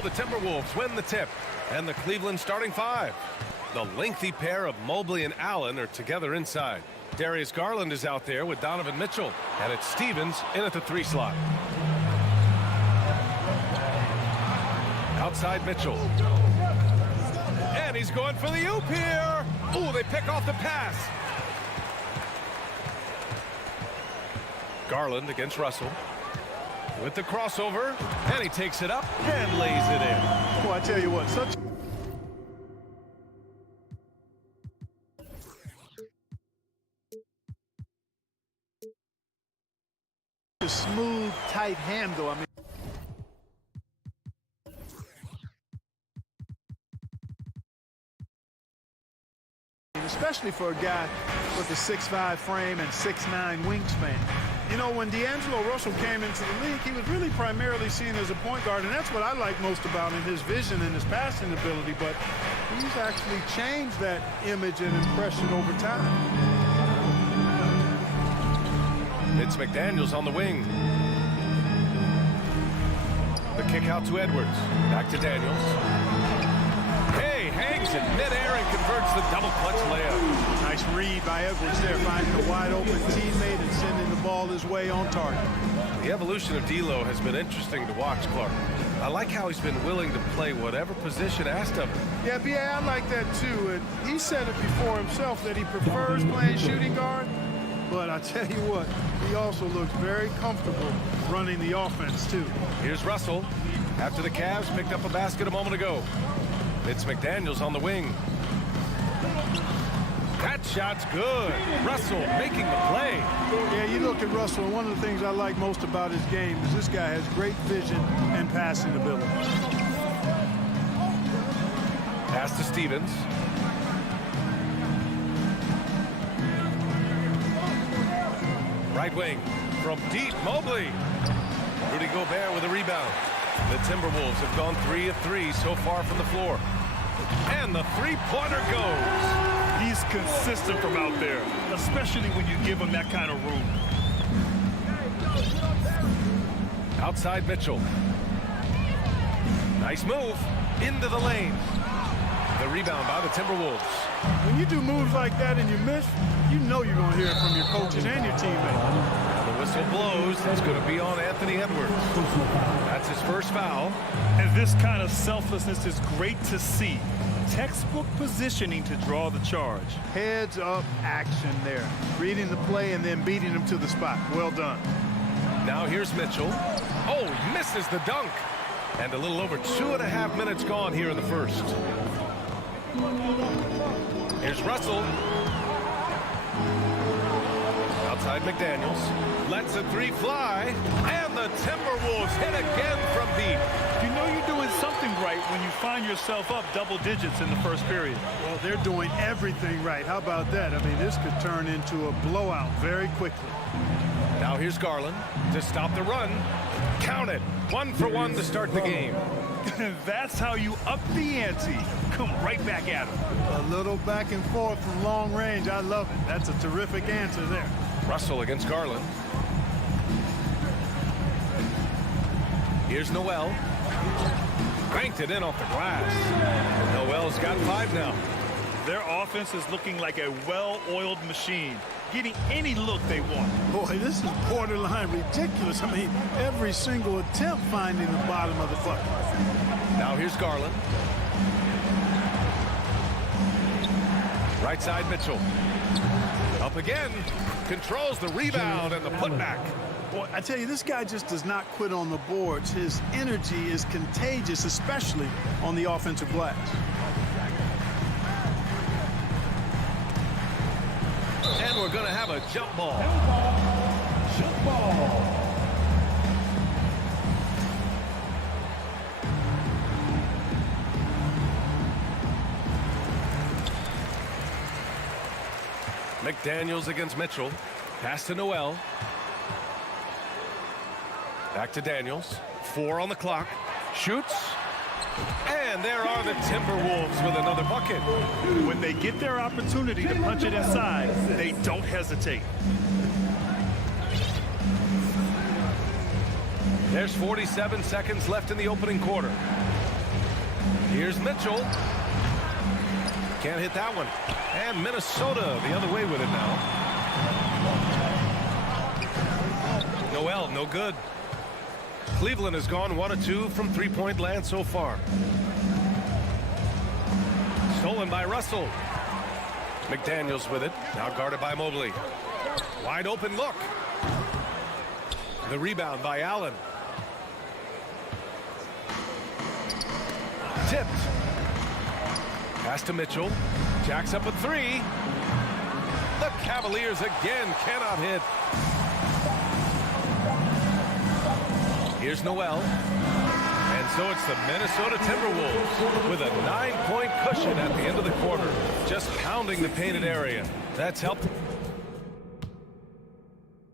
So the Timberwolves win the tip, and the Cleveland starting five. The lengthy pair of Mobley and Allen are together inside. Darius Garland is out there with Donovan Mitchell, and it's Stevens in at the 3 slot. Outside Mitchell. And he's going for the oop here. Ooh, they pick off the pass. Garland against Russell. With the crossover, and he takes it up and lays it in. Well, I tell you what, such a smooth, tight handle. I mean, especially for a guy with a 6'5" frame and 6'9" wingspan. You know, when D'Angelo Russell came into the league, he was really primarily seen as a point guard, and that's what I like most about him, his vision and his passing ability. But he's actually changed that image and impression over time. It's McDaniels on the wing. The kick out to Edwards. Back to Daniels. Hey, hangs in midair and converts the double clutch layup. Nice read by Edwards there, finding a wide open teammate and sending the ball his way on target. The evolution of D'Lo has been interesting to watch, Clark. I like how he's been willing to play whatever position asked of him. Yeah, B.A., I like that too. And he said it before himself that he prefers playing shooting guard. But I tell you what, he also looks very comfortable running the offense too. Here's Russell. After the Cavs picked up a basket a moment ago. It's McDaniels on the wing. That shot's good. Russell making the play. Yeah, you look at Russell, and one of the things I like most about his game is this guy has great vision and passing ability. Pass to Stevens. Right wing from deep, Mobley. Rudy Gobert with a rebound. The Timberwolves have gone 3 of 3 so far from the floor. And the three-pointer goes. He's consistent from out there, especially when you give him that kind of room. Outside Mitchell. Nice move into the lane. The rebound by the Timberwolves. When you do moves like that and you miss, you know you're going to hear it from your coaches and your teammates. The whistle blows. It's going to be on Anthony Edwards. That's his first foul. And this kind of selflessness is great to see. Textbook positioning to draw the charge. Heads up action there. Reading the play and then beating him to the spot. Well done. Now here's Mitchell. Oh, misses the dunk. And a little over 2.5 minutes gone here in the first. Here's Russell. Outside McDaniels. Lets a 3 fly. And the Timberwolves hit again from deep. You know you're doing something right when you find yourself up double digits in the first period. Well, they're doing everything right. How about that? I mean, this could turn into a blowout very quickly. Now here's Garland to stop the run. Count it. 1 for 1 to start the game. That's how you up the ante. Come right back at him. A little back and forth from long range. I love it. That's a terrific answer there. Russell against Garland. Here's Noel. Cranked it in off the glass. Noel's got 5 now. Their offense is looking like a well-oiled machine, getting any look they want. Boy, this is borderline ridiculous. I mean, every single attempt finding the bottom of the bucket. Now here's Garland. Right side Mitchell. Up again. Controls the rebound and the putback. Boy, I tell you, this guy just does not quit on the boards. His energy is contagious, especially on the offensive glass. And we're going to have a jump ball. Jump ball. McDaniels against Mitchell. Pass to Noel. Back to Daniels. 4 on the clock. Shoots. And there are the Timberwolves with another bucket. When they get their opportunity to punch it inside, they don't hesitate. There's 47 seconds left in the opening quarter. Here's Mitchell. Can't hit that one. And Minnesota the other way with it now. Noel, no good. Cleveland has gone 1 of 2 from three-point land so far. Stolen by Russell. McDaniels with it. Now guarded by Mobley. Wide open look. The rebound by Allen. Tipped. Pass to Mitchell. Jacks up a three. The Cavaliers again cannot hit. Here's Noel. And so it's the Minnesota Timberwolves with a 9-point cushion at the end of the quarter. Just pounding the painted area. That's helped.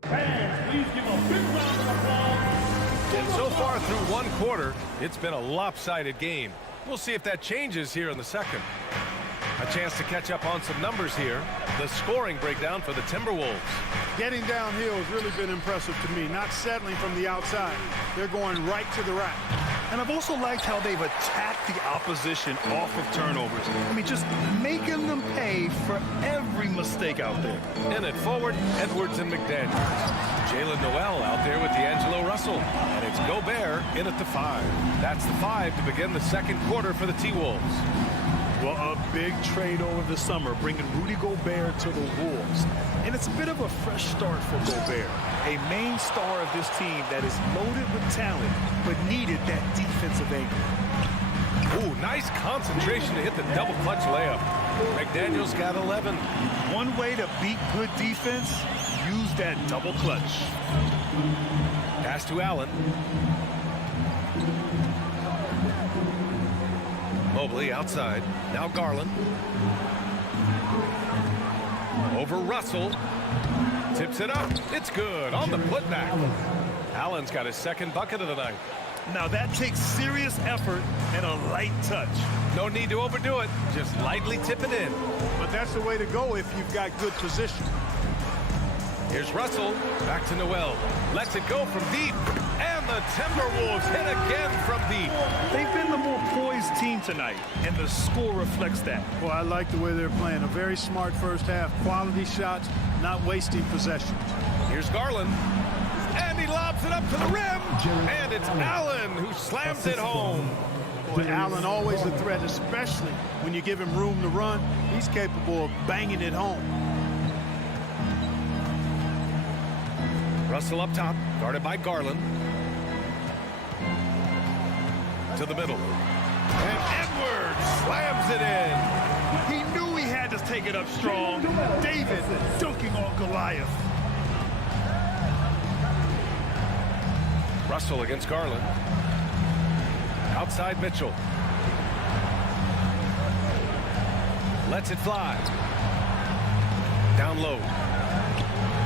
Fans, please give a big round of applause. And so far through one quarter, it's been a lopsided game. We'll see if that changes here in the second. A chance to catch up on some numbers here. The scoring breakdown for the Timberwolves. Getting downhill has really been impressive to me. Not settling from the outside. They're going right to the rack. And I've also liked how they've attacked the opposition off of turnovers. I mean, just making them pay for every mistake out there. In it forward, Edwards and McDaniels. Jalen Noel out there with D'Angelo Russell. And it's Gobert in at the 5. That's the 5 to begin the second quarter for the T-Wolves. Well, a big trade over the summer, bringing Rudy Gobert to the Wolves. And it's a bit of a fresh start for Gobert, a main star of this team that is loaded with talent, but needed that defensive anchor. Ooh, nice concentration to hit the double clutch layup. McDaniels got 11. One way to beat good defense, use that double clutch. Pass to Allen. Mobley outside. Now Garland. Over Russell. Tips it up. It's good on the putback. Allen's got his second bucket of the night. Now that takes serious effort and a light touch. No need to overdo it. Just lightly tip it in. But that's the way to go if you've got good position. Here's Russell. Back to Noel. Lets it go from deep. And the Timberwolves hit again from deep. They've been the more poised team tonight, and the score reflects that. Well, I like the way they're playing. A very smart first half. Quality shots, not wasting possessions. Here's Garland. And he lobs it up to the rim. And it's Allen who slams it home. Boy, Allen always a threat, especially when you give him room to run. He's capable of banging it home. Russell up top, guarded by Garland. To the middle. And Edwards slams it in. He knew he had to take it up strong. David dunking on Goliath. Russell against Garland. Outside Mitchell. Lets it fly. Down low.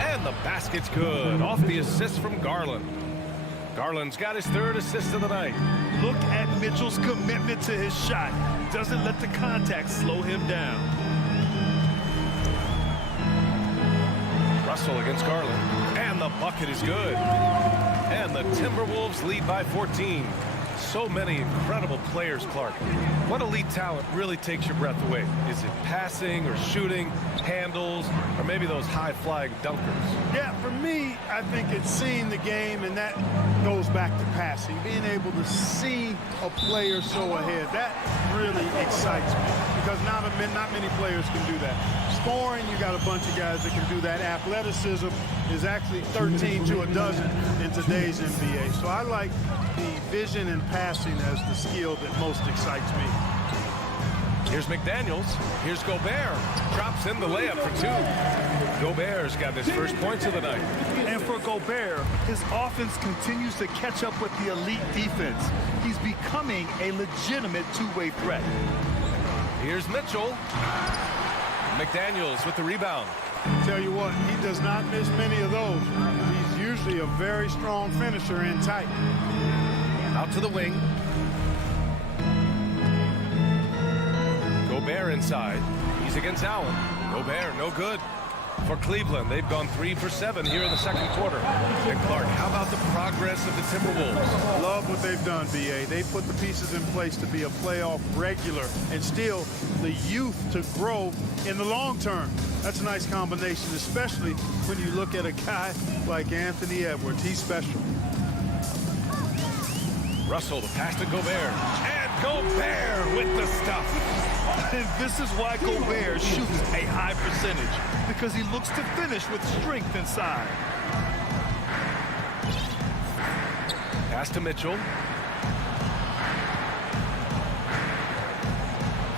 And the basket's good. Off the assist from Garland. Garland's got his third assist of the night. Look at Mitchell's commitment to his shot. Doesn't let the contact slow him down. Russell against Garland. And the bucket is good. And the Timberwolves lead by 14. So many incredible players, Clark. What elite talent really takes your breath away? Is it passing or shooting, handles, or maybe those high-flying dunkers? Yeah, for me, I think it's seeing the game, and that goes back to passing. Being able to see a player so ahead, that really excites me because not many players can do that. Scoring, you got a bunch of guys that can do that. Athleticism is actually 13 to a dozen in today's NBA. So I like the vision and passing as the skill that most excites me. Here's McDaniels. Here's Gobert. Drops in the layup for 2. Gobert's got his first points of the night. And for Gobert, his offense continues to catch up with the elite defense. He's becoming a legitimate two-way threat. Here's Mitchell. McDaniels with the rebound. Tell you what, he does not miss many of those. He's usually a very strong finisher in tight. Out to the wing. Gobert inside. He's against Allen. Gobert, no good. For Cleveland, they've gone 3 for 7 here in the second quarter. And Clark, how about the progress of the Timberwolves? Love what they've done, B.A. They put the pieces in place to be a playoff regular and still the youth to grow in the long term. That's a nice combination, especially when you look at a guy like Anthony Edwards. He's special. Russell, the pass to Gobert. And Gobert with the stuff. And this is why Gobert shoots a high percentage, because he looks to finish with strength inside. Pass to Mitchell.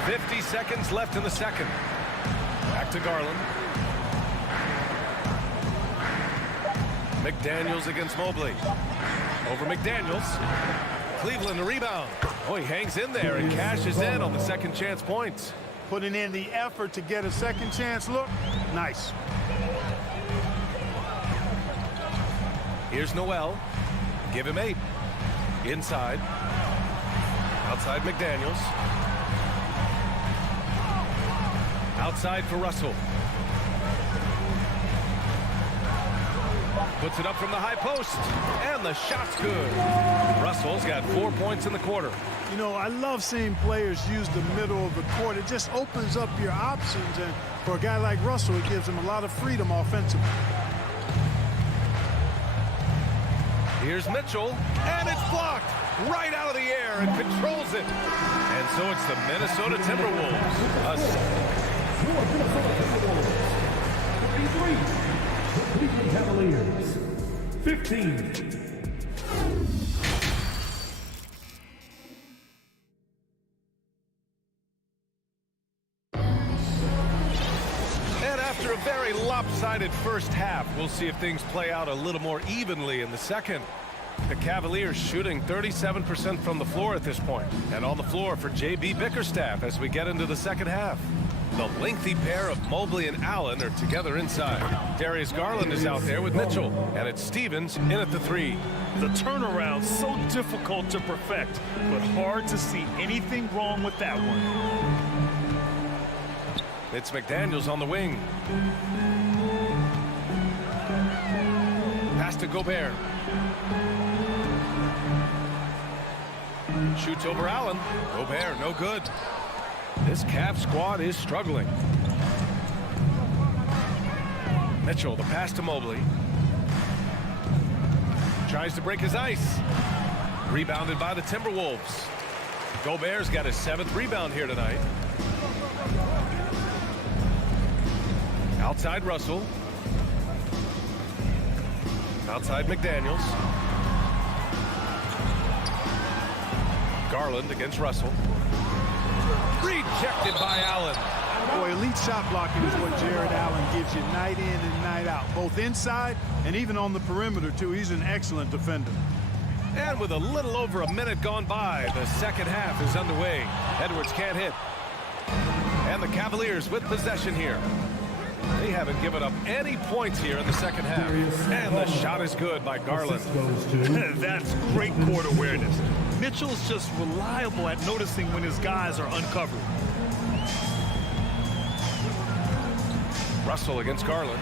50 seconds left in the second. Back to Garland. McDaniels against Mobley. Over McDaniels. Cleveland a rebound. Oh, he hangs in there and cashes in on the second chance points. Putting in the effort to get a second chance look. Nice. Here's Noel. Give him 8. Inside. Outside McDaniels. Outside for Russell. Puts it up from the high post. And the shot's good. Russell's got 4 points in the quarter. You know, I love seeing players use the middle of the court. It just opens up your options. And for a guy like Russell, it gives him a lot of freedom offensively. Here's Mitchell. And it's blocked right out of the air and controls it. And so it's the Minnesota Timberwolves. Cleveland Cavaliers, 15. And after a very lopsided first half, we'll see if things play out a little more evenly in the second. The Cavaliers shooting 37% from the floor at this point. And on the floor for J.B. Bickerstaff as we get into the second half. The lengthy pair of Mobley and Allen are together inside. Darius Garland is out there with Mitchell. And it's Stevens in at the 3. The turnaround so difficult to perfect, but hard to see anything wrong with that one. It's McDaniels on the wing. Pass to Gobert. Shoots over Allen. Gobert, no good. This Cavs squad is struggling. Mitchell, the pass to Mobley. Tries to break his ice. Rebounded by the Timberwolves. Gobert's got his 7th rebound here tonight. Outside Russell. Outside McDaniels. Garland against Russell. Rejected by Allen. Boy, elite shot blocking is what Jared Allen gives you night in and night out, both inside and even on the perimeter, too. He's an excellent defender. And with a little over a minute gone by, the second half is underway. Edwards can't hit. And the Cavaliers with possession here. They haven't given up any points here in the second half. And the shot is good by Garland. That's great court awareness. Mitchell's just reliable at noticing when his guys are uncovered. Russell against Garland.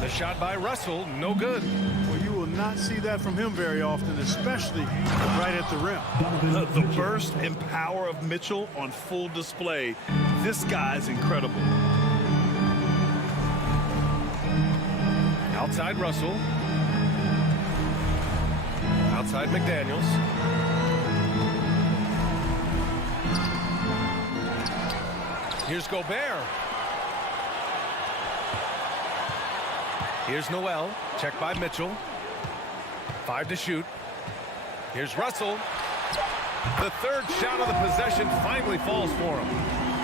The shot by Russell, no good. Well, you will not see that from him very often, especially right at the rim. The burst and power of Mitchell on full display. This guy's incredible. Outside Russell. Outside McDaniels. Here's Gobert. Here's Noel. Checked by Mitchell. 5 to shoot. Here's Russell. The third shot of the possession finally falls for him.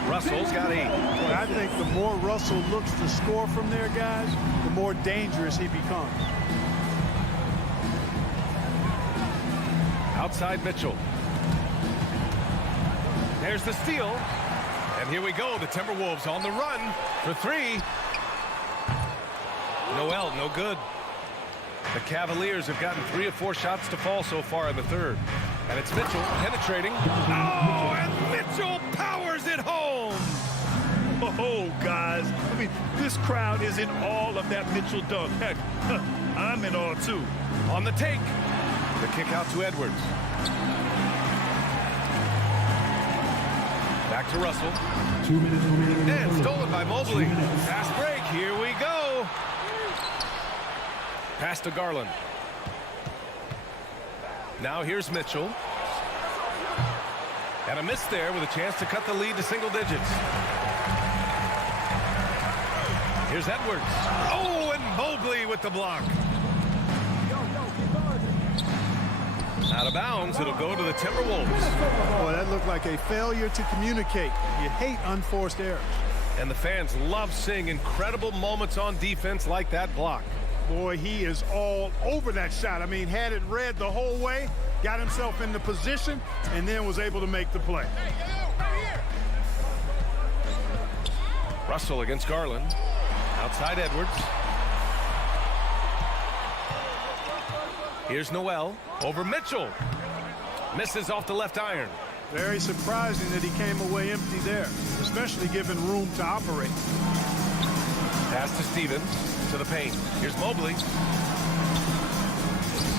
Russell's got 8. But I think the more Russell looks to score from there, guys, the more dangerous he becomes. Outside Mitchell. There's the steal. And here we go. The Timberwolves on the run for 3. Noel, no good. The Cavaliers have gotten 3 of 4 shots to fall so far in the third. And it's Mitchell penetrating. Oh, and Mitchell powers it home. Oh, guys. I mean, this crowd is in awe of that Mitchell dunk. Heck, I'm in awe, too. On the take. The kick out to Edwards. Back to Russell. 2 minutes remaining. And stolen by Mobley. Fast break. Here we go. Pass to Garland. Now here's Mitchell. And a miss there with a chance to cut the lead to single digits. Here's Edwards. Oh, and Mobley with the block. Out of bounds, it'll go to the Timberwolves. Boy, that looked like a failure to communicate. You hate unforced errors. And the fans love seeing incredible moments on defense like that block. Boy, he is all over that shot. I mean, had it read the whole way, got himself in the position, and then was able to make the play. Russell against Garland. Outside Edwards. Here's Noel over Mitchell. Misses off the left iron. Very surprising that he came away empty there, especially given room to operate. Pass to Stevens to the paint. Here's Mobley.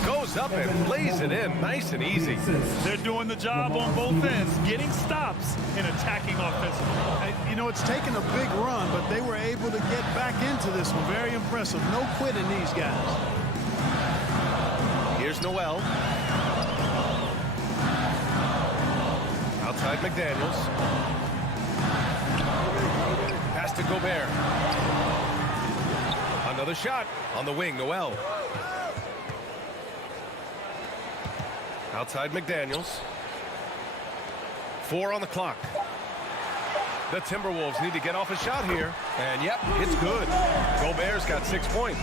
Goes up and lays it in nice and easy. They're doing the job on both ends, getting stops and attacking offensively. You know, it's taken a big run, but they were able to get back into this one. Very impressive. No quitting these guys. Here's Noel. Outside McDaniels. Pass to Gobert. Another shot on the wing, Noel. Outside McDaniels. 4 on the clock. The Timberwolves need to get off a shot here. And yep, it's good. Gobert's got 6 points.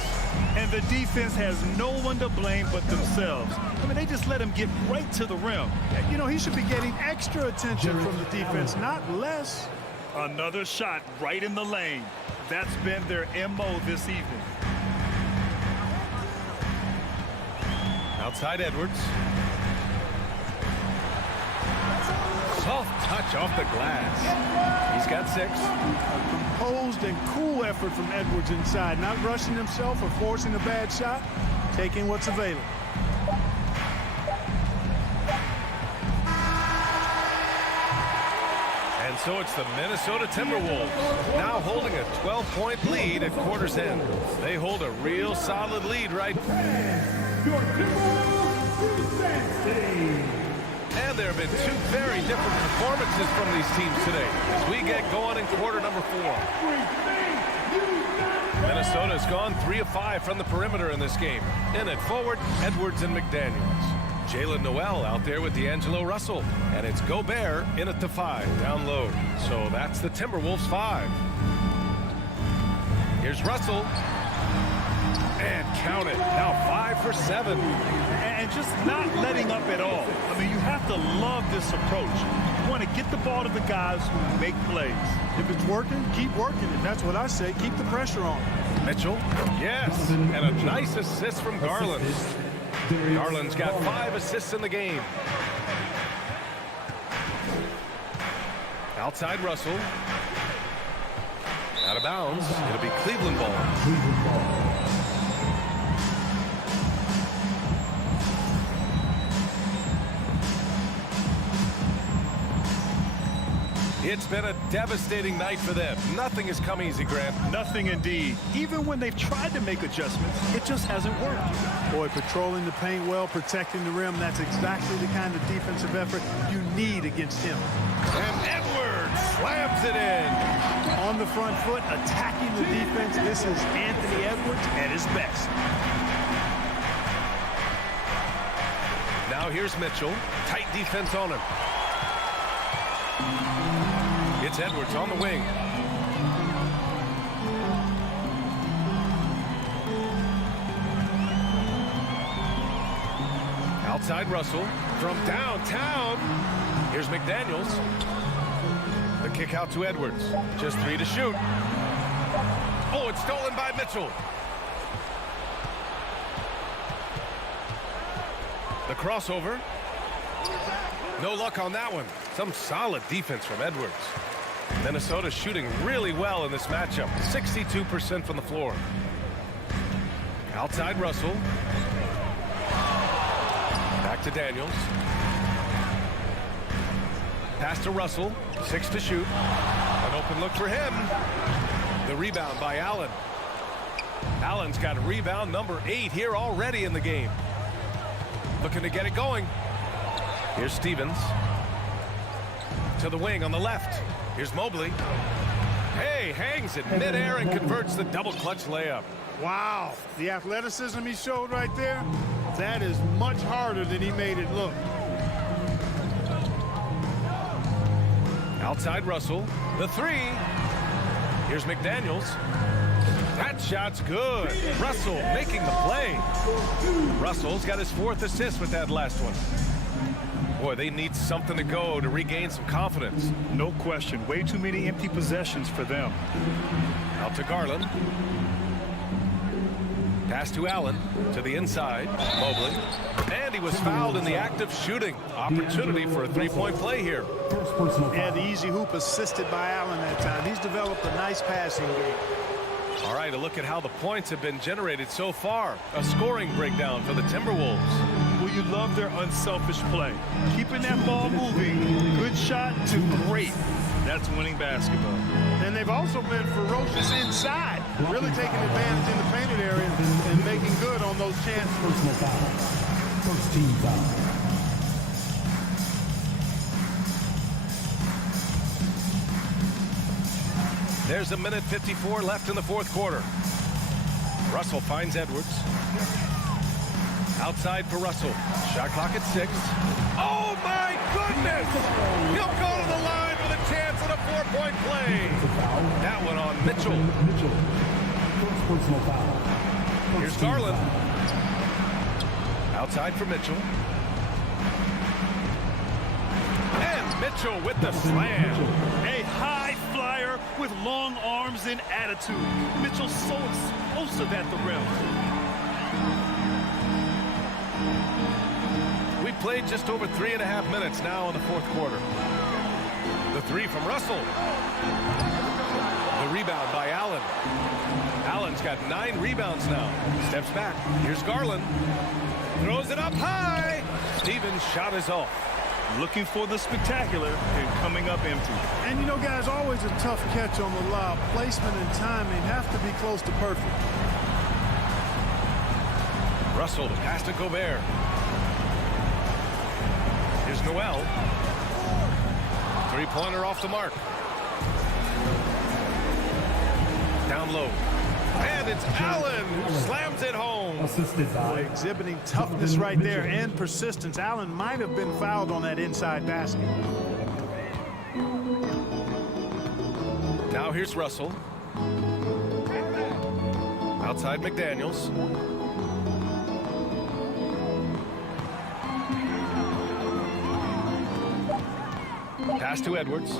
And the defense has no one to blame but themselves. I mean, they just let him get right to the rim. You know, he should be getting extra attention from the defense, not less. Another shot right in the lane. That's been their MO this evening. Outside Edwards. Soft touch off the glass. He's got 6. Composed and cool effort from Edwards inside, not rushing himself or forcing a bad shot, taking what's available. And so it's the Minnesota Timberwolves now holding a 12-point lead at quarter's end. They hold a real solid lead right. Your Timberwolves defense today. And there have been 2 very different performances from these teams today as we get going in quarter number 4. Minnesota's gone 3 of 5 from the perimeter in this game. In at forward, Edwards and McDaniels. Jalen Noel out there with D'Angelo Russell. And it's Gobert in at the 5 down low. So that's the Timberwolves 5. Here's Russell. And count it. Now 5 for 7. And just not letting up at all. I mean, you have to love this approach. You want to get the ball to the guys who make plays. If it's working, keep working it. That's what I say. Keep the pressure on. Mitchell, yes, and a nice assist from Garland. Garland's got 5 assists in the game. Outside Russell. Out of bounds. It'll be Cleveland ball. It's been a devastating night for them. Nothing has come easy, Grant. Nothing indeed. Even when they've tried to make adjustments, it just hasn't worked. Boy, patrolling the paint well, protecting the rim, that's exactly the kind of defensive effort you need against him. And Edwards slams it in. On the front foot, attacking the defense. This is Anthony Edwards at his best. Now here's Mitchell. Tight defense on him. It's Edwards on the wing. Outside Russell from downtown. Here's McDaniels. The kick out to Edwards. Just 3 to shoot. Oh, it's stolen by Mitchell. The crossover. No luck on that one. Some solid defense from Edwards. Minnesota shooting really well in this matchup. 62% from the floor. Outside Russell. Back to Daniels. Pass to Russell. 6 to shoot. An open look for him. The rebound by Allen. Allen's got rebound number 8 here already in the game. Looking to get it going. Here's Stevens. To the wing on the left. Here's Mobley. Hey, hangs it midair and converts the double clutch layup. Wow, the athleticism he showed right there, that is much harder than he made it look. Outside Russell. The 3. Here's McDaniels. That shot's good. Russell making the play. Russell's got his 4th assist with that last one. Boy, they need something to go to regain some confidence. No question. Way too many empty possessions for them. Out to Garland. Pass to Allen. To the inside. Mobley. And he was fouled in the act of shooting. Opportunity for a 3-point play here. Yeah, the easy hoop assisted by Allen that time. He's developed a nice passing game. All right, a look at how the points have been generated so far. A scoring breakdown for the Timberwolves. Well, you love their unselfish play. Keeping that ball moving. Good shot to great. That's winning basketball. And they've also been ferocious inside, really taking advantage in the painted area and making good on those chances. Personal foul. First team foul. There's 1:54 left in the 4th quarter. Russell finds Edwards. Outside for Russell. Shot clock at 6. Oh, my goodness! He'll go to the line with a chance at a 4-point play. That one on Mitchell. First personal foul. Here's Garland. Outside for Mitchell. And Mitchell with the slam. A high flyer with long arms and attitude. Mitchell's so explosive at the rim. We played just over 3.5 minutes now in the 4th quarter. The 3 from Russell. The rebound by Allen. Allen's got 9 rebounds now. Steps back. Here's Garland. Throws it up high. Stevens' shot is off. Looking for the spectacular and coming up empty. And you know, guys, always a tough catch on the lob. Placement and timing have to be close to perfect. Russell, the pass to Gobert. Here's Noel. 3-pointer off the mark. Down low. And it's Allen who slams it home. Assisted by. Exhibiting toughness right there and persistence. Allen might have been fouled on that inside basket. Now here's Russell. Outside McDaniels. Pass to Edwards.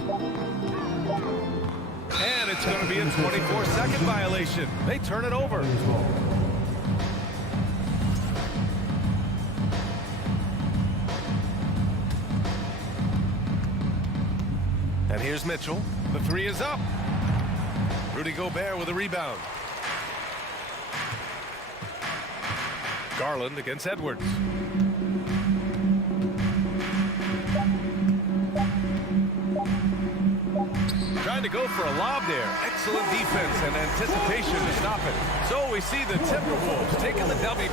And it's going to be a 24-second violation. They turn it over. And here's Mitchell. The 3 is up. Rudy Gobert with a rebound. Garland against Edwards. Trying to go for a lob there. Excellent defense and anticipation to stop it. So we see the Timberwolves taking the W.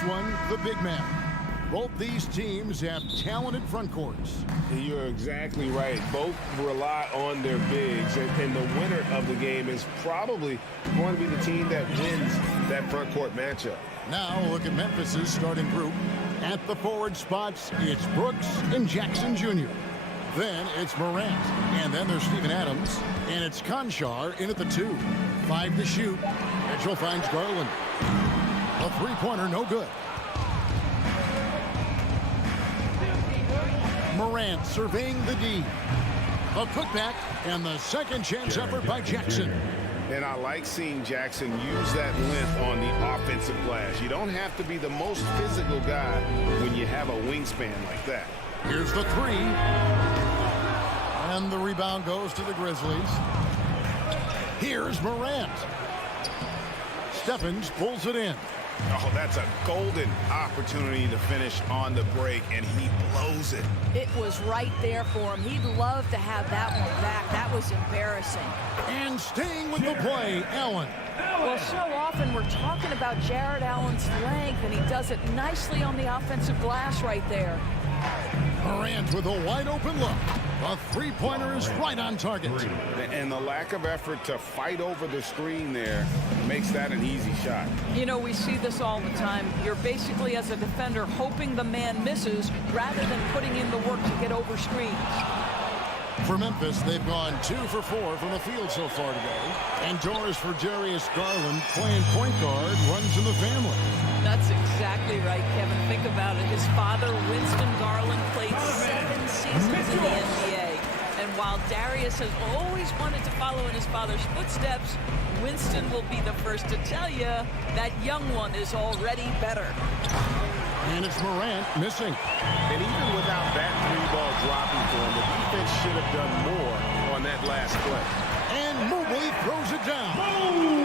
next one, the big man. Both these teams have talented front courts. You're exactly right. Both rely on their bigs, and the winner of the game is probably going to be the team that wins that front court matchup. Now look at Memphis's starting group. At the forward spots, it's Brooks and Jackson Jr. Then it's Morant, and then there's Steven Adams, and it's Conchar in at the 2. 5 to shoot. Mitchell finds Garland. A three-pointer, no good. Morant surveying the D. A putback, and the second chance effort by Jackson. And I like seeing Jackson use that length on the offensive glass. You don't have to be the most physical guy when you have a wingspan like that. Here's the 3. And the rebound goes to the Grizzlies. Here's Morant. Stephens pulls it in. Oh, that's a golden opportunity to finish on the break, and he blows it. It was right there for him. He'd love to have that one back. That was embarrassing. And staying with the play, Allen. Well, so often we're talking about Jared Allen's length, and he does it nicely on the offensive glass right there. Morant with a wide open look. A three-pointer is right on target. And the lack of effort to fight over the screen there makes that an easy shot. You know, we see this all the time. You're basically, as a defender, hoping the man misses rather than putting in the work to get over screens. For Memphis, they've gone 2 for 4 from the field so far today. And doors for Darius Garland, playing point guard, runs in the family. That's exactly right, Kevin. Think about it. His father, Winston Garland, played 7 seasons in the NBA. And while Darius has always wanted to follow in his father's footsteps, Winston will be the first to tell you that young one is already better. And it's Morant missing. And even without that 3-ball dropping for him, the defense should have done more on that last play. And Mobley throws it down.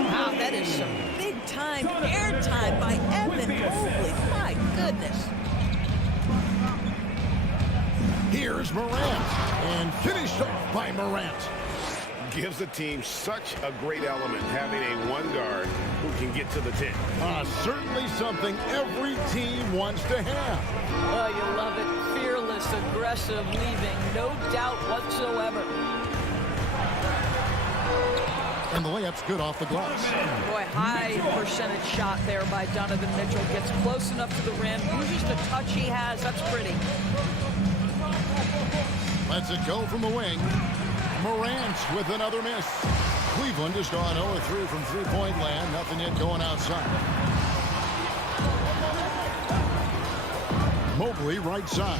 Wow, that is some big-time airtime by Evan Mobley. My goodness. Here's Morant. And finished off by Morant. Gives the team such a great element having a one guard who can get to the 10. Certainly something every team wants to have. Oh, you love it. Fearless, aggressive, leaving no doubt whatsoever. And the layup's good off the glass. Boy, high percentage shot there by Donovan Mitchell. Gets close enough to the rim, uses the touch he has. That's pretty. Lets it go from the wing. Morant with another miss. Cleveland has gone 0-3 from three-point land. Nothing yet going outside. Mobley right side.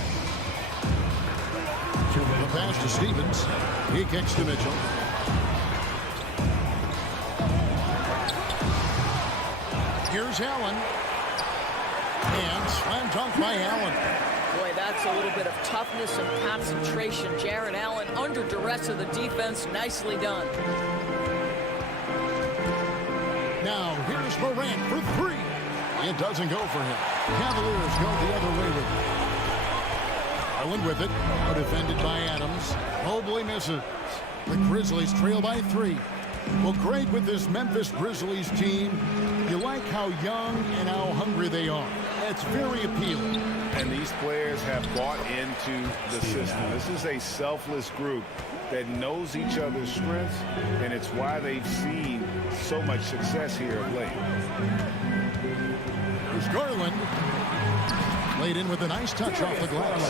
The pass to Stevens. He kicks to Mitchell. Here's Allen. And slam dunk by Allen. Boy, that's a little bit of toughness and concentration. Jared Allen under duress of the defense. Nicely done. Now, here's Morant for 3. It doesn't go for him. Cavaliers go the other way with it. Garland with it. Defended by Adams. Mobley misses. The Grizzlies trail by 3. Well, great with this Memphis Grizzlies team. You like how young and how hungry they are. It's very appealing. And these players have bought into the system. This is a selfless group that knows each other's strengths, and it's why they've seen so much success here of late. There's Garland. Laid in with a nice touch off the glass.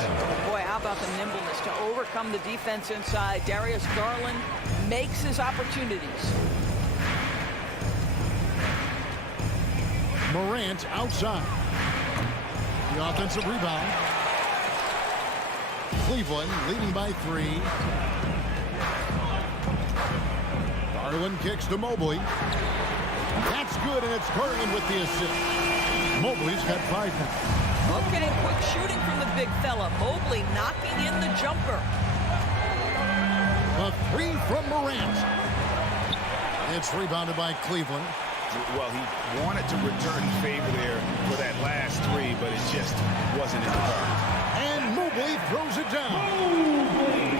Boy, how about the nimbleness to overcome the defense inside. Darius Garland makes his opportunities. Morant outside. The offensive rebound. Cleveland leading by 3. Garland kicks to Mobley. That's good, and it's Garland with the assist. Mobley's got 5 now. Okay, quick shooting from the big fella. Mobley knocking in the jumper. A 3 from Morant. It's rebounded by Cleveland. Well, he wanted to return favor there for that last 3, but it just wasn't in the cards. And Mobley throws it down.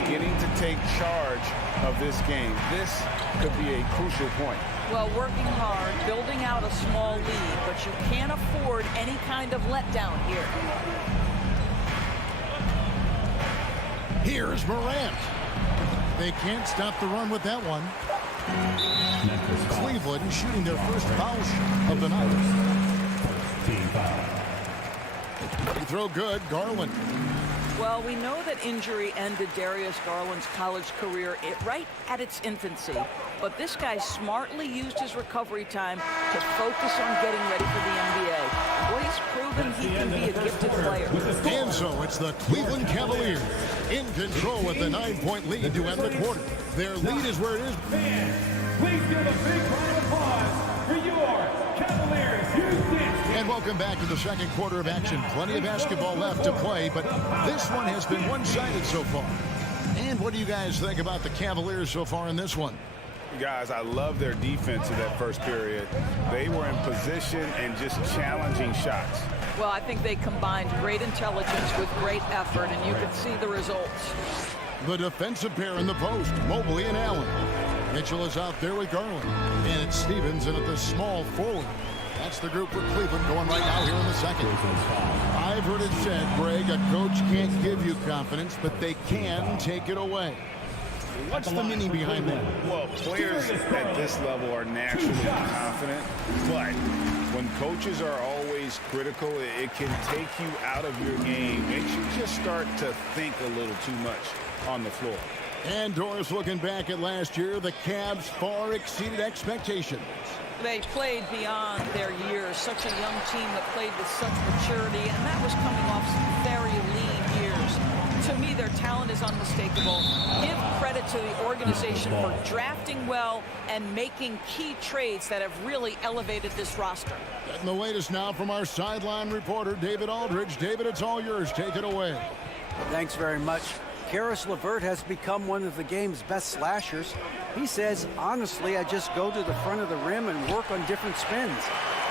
beginning to take charge of this game. This could be a crucial point. Well, working hard, building out a small lead, but you can't afford any kind of letdown here. Here's Morant. They can't stop the run with that one. Memphis foul. Cleveland shooting their first foul shot of the night. First team foul. Free throw good, Garland. Well, we know that injury ended Darius Garland's college career right at its infancy. But this guy smartly used his recovery time to focus on getting ready for the NBA. Boy, he's proven he can be a gifted player. And so it's the Cleveland Cavaliers in control with the 9-point lead to end the quarter. Their lead is where it is. Fans, please give a big round of applause for your Cavaliers Houston. And welcome back to the second quarter of action. Plenty of basketball left to play, but this one has been one-sided so far. And what do you guys think about the Cavaliers so far in this one? Guys, I love their defense in that first period. They were in position and just challenging shots. Well, I think they combined great intelligence with great effort, and you can see the results. The defensive pair in the post, Mobley and Allen. Mitchell is out there with Garland. And it's Stevens in at the small forward. That's the group for Cleveland going right now here in the second. I've heard it said, Greg, a coach can't give you confidence, but they can take it away. What's the meaning behind that? Well, players at this level are naturally confident, but when coaches are always critical, it can take you out of your game. Makes you just start to think a little too much on the floor. And Doris, looking back at last year, the Cavs far exceeded expectations. They played beyond their years. Such a young team that played with such maturity, and that was coming off some very lean years. To me, their talent is unmistakable. Give credit to the organization for drafting well and making key trades that have really elevated this roster. Getting the latest now from our sideline reporter, David Aldridge. David, it's all yours. Take it away. Thanks very much. Karis LeVert has become one of the game's best slashers. He says, honestly, I just go to the front of the rim and work on different spins.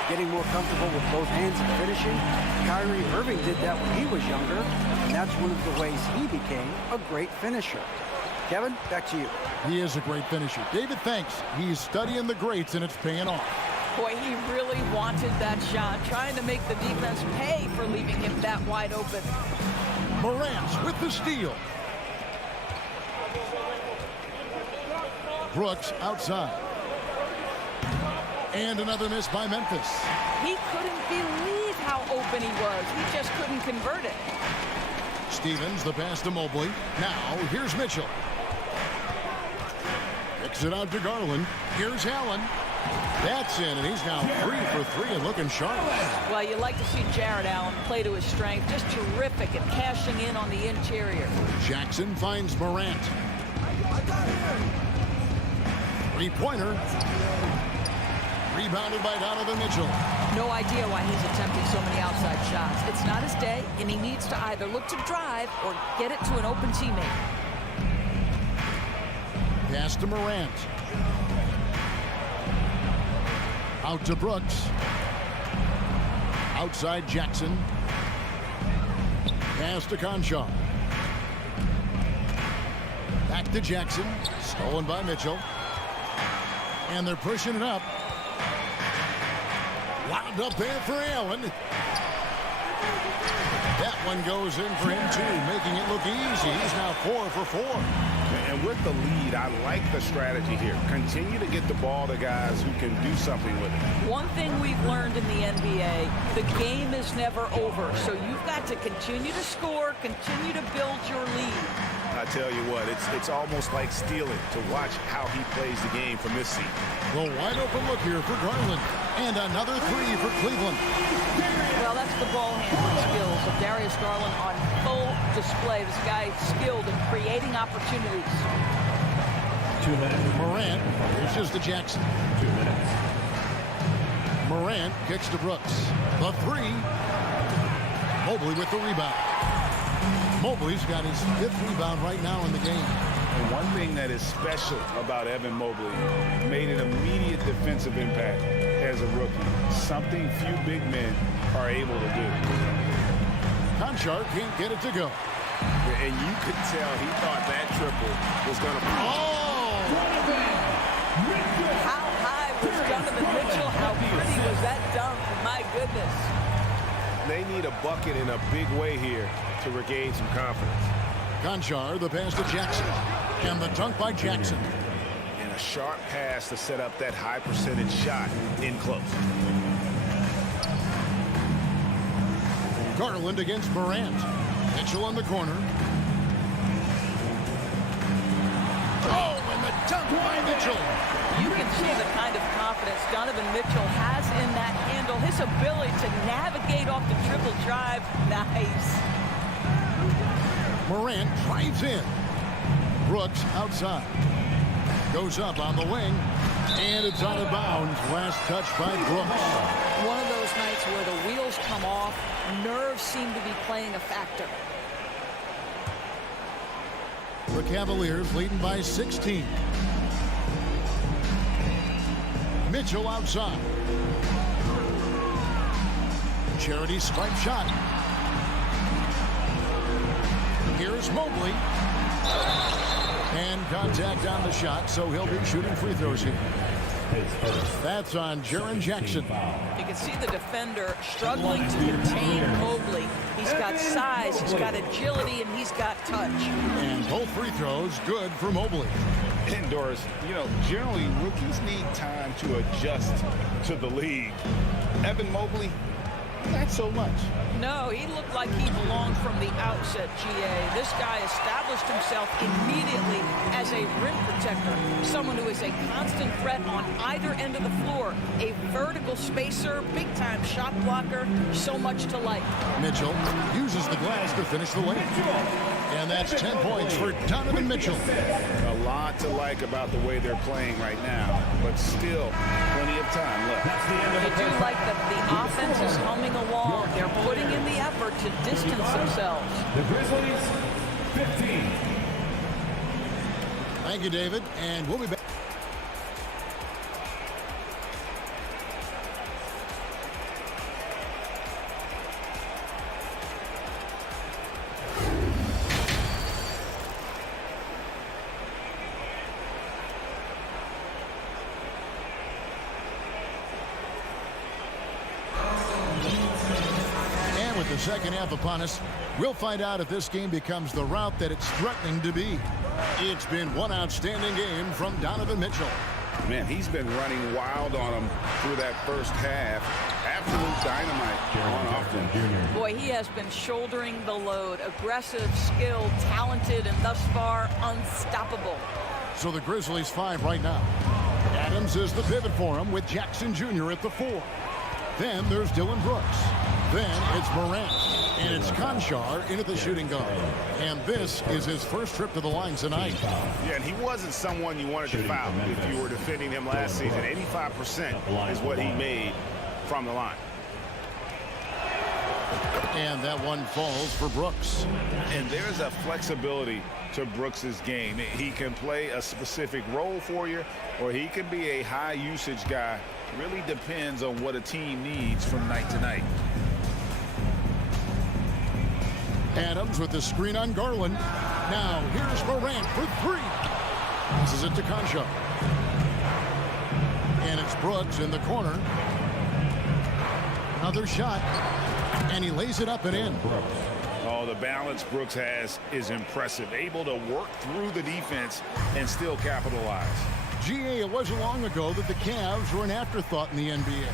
Getting more comfortable with both hands and finishing. Kyrie Irving did that when he was younger, and that's one of the ways he became a great finisher. Kevin, back to you. He is a great finisher. David, thanks. He's studying the greats, and it's paying off. Boy, he really wanted that shot, trying to make the defense pay for leaving him that wide open. Morant with the steal. Brooks outside. And another miss by Memphis. He couldn't believe how open he was. He just couldn't convert it. Stevens, the pass to Mobley. Now, here's Mitchell. Kicks it out to Garland. Here's Allen. That's in, and he's now 3 for 3 and looking sharp. Well, you like to see Jared Allen play to his strength. Just terrific at cashing in on the interior. Jackson finds Morant. Three-pointer. Rebounded by Donovan Mitchell. No idea why he's attempting so many outside shots. It's not his day, and he needs to either look to drive or get it to an open teammate. Pass to Morant. Out to Brooks. Outside Jackson. Pass to Conchar. Back to Jackson. Stolen by Mitchell. And they're pushing it up. Wound up there for Allen. That one goes in for him too, making it look easy. He's now 4 for 4. And with the lead, I like the strategy here. Continue to get the ball to guys who can do something with it. One thing we've learned in the NBA, the game is never over. So you've got to continue to score, continue to build your lead. I tell you what, it's almost like stealing to watch how he plays the game from this seat. The wide open look here for Garland. And another 3 for Cleveland. Well, that's the ball handling skills of Darius Garland on full display. This guy is skilled in creating opportunities. 2 minutes. Morant pitches to Jackson. 2 minutes. Morant kicks to Brooks. The 3. Mobley with the rebound. Mobley's got his 5th rebound right now in the game. And one thing that is special about Evan Mobley, made an immediate defensive impact as a rookie. Something few big men are able to do. Conchar can't get it to go. And you could tell he thought that triple was going to... How high was Donovan Mitchell? How pretty was that dunk? My goodness. They need a bucket in a big way here to regain some confidence. Conchar, the pass to Jackson. And the dunk by Jackson. And a sharp pass to set up that high percentage shot in close. Garland against Morant. Mitchell in the corner. Oh, and the dunk by Mitchell. You can see the kind of confidence Donovan Mitchell has in that handle. His ability to navigate off the triple drive. Nice. Morant drives in. Brooks outside. Goes up on the wing. And it's out of bounds. Last touch by Brooks. One of those nights where the wheels come off. Nerves seem to be playing a factor. The Cavaliers leading by 16. Mitchell outside. Charity stripe shot. Here's Mobley. And contact on the shot, so he'll be shooting free throws here. That's on Jaren Jackson. You can see the defender struggling to contain Mobley. He's got size, he's got agility, and he's got touch. And both free throws good for Mobley. And Doris, you know, generally rookies need time to adjust to the league. Evan Mobley, not so much. No, he looked like he belonged from the outset, GA. This guy established himself immediately as a rim protector, someone who is a constant threat on either end of the floor, a vertical spacer, big-time shot blocker, so much to like. Mitchell uses the glass to finish the lane. And that's 10 points for Donovan Mitchell. A lot to like about the way they're playing right now, but still plenty of time left. You do like that the offense is humming along. They're putting in the effort to distance themselves. The Grizzlies, 15. Thank you, David, and we'll be back. The second half upon us. We'll find out if this game becomes the route that it's threatening to be. It's been one outstanding game from Donovan Mitchell. Man, he's been running wild on him through that first half. Absolute dynamite on offense. Boy, he has been shouldering the load. Aggressive, skilled, talented, and thus far unstoppable. So the Grizzlies 5 right now. Adams is the pivot for him with Jackson Jr. at the 4. Then there's Dylan Brooks. Then it's Morant. And it's Conchar in at the shooting guard. And this is his first trip to the line tonight. Yeah, and he wasn't someone you wanted to foul if you were defending him last season. 85% is what he made from the line. And that one falls for Brooks. And there's a flexibility to Brooks's game. He can play a specific role for you, or he can be a high usage guy. Really depends on what a team needs from night to night. Adams with the screen on Garland. Now here's Morant for 3. This is it to Conchar. And it's Brooks in the corner. Another shot. And he lays it up and in. Oh, the balance Brooks has is impressive. Able to work through the defense and still capitalize. GA, it wasn't long ago that the Cavs were an afterthought in the NBA.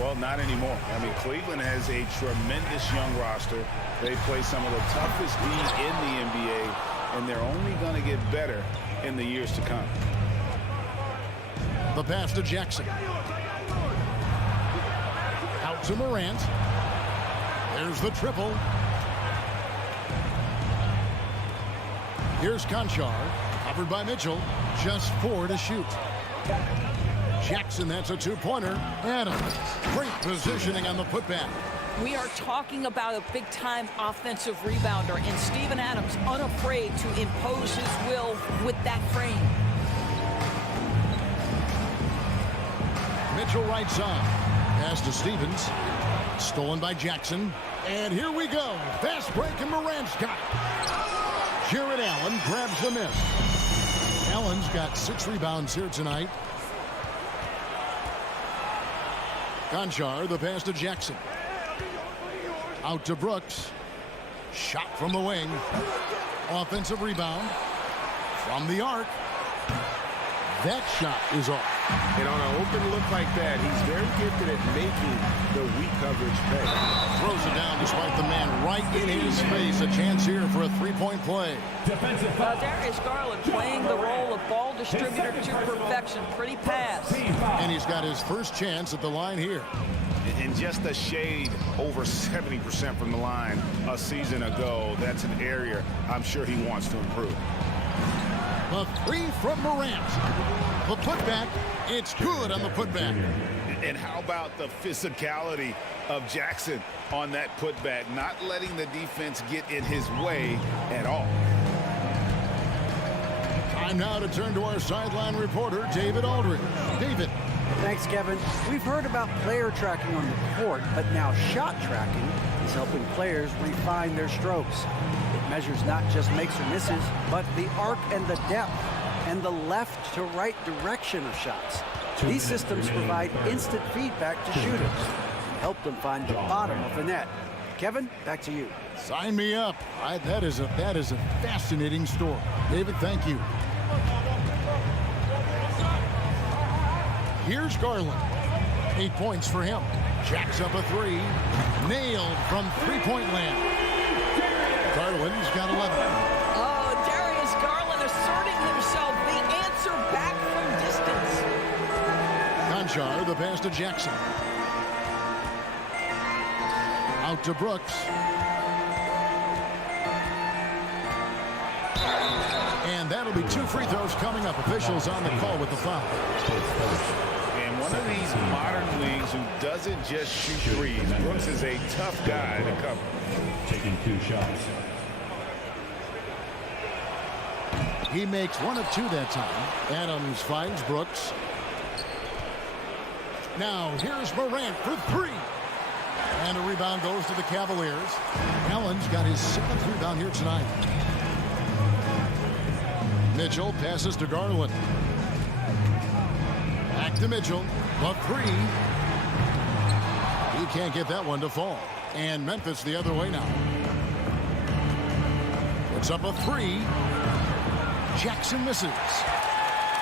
Well, not anymore. I mean, Cleveland has a tremendous young roster. They play some of the toughest D in the NBA, and they're only going to get better in the years to come. The pass to Jackson. Out to Morant. There's the triple. Here's Conchar, covered by Mitchell. Just 4 to shoot. Jackson, that's a 2-pointer. Adams, great positioning on the putback. We are talking about a big-time offensive rebounder, and Steven Adams unafraid to impose his will with that frame. Mitchell right side. Pass to Stevens. Stolen by Jackson. And here we go. Fast break, and Morant's got it. Jared Allen grabs the miss. Allen's got 6 rebounds here tonight. Conchar, the pass to Jackson. Out to Brooks. Shot from the wing. Offensive rebound from the arc. That shot is off. And on an open look like that, he's very gifted at making the weak coverage pay. Throws it down despite the man right in his face. A chance here for a three-point play. Darius Garland playing the role of ball distributor to perfection. Pretty pass. And he's got his first chance at the line here. And just a shade over 70% from the line a season ago. That's an area I'm sure he wants to improve. The three from Morant. The putback, it's good on the putback. And how about the physicality of Jackson on that putback, not letting the defense get in his way at all. Time now to turn to our sideline reporter, David Aldridge. David. Thanks, Kevin. We've heard about player tracking on the court, but now shot tracking is helping players refine their strokes. It measures not just makes or misses, but the arc and the depth and the left to right direction of shots. These systems provide instant feedback to shooters and help them find the bottom of the net. Kevin, back to you. Sign me up. That is a fascinating story. David, thank you. Here's Garland. 8 points for him. Jacks up a 3. Nailed from three-point land. Garland's got 11. Oh, Darius Garland asserting himself. The answer back from distance. Conchar, the pass to Jackson. Out to Brooks. And that'll be 2 free throws coming up. Officials on the call with the foul. And one of these modern leagues who doesn't just shoot threes. Brooks is a tough guy to cover. Taking 2 shots. He makes 1 of 2 that time. Adams finds Brooks. Now here's Morant for 3. And a rebound goes to the Cavaliers. Allen's got his 7th rebound here tonight. Mitchell passes to Garland. Back to Mitchell. A 3. He can't get that one to fall. And Memphis the other way now. Puts up a 3. Jackson misses.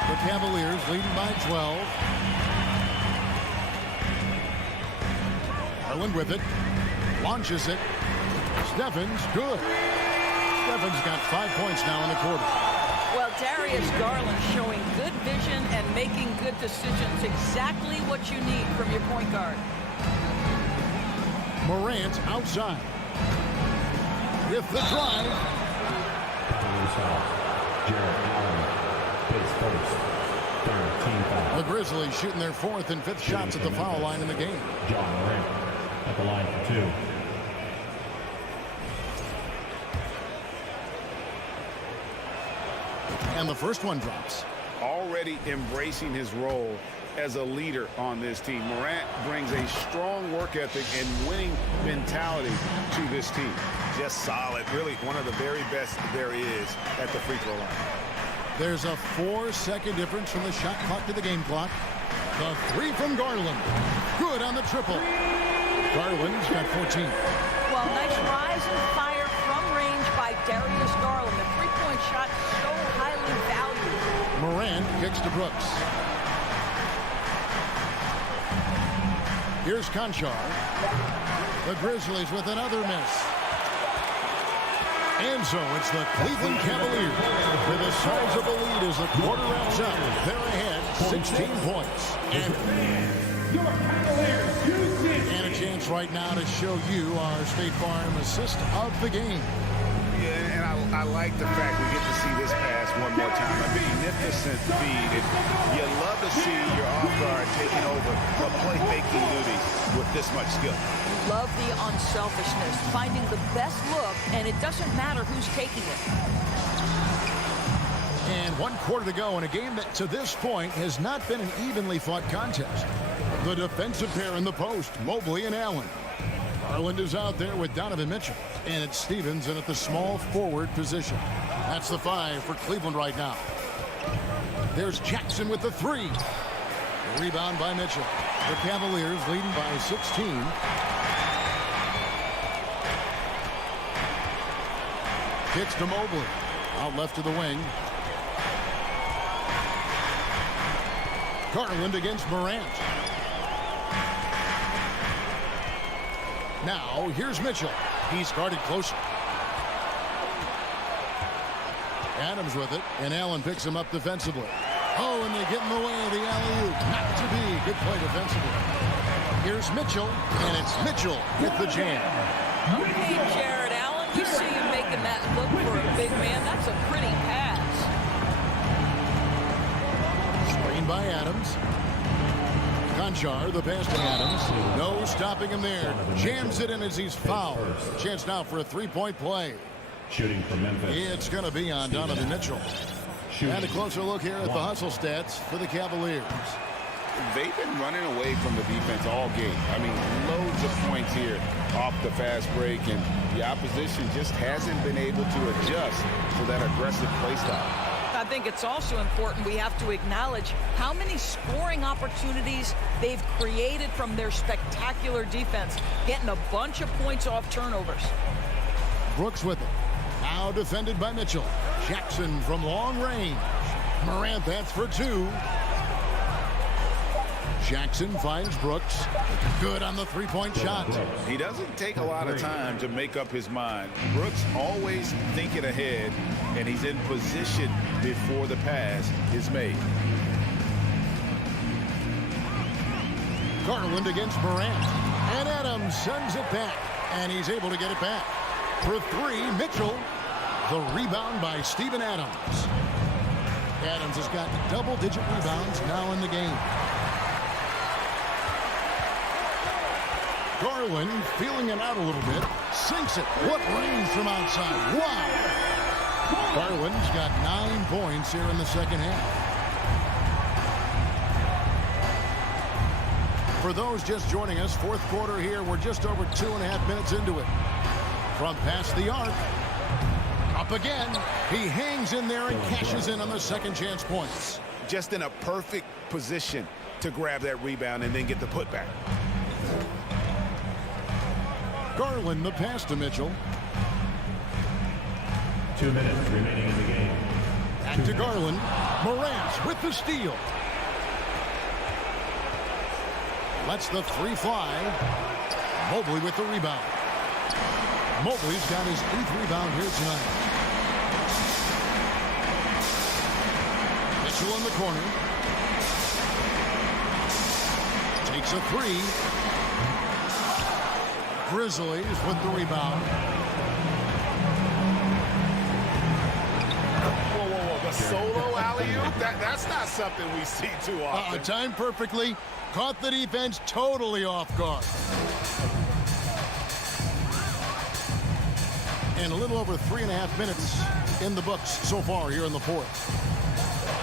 The Cavaliers leading by 12. Garland with it. Launches it. Stephens, good. Stephens got 5 points now in the quarter. Well, Darius Garland showing good vision and making good decisions. Exactly what you need from your point guard. Morant outside. With the drive. Jared Allen plays first. Third team foul. The Grizzlies shooting their 4th and 5th shots at the foul line in the game. John Morant at the line for 2. And the first one drops. Already embracing his role as a leader on this team. Morant brings a strong work ethic and winning mentality to this team. Just solid. Really one of the very best there is at the free throw line. There's a 4-second difference from the shot clock to the game clock. The 3 from Garland. Good on the triple. Garland's got 14. Well, nice rise and fire from range by Darius Garland. The three-point shot so highly valued. Morant kicks to Brooks. Here's Conchar. The Grizzlies with another miss. And so it's the Cleveland Cavaliers with a sizable lead as the quarter wraps up. They're ahead 16 points. And a chance right now to show you our State Farm assist of the game. Yeah, and I like the fact we get to see this pass one more time. A magnificent feed. And you love to see your off guard taking over the playmaking duties with this much skill. Love the unselfishness, finding the best look, and it doesn't matter who's taking it. And 1 quarter to go in a game that to this point has not been an evenly fought contest. The defensive pair in the post, Mobley and Allen. Garland is out there with Donovan Mitchell. And it's Stevens in at the small forward position. That's the 5 for Cleveland right now. There's Jackson with the 3. Rebound by Mitchell. The Cavaliers leading by 16. Pitch to Mobley. Out left to the wing. Garland against Morant. Now, here's Mitchell. He's guarded closer. Adams with it, and Allen picks him up defensively. Oh, and they get in the way of the alley-oop. Not to be. Good play defensively. Here's Mitchell, and it's Mitchell with the jam. Okay, Jared Allen, you see him making that look for a big man. That's a pretty pass. Screen by Adams. Conchar, the pass to Adams. No stopping him there. Jams it in as he's fouled. Chance now for a three-point play. Shooting from Memphis. It's going to be on Donovan Mitchell. And a closer look here at the hustle stats for the Cavaliers. They've been running away from the defense all game. I mean, loads of points here off the fast break, and the opposition just hasn't been able to adjust to that aggressive play style. I think it's also important we have to acknowledge how many scoring opportunities they've created from their spectacular defense, getting a bunch of points off turnovers. Brooks with it. Now defended by Mitchell. Jackson from long range. Morant, that's for 2. Jackson finds Brooks. Good on the three-point shot. He doesn't take a lot of time to make up his mind. Brooks always thinking ahead, and he's in position before the pass is made. Garland against Morant. And Adams sends it back. And he's able to get it back. For 3, Mitchell. The rebound by Steven Adams. Adams has got double-digit rebounds now in the game. Garland feeling it out a little bit. Sinks it. What range from outside. Wow. Garland's got 9 points here in the second half. For those just joining us, fourth quarter here. We're just over 2.5 minutes into it. From past the arc. Up again. He hangs in there and cashes in on the second chance points. Just in a perfect position to grab that rebound and then get the putback. Garland, the pass to Mitchell. 2 minutes remaining in the game. Back to Garland. Morant with the steal. Lets the 3 fly. Mobley with the rebound. Mobley's got his 8th rebound here tonight. Mitchell in the corner. Takes a 3. Grizzlies with the rebound. Whoa. The solo alley-oop? That's not something we see too often. Timed perfectly. Caught the defense totally off guard. And a little over 3.5 minutes in the books so far here in the fourth.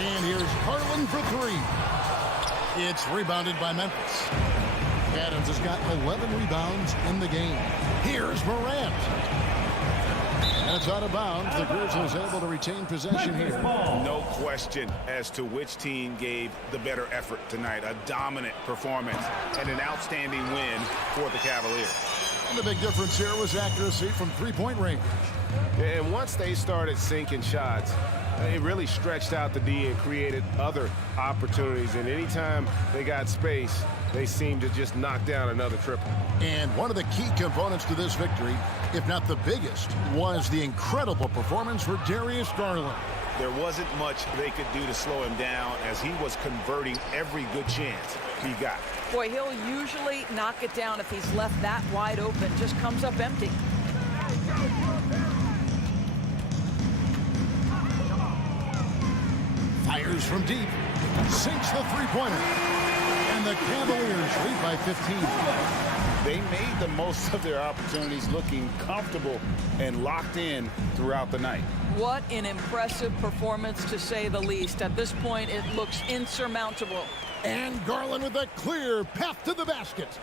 And here's Garland for 3. It's rebounded by Memphis. Adams has got 11 rebounds in the game. Here's Morant. And it's out of bounds. The Grizzlies able to retain possession here. No question as to which team gave the better effort tonight. A dominant performance and an outstanding win for the Cavaliers. And the big difference here was accuracy from three-point range. And once they started sinking shots, it really stretched out the D and created other opportunities. And anytime they got space, they seemed to just knock down another triple. And one of the key components to this victory, if not the biggest, was the incredible performance for Darius Garland. There wasn't much they could do to slow him down as he was converting every good chance he got. Boy, he'll usually knock it down if he's left that wide open. Just comes up empty. Fires from deep. Sinks the three-pointer. And the Cavaliers lead by 15. They made the most of their opportunities, looking comfortable and locked in throughout the night. What an impressive performance, to say the least. At this point, it looks insurmountable. And Garland with a clear path to the basket.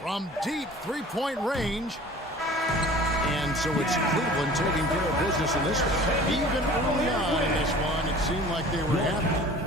from deep three-point range. And so it's Cleveland taking care of business in this one. Even early on in this one, it seemed like they were happy.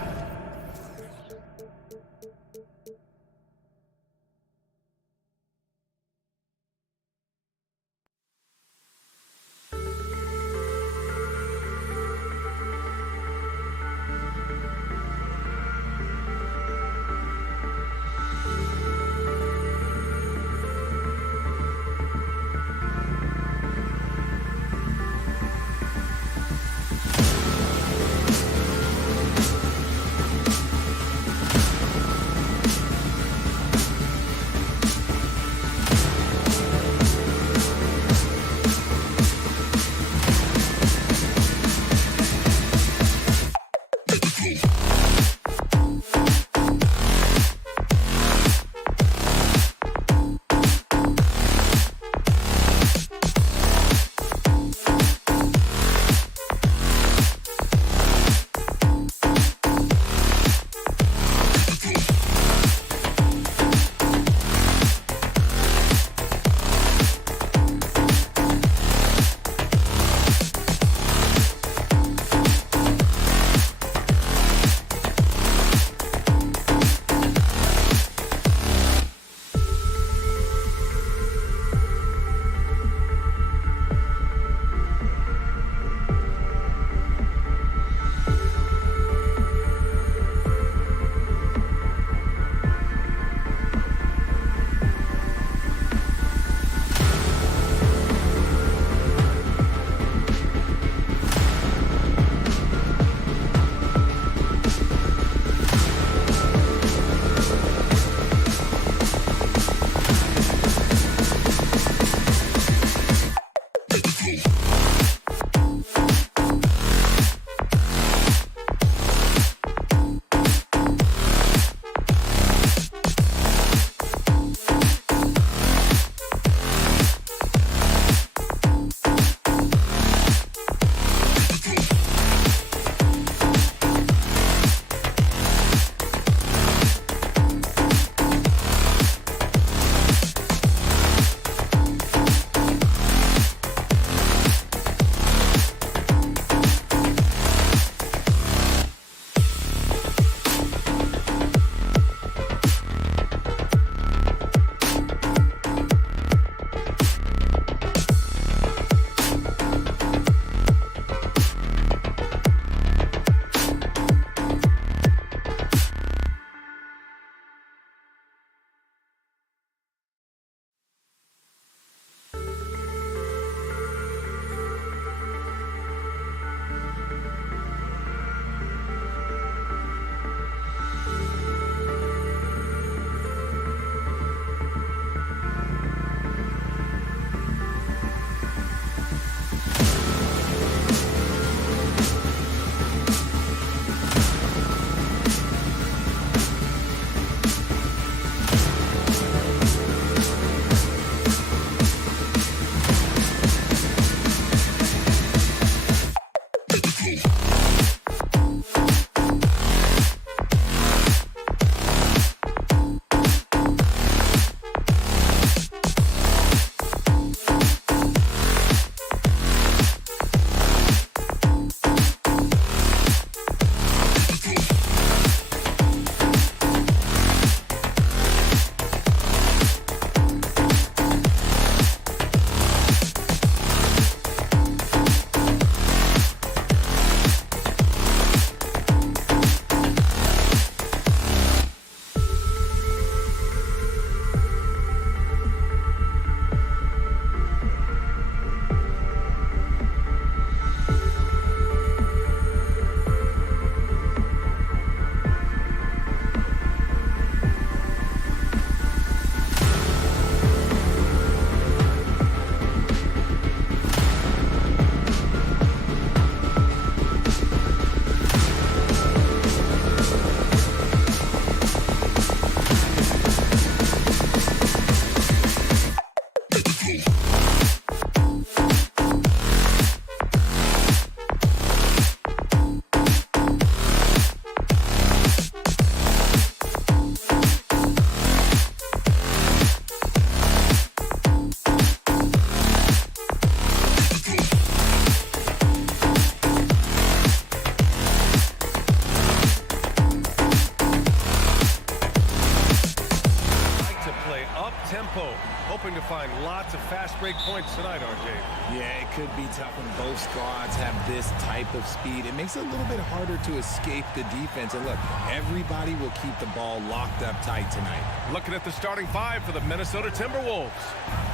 going to find lots of fast break points tonight, RJ. Yeah, it could be tough when both squads have this type of speed. It makes it a little bit harder to escape the defense. And look, everybody will keep the ball locked up tight tonight. Looking at the starting five for the Minnesota Timberwolves.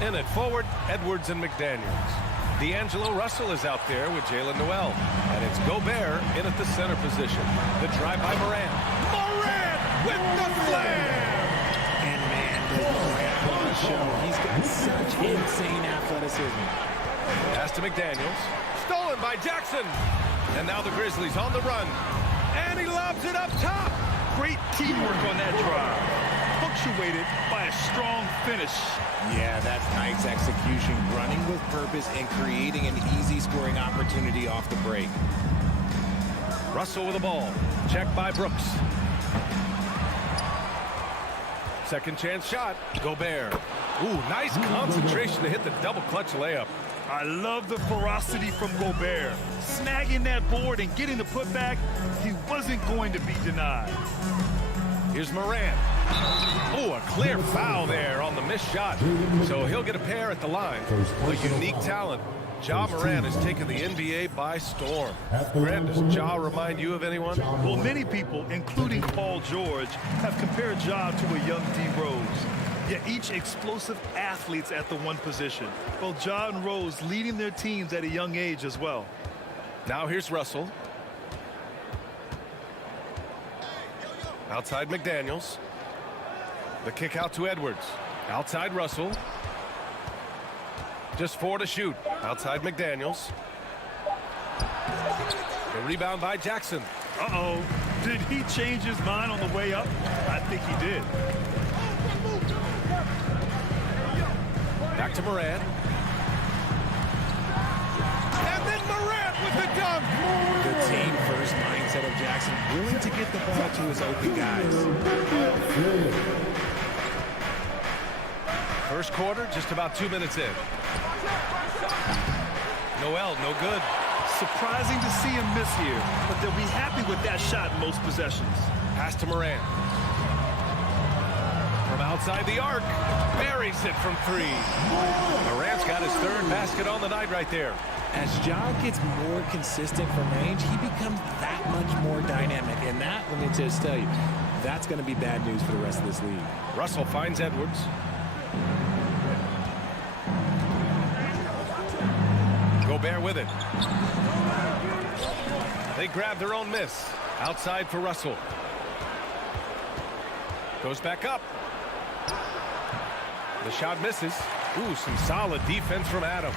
In at forward, Edwards and McDaniels. D'Angelo Russell is out there with Jalen Noel. And it's Gobert in at the center position. The drive by Morant. Morant with the flair! And man, does Morant put on a show. He's got such insane athleticism. Pass to McDaniels. Stolen by Jackson. And now the Grizzlies on the run. And he lobs it up top. Great teamwork on that drive. Punctuated by a strong finish. Yeah, that's nice execution. Running with purpose and creating an easy scoring opportunity off the break. Russell with the ball. Checked by Brooks. Second chance shot. Gobert. Ooh, nice concentration to hit the double clutch layup. I love the ferocity from Gobert. Snagging that board and getting the putback, he wasn't going to be denied. Here's Morant. Oh, a clear foul there on the missed shot. So he'll get a pair at the line. A unique talent. Ja Morant has taken the NBA by storm. Grant, does Ja remind you of anyone? Well, many people, including Paul George, have compared Ja to a young D. Rose. Yet each explosive athletes at the one position. Both Ja and Rose leading their teams at a young age as well. Now here's Russell. Outside McDaniels. The kick out to Edwards. Outside Russell. Just 4 to shoot. Outside McDaniels. The rebound by Jackson. Uh-oh. Did he change his mind on the way up? I think he did. Back to Morant. And then Morant with the dunk. The team first mindset of Jackson, willing to get the ball to his open guys. First quarter, just about 2 minutes in. Noel, no good. Surprising to see him miss here, but they'll be happy with that shot in most possessions. Pass to Morant. From outside the arc, buries it from 3. Morant's got his third basket on the night right there. As Ja gets more consistent from range, he becomes that much more dynamic. And that, let me just tell you, that's going to be bad news for the rest of this league. Russell finds Edwards. Gobert with it. They grab their own miss. Outside for Russell. Goes back up. The shot misses. Ooh, some solid defense from Adams.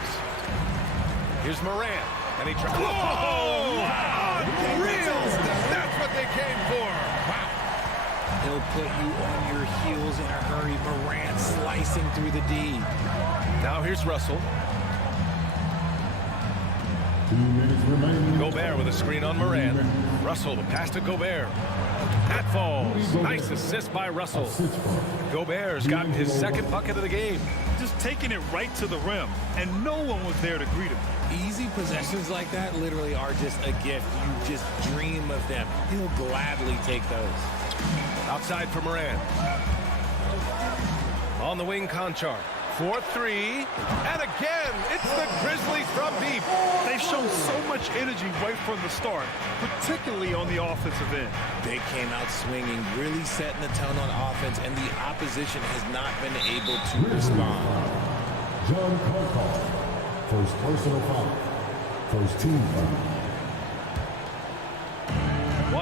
Here's Morant. And he tries. Whoa! Wow! Real! That's what they came for. Wow. He'll put you on your heels in a hurry. Morant slicing through the D. Now here's Russell. 2 minutes remaining. Gobert with a screen on Morant. Russell, the pass to Gobert. That falls. Nice assist by Russell. Gobert's gotten his second bucket of the game. Just taking it right to the rim, and no one was there to greet him. Easy possessions like that literally are just a gift. You just dream of them. He'll gladly take those. Outside for Morant. On the wing, Conchar. 4-3. And again, it's the Grizzlies from deep. They've shown so much energy right from the start, particularly on the offensive end. They came out swinging, really setting the tone on offense, and the opposition has not been able to respond. John Carcall. First personal foul. First team foul.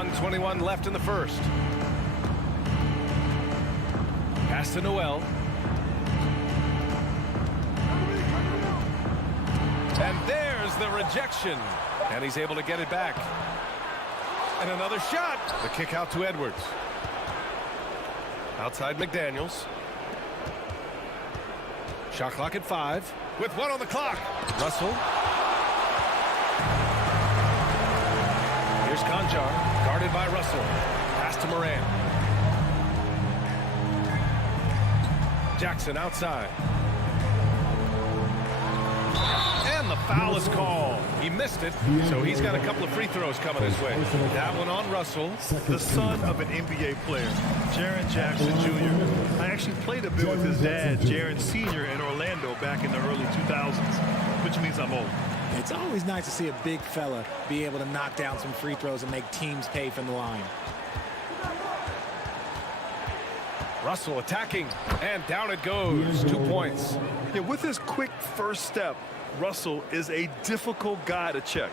1:21 left in the first. Pass to Noel. And there's the rejection. And he's able to get it back. And another shot. The kick out to Edwards. Outside McDaniels. Shot clock at 5. With 1 on the clock. Russell. Here's Conchar. Guarded by Russell. Pass to Morant. Jackson outside. And the foul is called. He missed it, so he's got a couple of free throws coming his way. That one on Russell. The son of an NBA player, Jaren Jackson Jr. I actually played a bit with his dad, Jaren Sr. in Orlando back in the early 2000s, which means I'm old. It's always nice to see a big fella be able to knock down some free throws and make teams pay from the line. Russell attacking, and down it goes. 2 points. Yeah, with his quick first step, Russell is a difficult guy to check.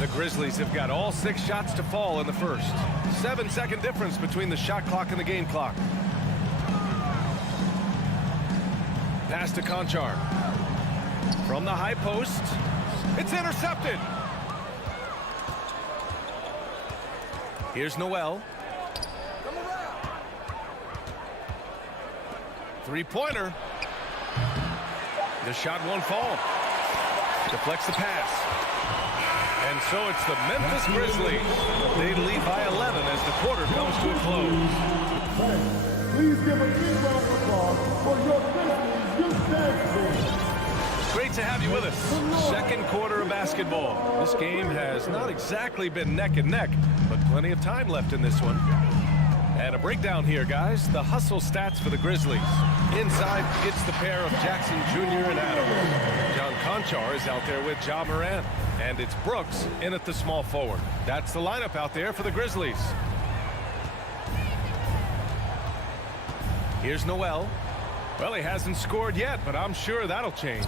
The Grizzlies have got all 6 shots to fall in the first. 7-second difference between the shot clock and the game clock. Pass to Conchar. From the high post. It's intercepted. Here's Noel. Three-pointer. The shot won't fall. Deflects the pass. And so it's the Memphis Grizzlies. They lead by 11 as the quarter comes to a close. Please give a big round of applause for your Grizzlies youth dance team. Great to have you with us. Second quarter of basketball. This game has not exactly been neck and neck, but plenty of time left in this one. And a breakdown here, guys. The hustle stats for the Grizzlies. Inside, it's the pair of Jackson Jr. and Adams. John Conchar is out there with Ja Morant. And it's Brooks in at the small forward. That's the lineup out there for the Grizzlies. Here's Noel. Well, he hasn't scored yet, but I'm sure that'll change.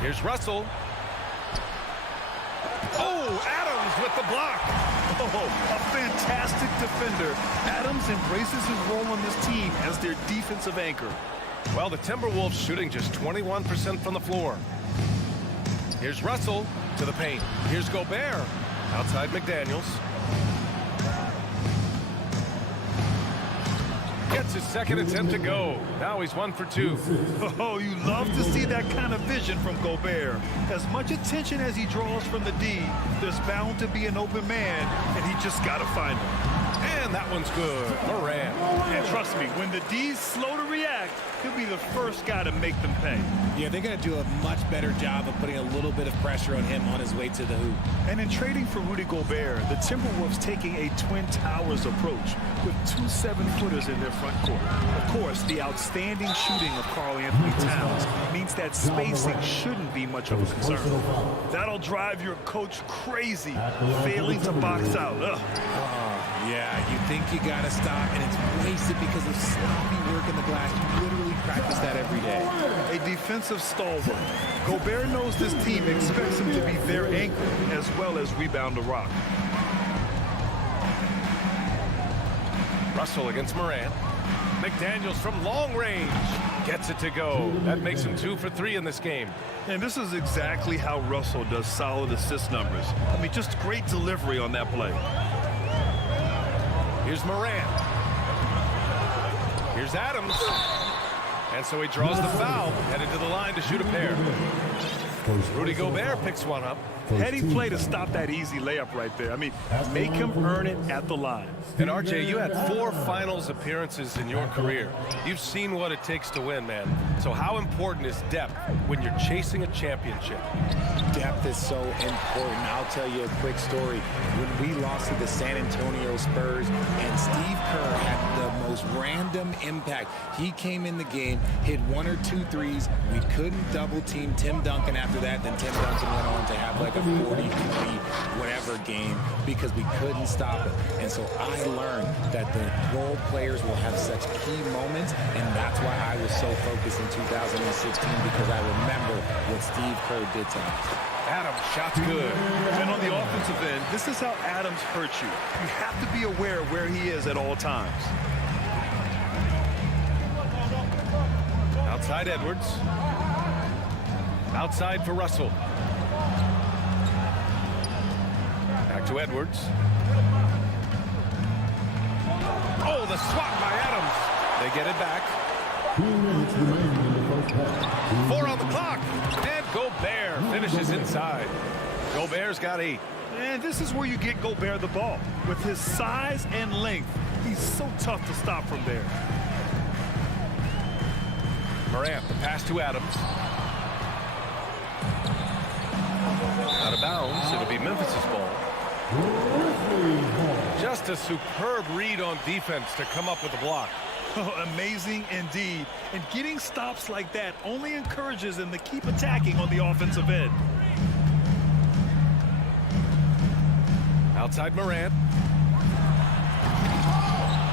Here's Russell. Oh, Adams with the block. Oh, a fantastic defender. Adams embraces his role on this team as their defensive anchor. Well, the Timberwolves shooting just 21% from the floor. Here's Russell to the paint. Here's Gobert. Outside McDaniels. Gets his second attempt to go. Now he's 1 for 2. Oh, you love to see that kind of vision from Gobert. As much attention as he draws from the D, there's bound to be an open man, and he just got to find him. And that one's good. Morant. And trust me, when the D's slow to react, he'll be the first guy to make them pay. Yeah, they're going to do a much better job of putting a little bit of pressure on him on his way to the hoop. And in trading for Rudy Gobert, the Timberwolves taking a Twin Towers approach with 2 7-footers in their front court. Of course, the outstanding shooting of Karl Anthony Towns means that spacing shouldn't be much of a concern. That'll drive your coach crazy, failing to box out. Yeah, you think you got to stop, and it's wasted because of sloppy work in the glass. You literally practice that every day. A defensive stalwart. Gobert knows this team expects him to be their anchor as well as rebound the rock. Russell against Morant. McDaniels from long range. Gets it to go. That makes him 2 for 3 in this game. And this is exactly how Russell does solid assist numbers. I mean, just great delivery on that play. Here's Morant. Here's Adams. And so he draws the foul, headed to the line to shoot a pair. Rudy Gobert picks one up. Heady play to stop that easy layup right there. I mean, make him earn it at the line. And RJ, you had 4 finals appearances in your career. You've seen what it takes to win, man. So how important is depth when you're chasing a championship? Depth is so important. I'll tell you a quick story. When we lost to the San Antonio Spurs and Steve Kerr had the most random impact. He came in the game, hit 1 or 2 threes. We couldn't double team Tim Duncan after that. Then Tim Duncan went on to have like a 40, 50, whatever game because we couldn't stop it. And so I learned that the role players will have such key moments, and that's why I was so focused in 2016 because I remember what Steve Kerr did to us. Adams, shot's good. And on the offensive end, this is how Adams hurts you. You have to be aware of where he is at all times. Outside Edwards. Outside for Russell. Back to Edwards. Oh, the swat by Adams. They get it back. 2 minutes remaining in the first half. 4 on the clock. And Gobert finishes inside. Gobert's got 8. And this is where you get Gobert the ball. With his size and length, he's so tough to stop from there. Morant, the pass to Adams. Out of bounds. It'll be Memphis's ball. Just a superb read on defense to come up with the block. Amazing indeed. And getting stops like that only encourages them to keep attacking on the offensive end. Outside Morant.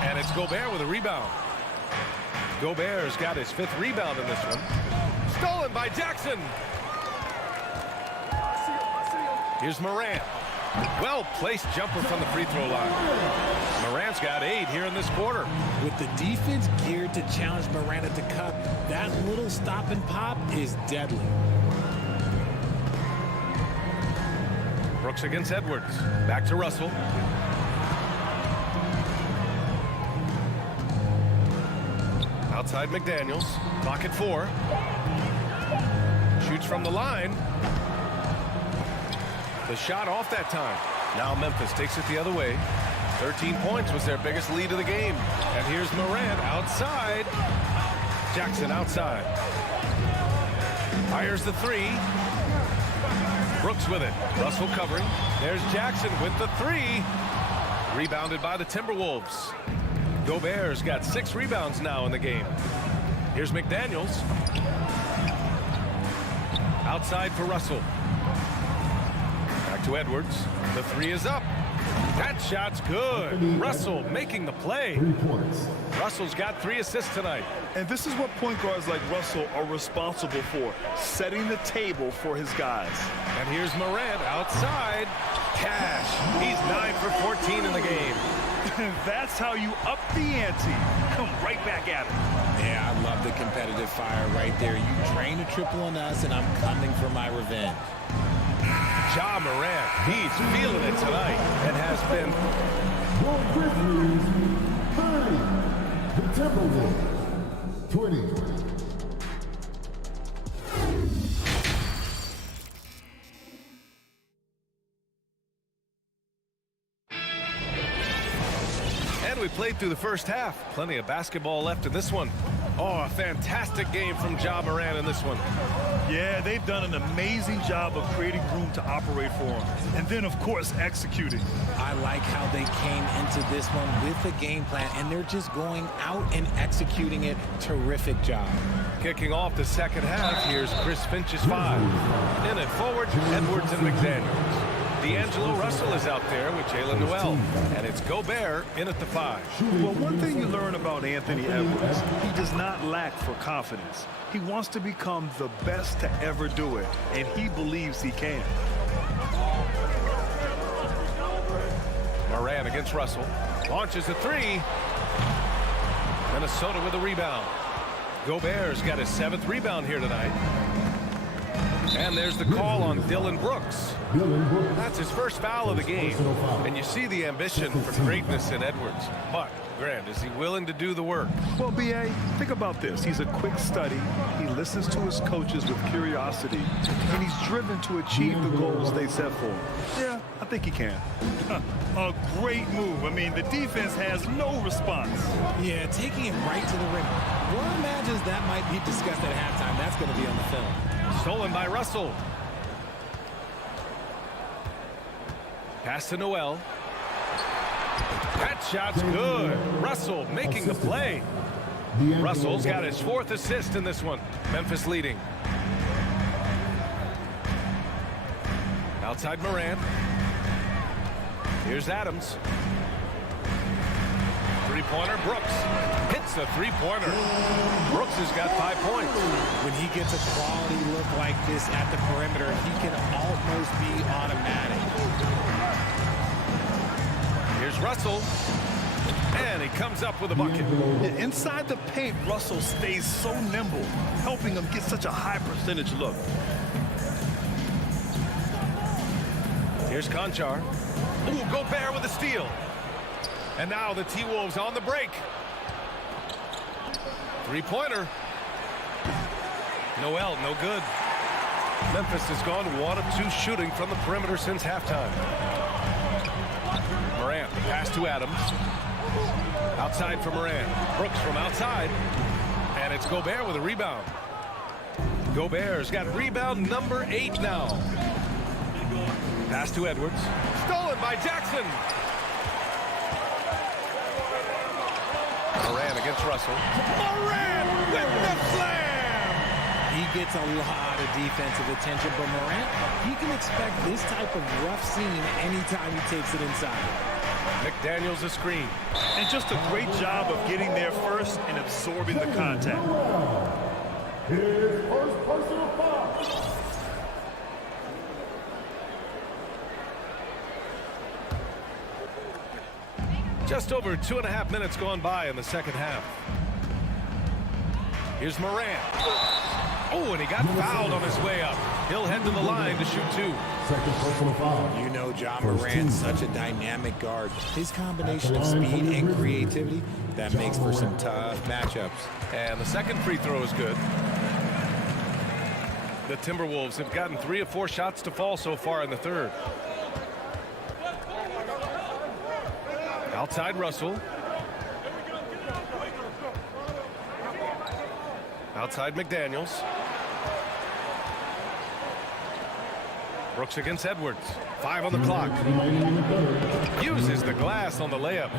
And it's Gobert with a rebound. Gobert's got his 5th rebound in this one. Stolen by Jackson. Here's Morant. Well-placed jumper from the free throw line. Morant's got 8 here in this quarter. With the defense geared to challenge Morant at the cup, that little stop and pop is deadly. Brooks against Edwards. Back to Russell. Outside McDaniels. Clock at 4. Shoots from the line. The shot off that time. Now Memphis takes it the other way. 13 points was their biggest lead of the game. And here's Morant outside. Jackson outside. Fires the 3. Brooks with it. Russell covering. There's Jackson with the 3. Rebounded by the Timberwolves. Gobert's got 6 rebounds now in the game. Here's McDaniels. Outside for Russell. Back to Edwards. The 3 is up. That shot's good. Russell making the play. 3 points. Russell's got 3 assists tonight. And this is what point guards like Russell are responsible for, setting the table for his guys. And here's Morant outside. Cash. He's 9 for 14 in the game. That's how you up the ante. Come right back at it. Yeah, I love the competitive fire right there. You drain a triple on us, and I'm coming for my revenge. Ja Morant, he's feeling it tonight and has been. The Grizzlies 30. The Timberwolves 20. And we played through the first half. Plenty of basketball left in this one. Oh, a fantastic game from Ja Morant in this one. Yeah, they've done an amazing job of creating room to operate for him. And then, of course, executing. I like how they came into this one with a game plan, and they're just going out and executing it. Terrific job. Kicking off the second half, here's Chris Finch's 5. In it forward, Edwards and McDaniels. D'Angelo Russell is out there with Jalen Noel. And it's Gobert in at the 5. Well, one thing you learn about Anthony Edwards, he does not lack for confidence. He wants to become the best to ever do it, and he believes he can. Morant against Russell. Launches a 3. Minnesota with a rebound. Gobert's got his 7th rebound here tonight. And there's the call on Dillon Brooks. That's his first foul of the game. And you see the ambition for greatness in Edwards. But, Grant, is he willing to do the work? Well, B.A., think about this. He's a quick study. He listens to his coaches with curiosity. And he's driven to achieve the goals they set for him. Yeah, I think he can. A great move. I mean, the defense has no response. Yeah, taking it right to the rim. One imagines that might be discussed at halftime. That's going to be on the film. Stolen by Russell. Pass to Noel. That shot's good. Russell making the play. Russell's got his 4th assist in this one. Memphis leading. Outside Morant. Here's Adams. Three-pointer, Brooks. Hits a three-pointer. Brooks has got 5 points. When he gets a quality look like this at the perimeter, he can almost be automatic. Here's Russell. And he comes up with a bucket. Inside the paint, Russell stays so nimble, helping him get such a high percentage look. Here's Conchar. Ooh, Gobert with a steal. And now the T-Wolves on the break. Three-pointer. Noel, no good. Memphis has gone 1 of 2 shooting from the perimeter since halftime. Morant, pass to Adams. Outside for Morant. Brooks from outside. And it's Gobert with a rebound. Gobert's got rebound number 8 now. Pass to Edwards. Stolen by Jackson. Moran against Russell. Moran with the slam! He gets a lot of defensive attention, but Morant, he can expect this type of rough scene anytime he takes it inside. McDaniels a screen. And just a great job of getting there first and absorbing the contact. His first personal foul. Just over 2.5 minutes gone by in the second half. Here's Moran. Oh, and he got fouled on his way up. He'll head to the line to shoot 2. Second personal foul. You know John Morant's such a dynamic guard. His combination of speed and creativity, that makes for some tough matchups. And the second free throw is good. The Timberwolves have gotten 3 of 4 shots to fall so far in the third. Outside Russell. Outside McDaniels. Brooks against Edwards. 5 on the clock. Uses the glass on the layup.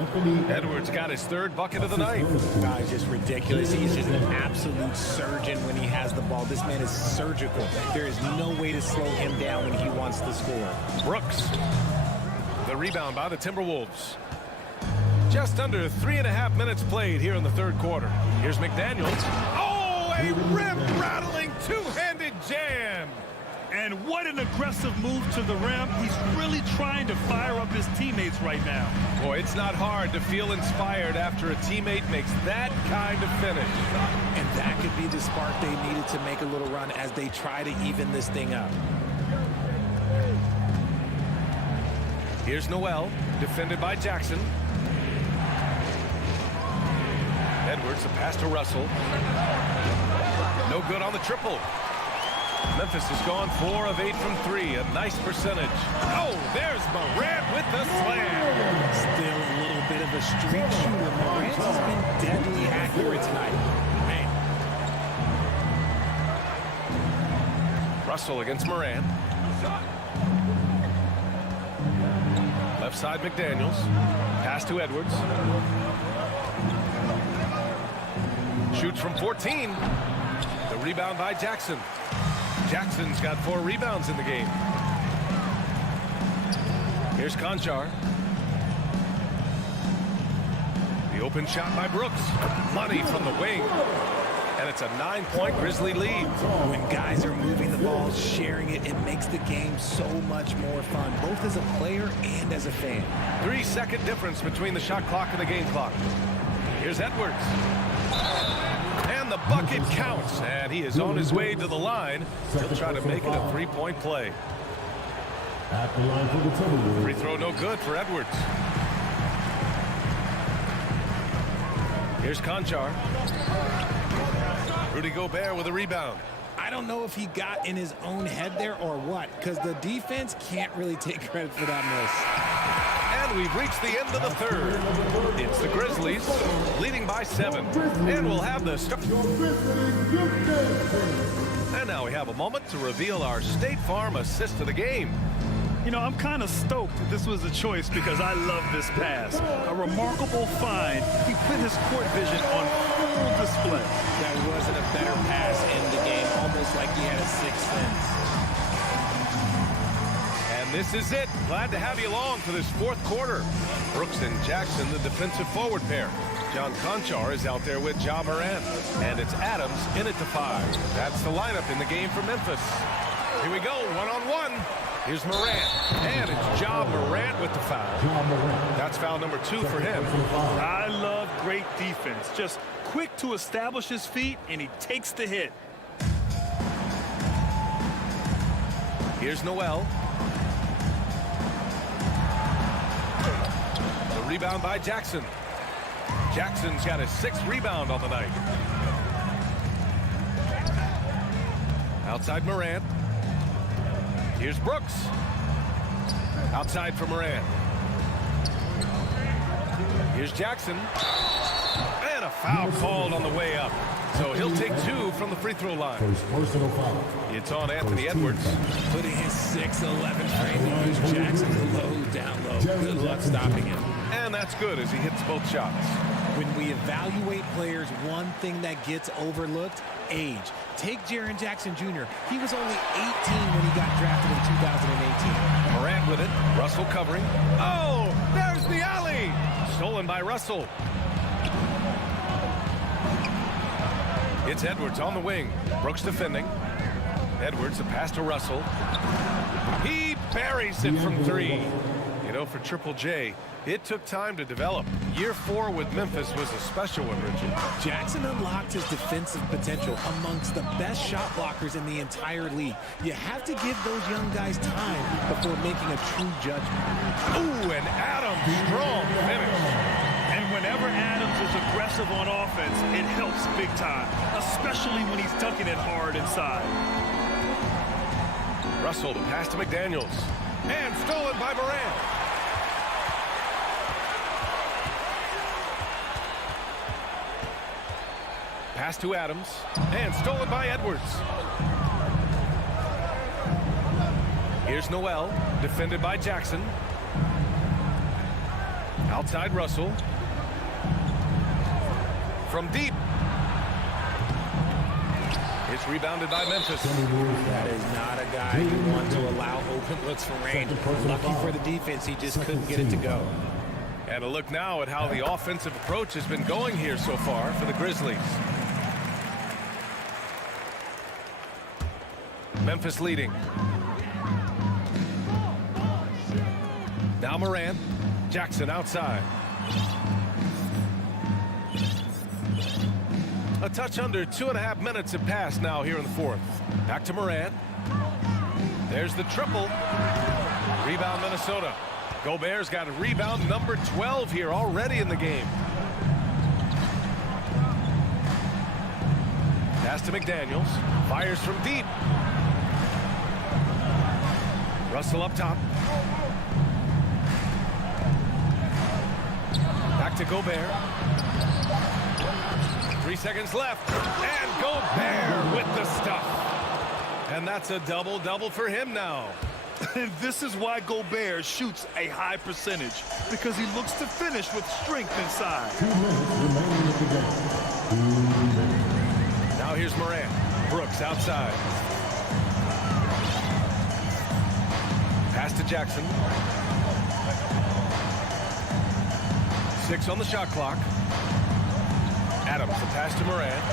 Edwards got his 3rd bucket of the night. Guy's just ridiculous. He's just an absolute surgeon when he has the ball. This man is surgical. There is no way to slow him down when he wants to score. Brooks. The rebound by the Timberwolves. Just under 3.5 minutes played here in the third quarter. Here's McDaniels. Oh, a rim-rattling two-handed jam. And what an aggressive move to the rim. He's really trying to fire up his teammates right now. Boy, it's not hard to feel inspired after a teammate makes that kind of finish. And that could be the spark they needed to make a little run as they try to even this thing up. Here's Noel, defended by Jackson. Edwards, a pass to Russell. No good on the triple. Memphis has gone 4 of 8 from 3. A nice percentage. Oh, there's Morant with the slam. Still a little bit of a streak shooter. Morant has been deadly accurate tonight. Man. Russell against Morant. Left side McDaniels. Pass to Edwards. Shoots from 14. The rebound by Jackson. Jackson's got 4 rebounds in the game. Here's Conchar. The open shot by Brooks. Money from the wing. And it's a 9-point Grizzly lead. When guys are moving the ball, sharing it, it makes the game so much more fun, both as a player and as a fan. 3-second difference between the shot clock and the game clock. Here's Edwards. And the bucket counts. And he is on his way to the line. He'll try to make it a 3-point play. At the line for the Timberwolves. Free throw no good for Edwards. Here's Conchar. Rudy Gobert with a rebound. I don't know if he got in his own head there or what, because the defense can't really take credit for that miss. And we've reached the end of the third. It's the Grizzlies leading by 7. And we'll have the start. And now we have a moment to reveal our State Farm assist of the game. You know, I'm kind of stoked this was a choice because I love this pass. A remarkable find. He put his court vision on full display. That wasn't a better pass in the game, almost like he had a 6th sense. And this is it. Glad to have you along for this 4th quarter. Brooks and Jackson, the defensive forward pair. John Conchar is out there with Ja Morant. And it's Adams in at the 5. That's the lineup in the game for Memphis. Here we go, one-on-one. Here's Morant. And it's Ja Morant with the foul. That's foul number 2 for him. I love great defense. Just quick to establish his feet, and he takes the hit. Here's Noel. The rebound by Jackson. Jackson's got his 6th rebound on the night. Outside Morant. Here's Brooks. Outside for Morant. Here's Jackson. And a a foul called on the way up. So he'll take 2 from the free throw line. First personal foul. It's on Anthony Edwards. Putting his 6'11" frame to use Jackson's low, down low. Good luck stopping him. And that's good as he hits both shots. When we evaluate players, one thing that gets overlooked, age. Take Jaren Jackson Jr. He was only 18 when he got drafted in 2018. Morant with it. Russell covering. Oh, there's the alley. Stolen by Russell. It's Edwards on the wing. Brooks defending. Edwards, a pass to Russell. He buries it from 3. You know, for Triple J, it took time to develop. Year 4 with Memphis was a special one, Richard. Jackson unlocked his defensive potential amongst the best shot blockers in the entire league. You have to give those young guys time before making a true judgment. Ooh, and Adams, strong finish. And whenever Adams is aggressive on offense, it helps big time, especially when he's dunking it hard inside. Russell, the pass to McDaniels. And stolen by Morant. Pass to Adams. And stolen by Edwards. Here's Noel, defended by Jackson. Outside Russell. From deep. It's rebounded by Memphis. That is not a guy you want to allow open looks for rain. Lucky for the defense, he just couldn't get it to go. And a look now at how the offensive approach has been going here so far for the Grizzlies. Memphis leading. Now Morant. Jackson outside. A touch under 2.5 minutes have passed now here in the 4th. Back to Morant. There's the triple. Rebound Minnesota. Gobert's got a rebound number 12 here already in the game. Pass to McDaniels. Fires from deep. Russell up top. Back to Gobert. 3 seconds left. And Gobert with the stuff. And that's a double-double for him now. And this is why Gobert shoots a high percentage, because he looks to finish with strength inside. 2 minutes remaining in the game. Now here's Morant. Brooks outside. Pass to Jackson. 6 on the shot clock. Adams, the pass to Morant.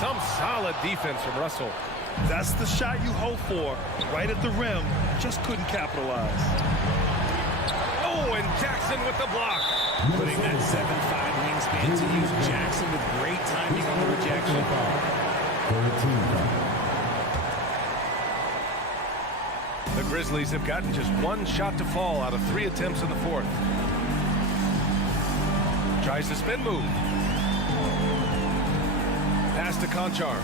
Some solid defense from Russell. That's the shot you hope for. Right at the rim. Just couldn't capitalize. Oh, and Jackson with the block. Putting that 7'5" wingspan to use Jackson with great timing on the rejection. 13. The Grizzlies have gotten just 1 shot to fall out of 3 attempts in the 4th. Tries the spin move. Pass to Conchar.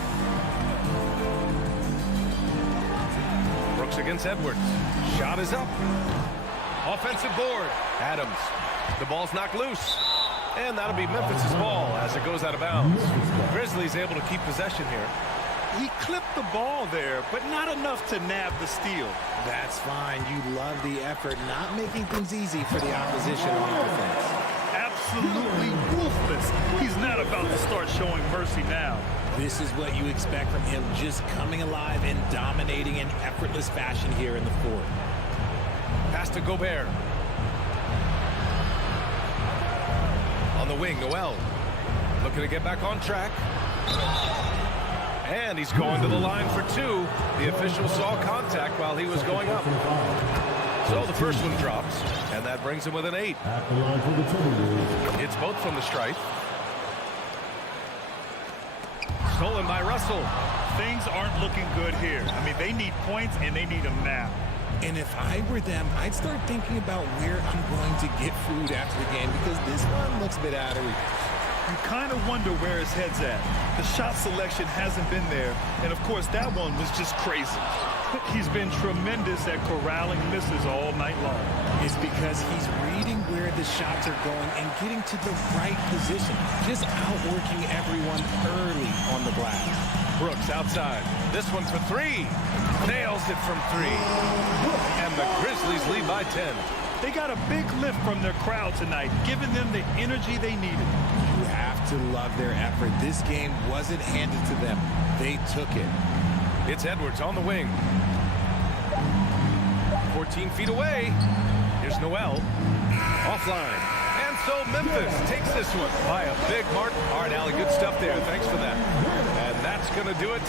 Brooks against Edwards. Shot is up. Offensive board. Adams. The ball's knocked loose. And that'll be Memphis' ball as it goes out of bounds. Grizzlies able to keep possession here. He clipped the ball there, but not enough to nab the steal. That's fine. You love the effort, not making things easy for the opposition on offense. Absolutely ruthless. He's not about to start showing mercy now. This is what you expect from him, just coming alive and dominating in effortless fashion here in the 4th. Pass to Gobert. On the wing, Noel. Looking to get back on track. And he's going to the line for 2. The official saw contact while he was going up. So the first one drops, and that brings him with an 8. At the line for the Timberwolves. It's both from the stripe. Stolen by Russell. Things aren't looking good here. I mean, they need points, and they need them now. And if I were them, I'd start thinking about where I'm going to get food after the game, because this one looks a bit out of reach. You kind of wonder where his head's at. The shot selection hasn't been there, and of course that one was just crazy. He's been tremendous at corralling misses all night long. It's because he's reading where the shots are going and getting to the right position, just outworking everyone early on the glass. Brooks outside. This one for three. Nails it from three. And the Grizzlies lead by 10. They got a big lift from their crowd tonight, giving them the energy they needed. You have to love their effort. This game wasn't handed to them. They took it. It's Edwards on the wing. 14 feet away. Here's Noel. Offline. And so Memphis takes this one by a big mark. All right, Allie, good stuff there. Thanks for that. And that's going to do it.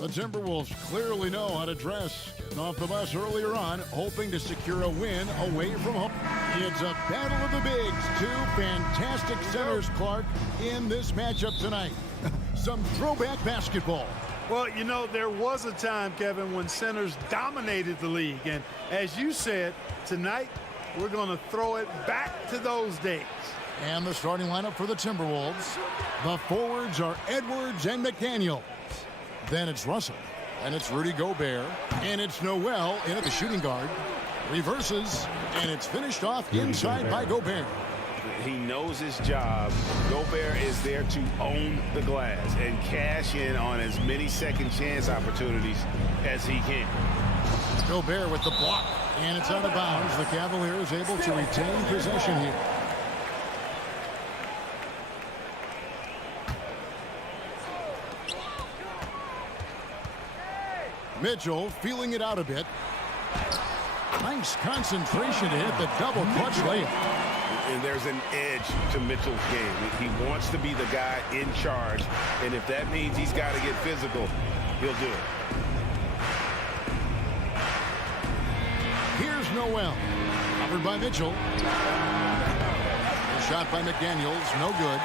The Timberwolves clearly know how to dress. Getting off the bus earlier on, hoping to secure a win away from home. It's a battle of the bigs. Two fantastic centers, Clark, in this matchup tonight. Some throwback basketball. Well, you know, there was a time, Kevin, when centers dominated the league. And as you said, tonight we're going to throw it back to those days. And the starting lineup for the Timberwolves. The forwards are Edwards and McDaniel. Then it's Russell, and it's Rudy Gobert, and it's Noel in at the shooting guard. Reverses, and it's finished off inside by Gobert. He knows his job. Gobert is there to own the glass and cash in on as many second chance opportunities as he can. Gobert with the block, and it's out of bounds. The Cavaliers able to retain possession here. Mitchell feeling it out a bit. Nice concentration to hit the double clutch layup. And there's an edge to Mitchell's game. He wants to be the guy in charge, and if that means he's got to get physical, he'll do it. Here's Noel. Covered by Mitchell. A shot by McDaniels, no good.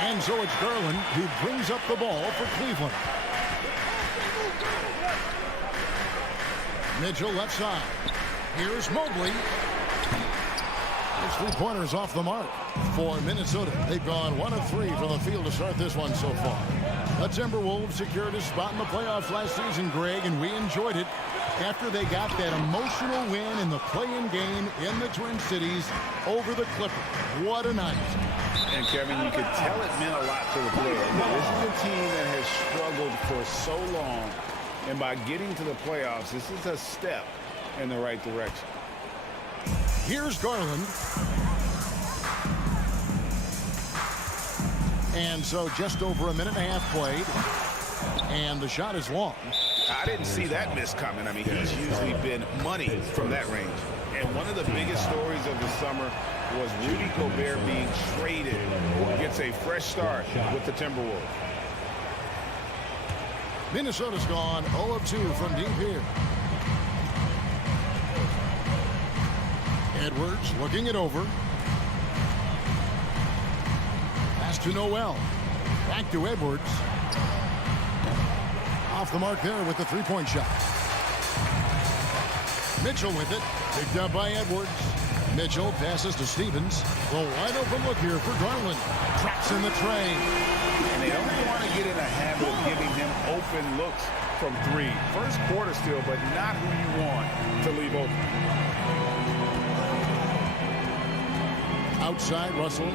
And so it's Garland who brings up the ball for Cleveland. Mitchell left side. Here's Mobley. His three-pointers off the mark for Minnesota. They've gone 1 of 3 from the field to start this one so far. The Timberwolves secured a spot in the playoffs last season, Greg, and we enjoyed it after they got that emotional win in the play-in game in the Twin Cities over the Clippers. What a night. And, Kevin, you could tell it meant a lot to the players. This is a team that has struggled for so long. And by getting to the playoffs, this is a step in the right direction. Here's Garland. And so just over a minute and a half played. And the shot is long. I didn't see that miss coming. I mean, he's usually been money from that range. And one of the biggest stories of the summer was Rudy Gobert being traded. Gets a fresh start with the Timberwolves. Minnesota's gone 0 of 2 from deep here. Edwards looking it over. Pass to Noel. Back to Edwards. Off the mark there with the three-point shot. Mitchell with it. Picked up by Edwards. Mitchell passes to Stevens. The wide open look here for Garland. Traps in the tray. And they don't want to get in a habit of giving him open looks from three. First quarter still, but not who you want to leave open. Outside, Russell.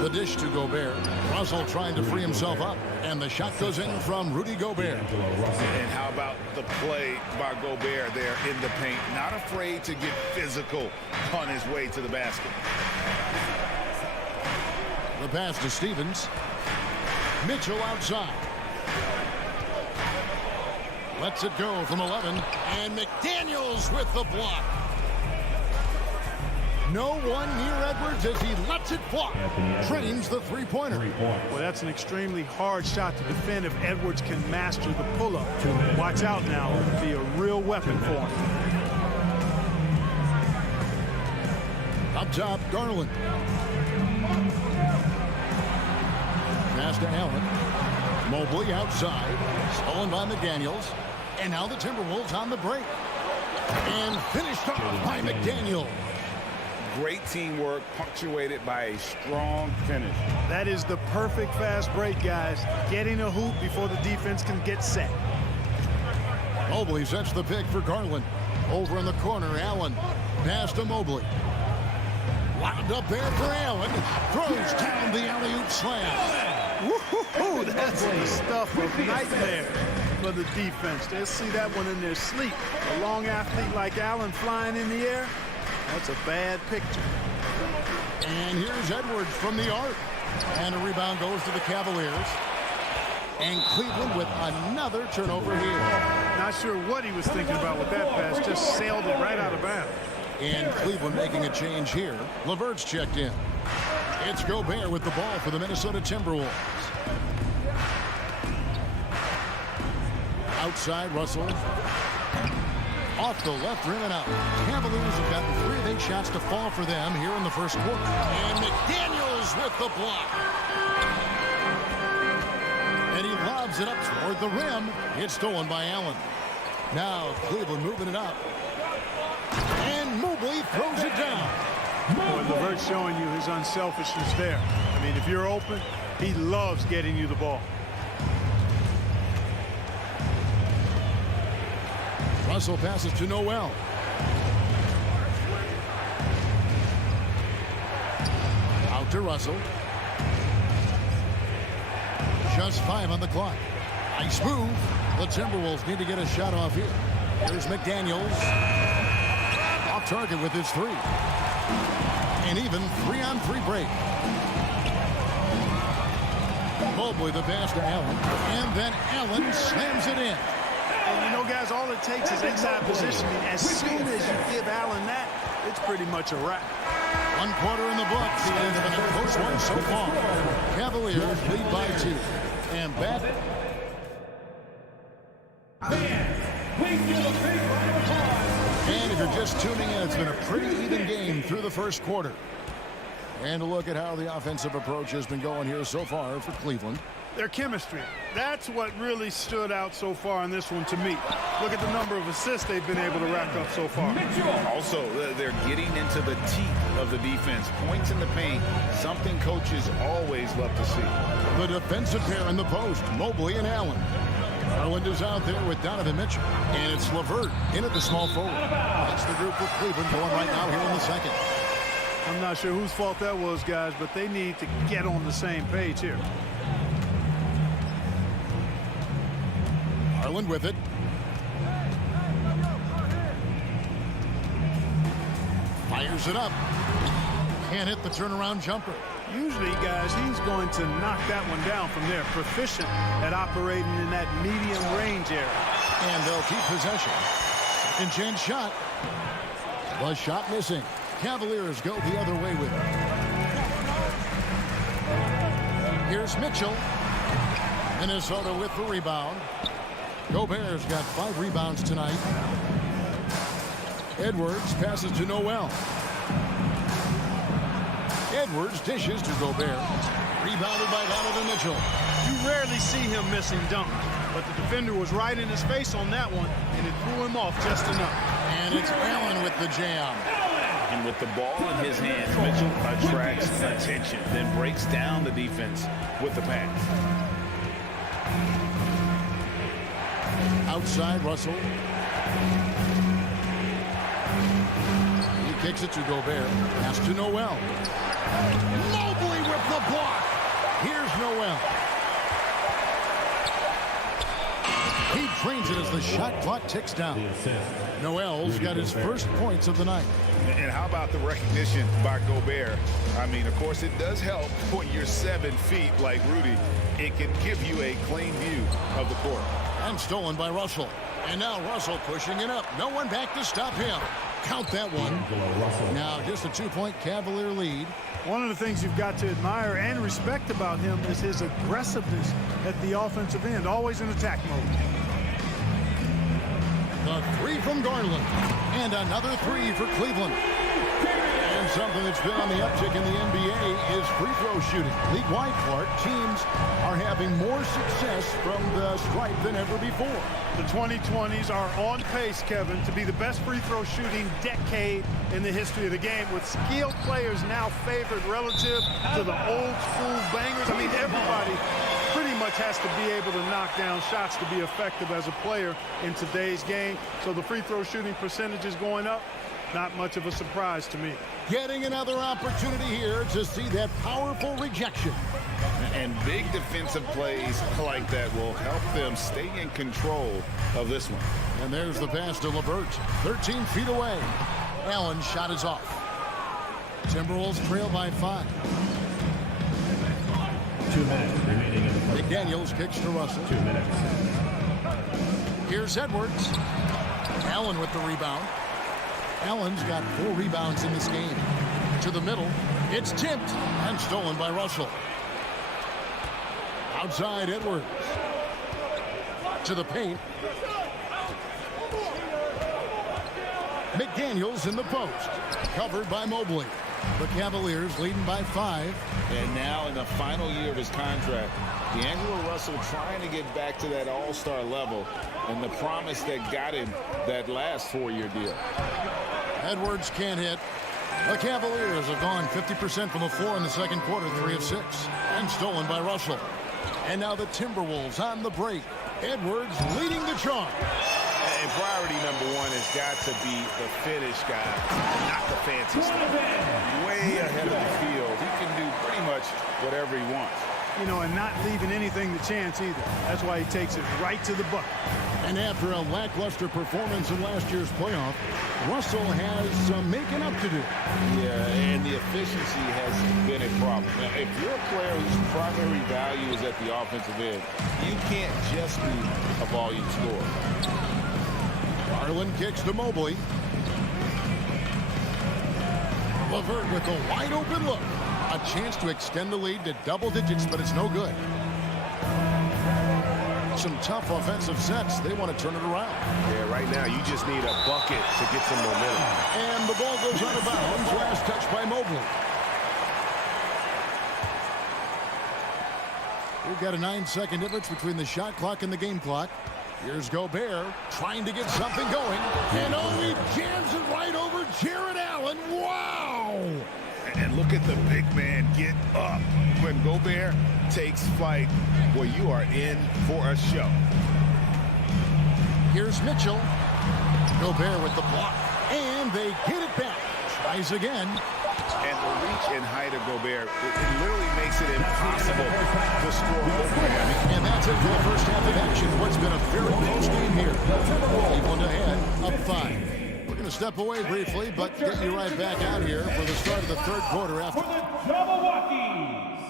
The dish to Gobert. Russell trying to free himself up. And the shot goes in from Rudy Gobert. And how about the play by Gobert there in the paint? Not afraid to get physical on his way to the basket. The pass to Stevens. Mitchell outside. Lets it go from 11. And McDaniels with the block. No one near Edwards as he lets it fly. Drains the three-pointer. Well, that's an extremely hard shot to defend if Edwards can master the pull-up. Watch out now. It would be a real weapon for him. Up top, Garland. Pass to Allen. Mobley outside. Stolen by McDaniels. And now the Timberwolves on the break. And finished off by McDaniel. Great teamwork punctuated by a strong finish. That is the perfect fast break, guys. Getting a hoop before the defense can get set. Mobley sets the pick for Garland. Over in the corner, Allen. Pass to Mobley. Wound up there for Allen. Throws down the alley-oop slam. Woo-hoo-hoo, that's the stuff of nightmare for the defense. They'll see that one in their sleep. A long athlete like Allen flying in the air. That's a bad picture. And here's Edwards from the arc. And a rebound goes to the Cavaliers. And Cleveland with another turnover here. Not sure what he was thinking about with that pass. Just sailed it right out of bounds. And Cleveland making a change here. LeVert's checked in. It's Gobert with the ball for the Minnesota Timberwolves. Outside, Russell. Off the left rim and out. Cavaliers have gotten 3 of 8 shots to fall for them here in the first quarter. And McDaniels with the block. And he lobs it up toward the rim. It's stolen by Allen. Now Cleveland moving it up. And Mobley throws it down. Boy, LeVert's showing you his unselfishness there. I mean, if you're open, he loves getting you the ball. Russell passes to Noel. Out to Russell. Just 5 on the clock. Nice move. The Timberwolves need to get a shot off here. Here's McDaniels. Off target with his 3. An even 3-on-3 break. Mobley the pass to Allen. And then Allen slams it in. And you know, guys, all it takes is inside positioning. As soon as you give Allen that, it's pretty much a wrap. 1 quarter in the books. It's been a close one so far. Cavaliers lead by 2. And back. And if you're just tuning in, it's been a pretty even game through the first quarter. And a look at how the offensive approach has been going here so far for Cleveland. Their chemistry. That's what really stood out so far in this one to me. Look at the number of assists they've been able to rack up so far. Also, they're getting into the teeth of the defense. Points in the paint, something coaches always love to see. The defensive pair in the post, Mobley and Allen. Garland is out there with Donovan Mitchell. And it's LeVert in at the small forward. That's the group for Cleveland going right now here in the second. I'm not sure whose fault that was, guys, but they need to get on the same page here. Garland with it. Fires it up. Can't hit the turnaround jumper. Usually, guys, he's going to knock that one down from there. Proficient at operating in that medium range area. And they'll keep possession. Second chance shot. The shot missing. Cavaliers go the other way with it. Here's Mitchell. Minnesota with the rebound. Gobert's got 5 rebounds tonight. Edwards passes to Noel. Edwards dishes to Gobert. Rebounded by Donovan Mitchell. You rarely see him missing dunks, but the defender was right in his face on that one, and it threw him off just enough. And it's Allen with the jam. And with the ball in his hands, Mitchell attracts attention, then breaks down the defense with the pass. Outside, Russell. He kicks it to Gobert. Pass to Noel. Mobley with the block. Here's Noel. He trains it as the shot clock ticks down. Noel's got his first points of the night. And how about the recognition by Gobert? I mean, of course, it does help when you're 7 feet like Rudy. It can give you a clean view of the court. And stolen by Russell. And now Russell pushing it up. No one back to stop him. Count that one. Now just a 2-point Cavalier lead. One of the things you've got to admire and respect about him is his aggressiveness at the offensive end, always in attack mode. The 3 from Garland. And another 3 for Cleveland. And something that's been on the uptick in the NBA is free throw shooting. League-wide, Clark, teams are having more success from the stripe than ever before. The 2020s are on pace, Kevin, to be the best free throw shooting decade in the history of the game, with skilled players now favored relative to the old school bangers. I mean, everybody pretty much has to be able to knock down shots to be effective as a player in today's game. So the free throw shooting percentage is going up. Not much of a surprise to me. Getting another opportunity here to see that powerful rejection. And big defensive plays like that will help them stay in control of this one. And there's the pass to LeVert. 13 feet away. Allen's shot is off. Timberwolves trail by 5. 2 minutes remaining in the first. McDaniels kicks to Russell. 2 minutes. Here's Edwards. Allen with the rebound. Allen's got 4 rebounds in this game. To the middle. It's tipped and stolen by Russell. Outside, Edwards. to the paint. McDaniels in the post. Covered by Mobley. The Cavaliers leading by 5. And now in the final year of his contract, D'Angelo Russell trying to get back to that all-star level and the promise that got him that last 4-year deal. Edwards can't hit. The Cavaliers have gone 50% from the floor in the second quarter, 3 of 6. And stolen by Russell. And now the Timberwolves on the break. Edwards leading the charge. And priority number 1 has got to be the finish guy, not the fancy stuff. Way ahead of the field. He can do pretty much whatever he wants. You know, and not leaving anything to chance either. That's why he takes it right to the bucket. And after a lackluster performance in last year's playoff, Russell has some making up to do. Yeah, and the efficiency has been a problem. Now, if you're a player whose primary value is at the offensive end, you can't just be a volume scorer. Garland kicks to Mobley. LeVert with a wide open look. A chance to extend the lead to double digits, but it's no good. Some tough offensive sets. They want to turn it around. Yeah, right now you just need a bucket to get some momentum. And the ball goes out of bounds. Last touch by Mobley. We've got a 9-second difference between the shot clock and the game clock. Here's Gobert trying to get something going. And oh, he jams it right over Jared Allen. Wow! And look at the big man get up. When Gobert takes flight, well, you are in for a show. Here's Mitchell. Gobert with the block. And they get it back. Tries again. And the reach and height of Gobert, it literally makes it impossible to score over him. And that's it for the first half of action. What's been a very close game here. Cleveland ahead, up 5. We're going to step away briefly, but get you right back out here for the start of the third quarter after. For the Jabberwockies.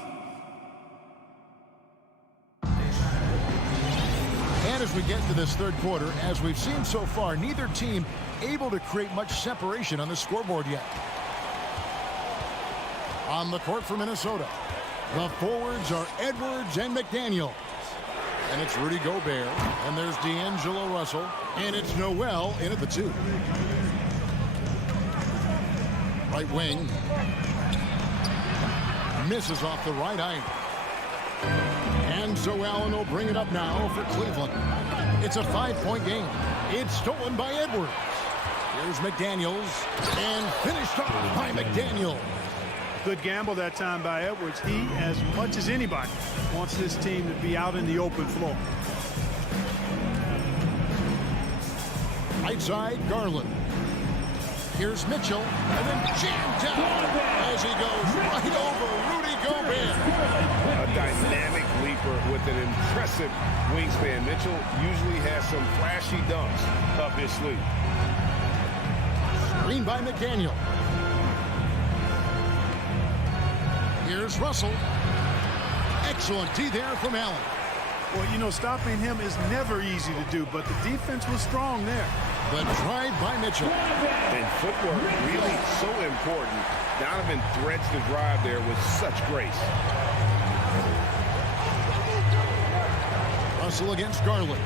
And as we get to this third quarter, as we've seen so far, neither team able to create much separation on the scoreboard yet. On the court for Minnesota, the forwards are Edwards and McDaniels. And it's Rudy Gobert, and there's D'Angelo Russell, and it's Noel in at the 2. Right wing. Misses off the right eye. And so Allen will bring it up now for Cleveland. It's a 5-point game. It's stolen by Edwards. Here's McDaniels, and finished off by McDaniels. Good gamble that time by Edwards. He, as much as anybody, wants this team to be out in the open floor. Right side, Garland. Here's Mitchell, and then jammed down as he goes right over Rudy Gobert. A dynamic leaper with an impressive wingspan. Mitchell usually has some flashy dunks up his sleeve. Screen by McDaniel. Here's Russell. Excellent D there from Allen. Well, you know, stopping him is never easy to do, but the defense was strong there. The drive by Mitchell. And footwork really so important. Donovan threads the drive there with such grace. Russell against Garland.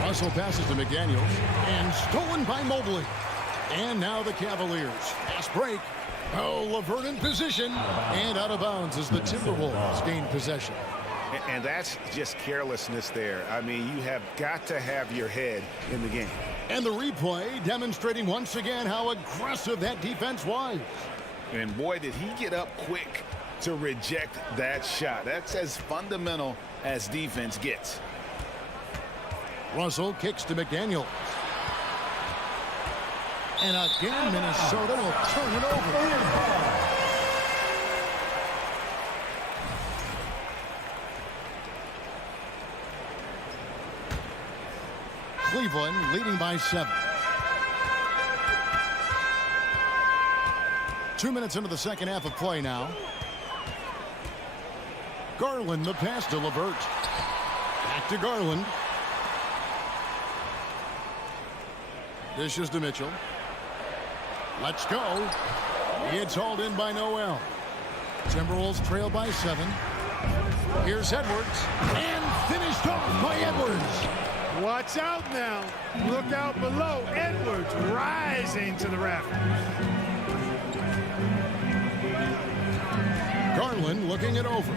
Russell passes to McDaniels. And stolen by Mobley. And now the Cavaliers. Fast break. Oh, LeVert in position. And out of bounds as the Timberwolves gain possession. And that's just carelessness there. I mean, you have got to have your head in the game. And the replay demonstrating once again how aggressive that defense was. And boy, did he get up quick to reject that shot. That's as fundamental as defense gets. Russell kicks to McDaniel. And again, Minnesota will turn it over. Cleveland leading by 7. 2 minutes into the second half of play now. Garland the pass to LeVert. Back to Garland. Dishes to Mitchell. Let's go. It's hauled in by Noel. Timberwolves trail by 7. Here's Edwards, and finished off by Edwards. Watch out now. Look out below. Edwards rising to the rafters. Garland looking it over.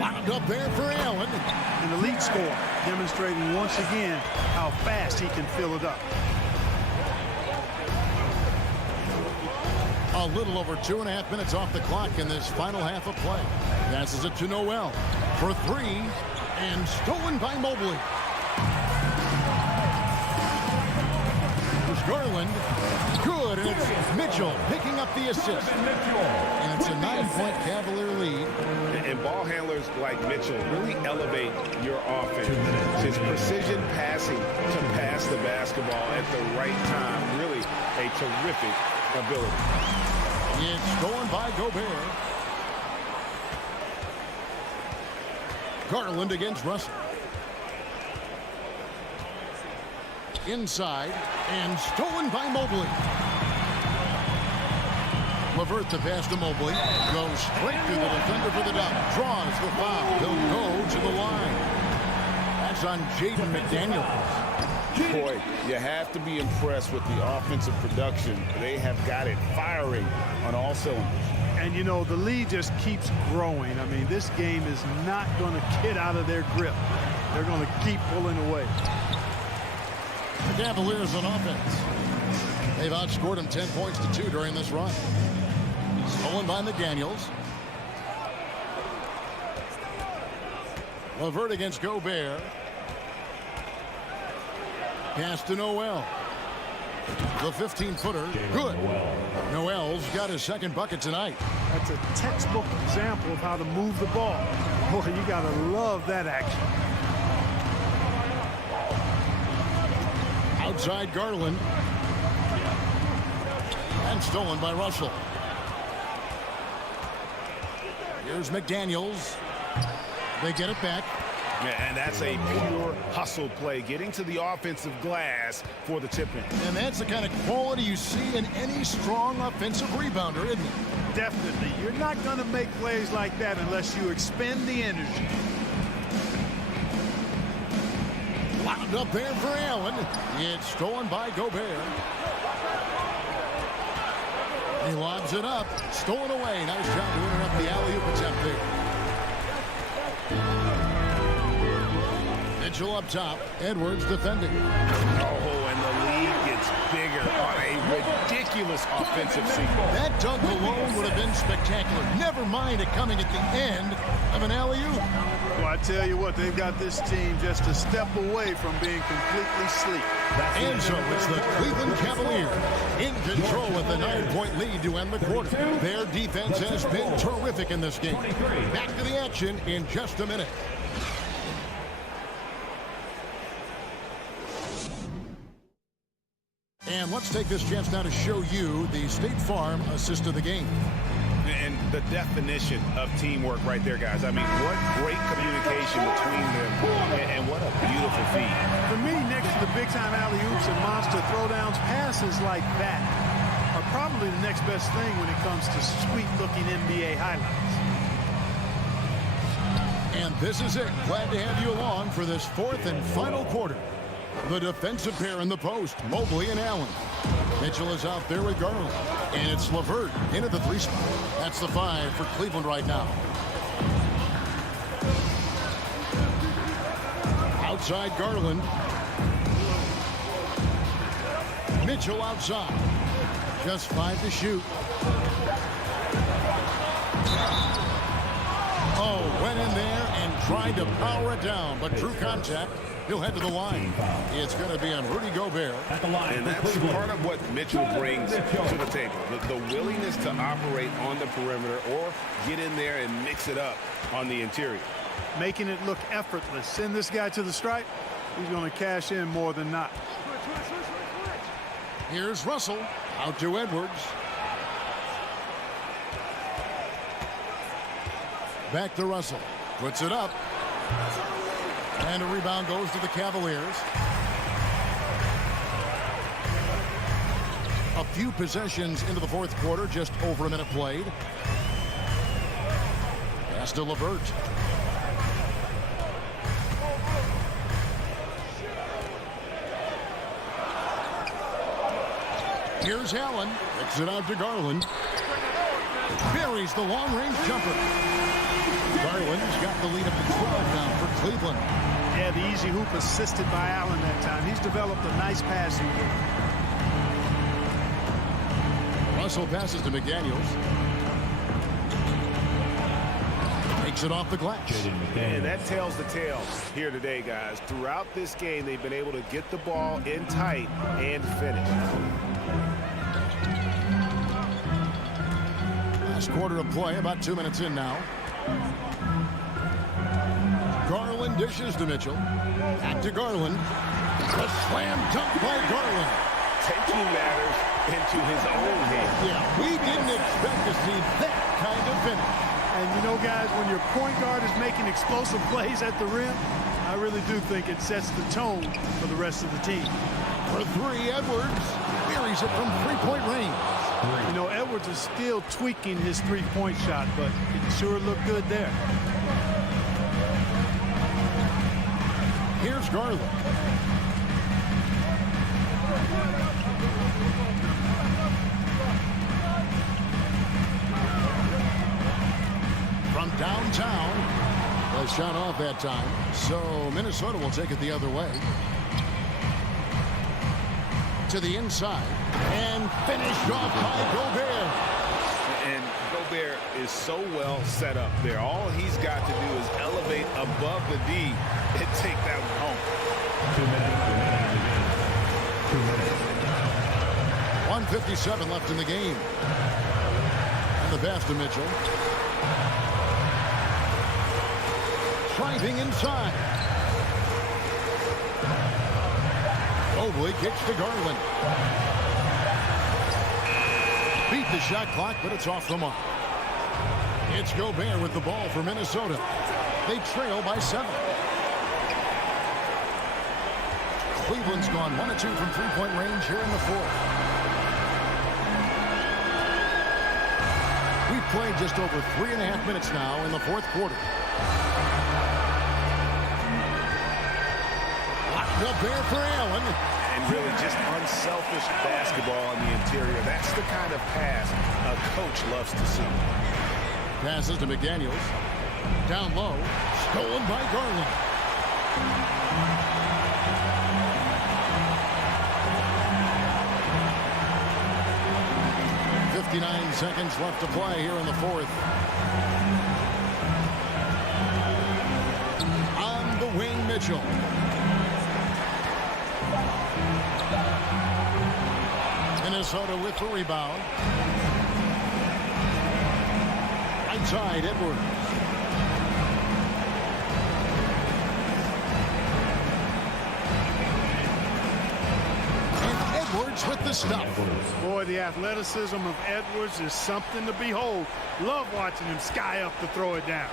Wound up there for Allen. An elite score, demonstrating once again how fast he can fill it up. A little over 2.5 minutes off the clock in this final half of play. Passes it to Noel for three, and stolen by Mobley. Here's Garland. Good, and it's Mitchell picking up the assist. And it's a 9-point Cavalier lead. And ball handlers like Mitchell really elevate your offense. His precision passing to pass the basketball at the right time, really a terrific ability. It's stolen by Gobert. Garland against Russell. Inside, and stolen by Mobley. LeVert the pass to Mobley. Goes straight through the defender for the dunk. Draws the foul. He'll go to the line. That's on Jaden McDaniels. Boy, you have to be impressed with the offensive production. They have got it firing on all cylinders. And, you know, the lead just keeps growing. I mean, this game is not going to get out of their grip. They're going to keep pulling away. The Cavaliers on offense. They've outscored them 10 points to 2 during this run. Stolen by McDaniels. LeVert against Gobert. Pass to Noel. The 15-footer. Good. Noel's got his second bucket tonight. That's a textbook example of how to move the ball. Boy, you got to love that action. Outside Garland. And stolen by Russell. Here's McDaniels. They get it back. Yeah, and that's a pure hustle play, getting to the offensive glass for the tip-in. And that's the kind of quality you see in any strong offensive rebounder, isn't it? Definitely. You're not going to make plays like that unless you expend the energy. Wound up there for Allen. It's stolen by Gobert. He lobs it up. Stolen away. Nice job to interrupt the alley-oop attempt there. Mitchell up top. Edwards defending. Oh, and the lead gets bigger on a ridiculous offensive sequence. That dunk alone would have been spectacular. Never mind it coming at the end of an alley-oop. Well, I tell you what, they've got this team just a step away from being completely asleep. And so it's the Cleveland Cavaliers in control with the 9-point lead to end the quarter. Their defense has been terrific in this game. Back to the action in just a minute. And let's take this chance now to show you the State Farm assist of the game. And the definition of teamwork right there, guys. I mean, what great communication between them, and what a beautiful feed. For me, next to the big-time alley-oops and monster throwdowns, passes like that are probably the next best thing when it comes to sweet-looking NBA highlights. And this is it. Glad to have you along for this fourth and final quarter. The defensive pair in the post, Mobley and Allen. Mitchell is out there with Garland. And it's LeVert into the 3 spot. That's the 5 for Cleveland right now. Outside Garland. Mitchell outside. Just 5 to shoot. Oh, went in there and tried to power it down, but drew contact. He'll head to the line. It's going to be on Rudy Gobert. And that's part of what Mitchell brings to the table. The willingness to operate on the perimeter or get in there and mix it up on the interior. Making it look effortless. Send this guy to the stripe. He's going to cash in more than not. Here's Russell. Out to Edwards. Back to Russell. Puts it up. And a rebound goes to the Cavaliers. A few possessions into the fourth quarter, just over a minute played. Pass to LeVert. Here's Allen. Kicks it out to Garland. Buries the long-range jumper. Garland's got the lead up to 12 now for Cleveland. Yeah, the easy hoop assisted by Allen that time. He's developed a nice passing game. Russell passes to McDaniels. Takes it off the glass. And that tells the tale here today, guys. Throughout this game, they've been able to get the ball in tight and finish. Last quarter of play, about 2 minutes in now. Garland dishes to Mitchell. Back to Garland. A slam dunk by Garland. Taking matters into his own hands. Yeah, we didn't expect to see that kind of finish. And you know, guys, when your point guard is making explosive plays at the rim, I really do think it sets the tone for the rest of the team. For three, Edwards buries it from three-point range. You know, Edwards is still tweaking his three-point shot, but it sure looked good there. Here's Garland. From downtown. A shot off that time. So Minnesota will take it the other way. To the inside. And finished off by Gobert. And Gobert is so well set up there. All he's got to do is elevate above the D and take that one home. 1:57 left in the game. And the pass to Mitchell. Driving inside. Mobley kicks to Garland. Beat the shot clock, but it's off the mark. It's Gobert with the ball for Minnesota. They trail by 7. Cleveland's gone 1 of 2 from three-point range here in the fourth. We've played just over 3.5 minutes now in the fourth quarter. Gobert for Allen. And really just unselfish basketball in the interior. That's the kind of pass a coach loves to see. Passes to McDaniels. Down low. Stolen by Garland. .59 seconds left to play here in the fourth. On the wing, Mitchell. Minnesota with the rebound. Right side, Edwards. And Edwards with the stuff. Boy, the athleticism of Edwards is something to behold. Love watching him sky up to throw it down.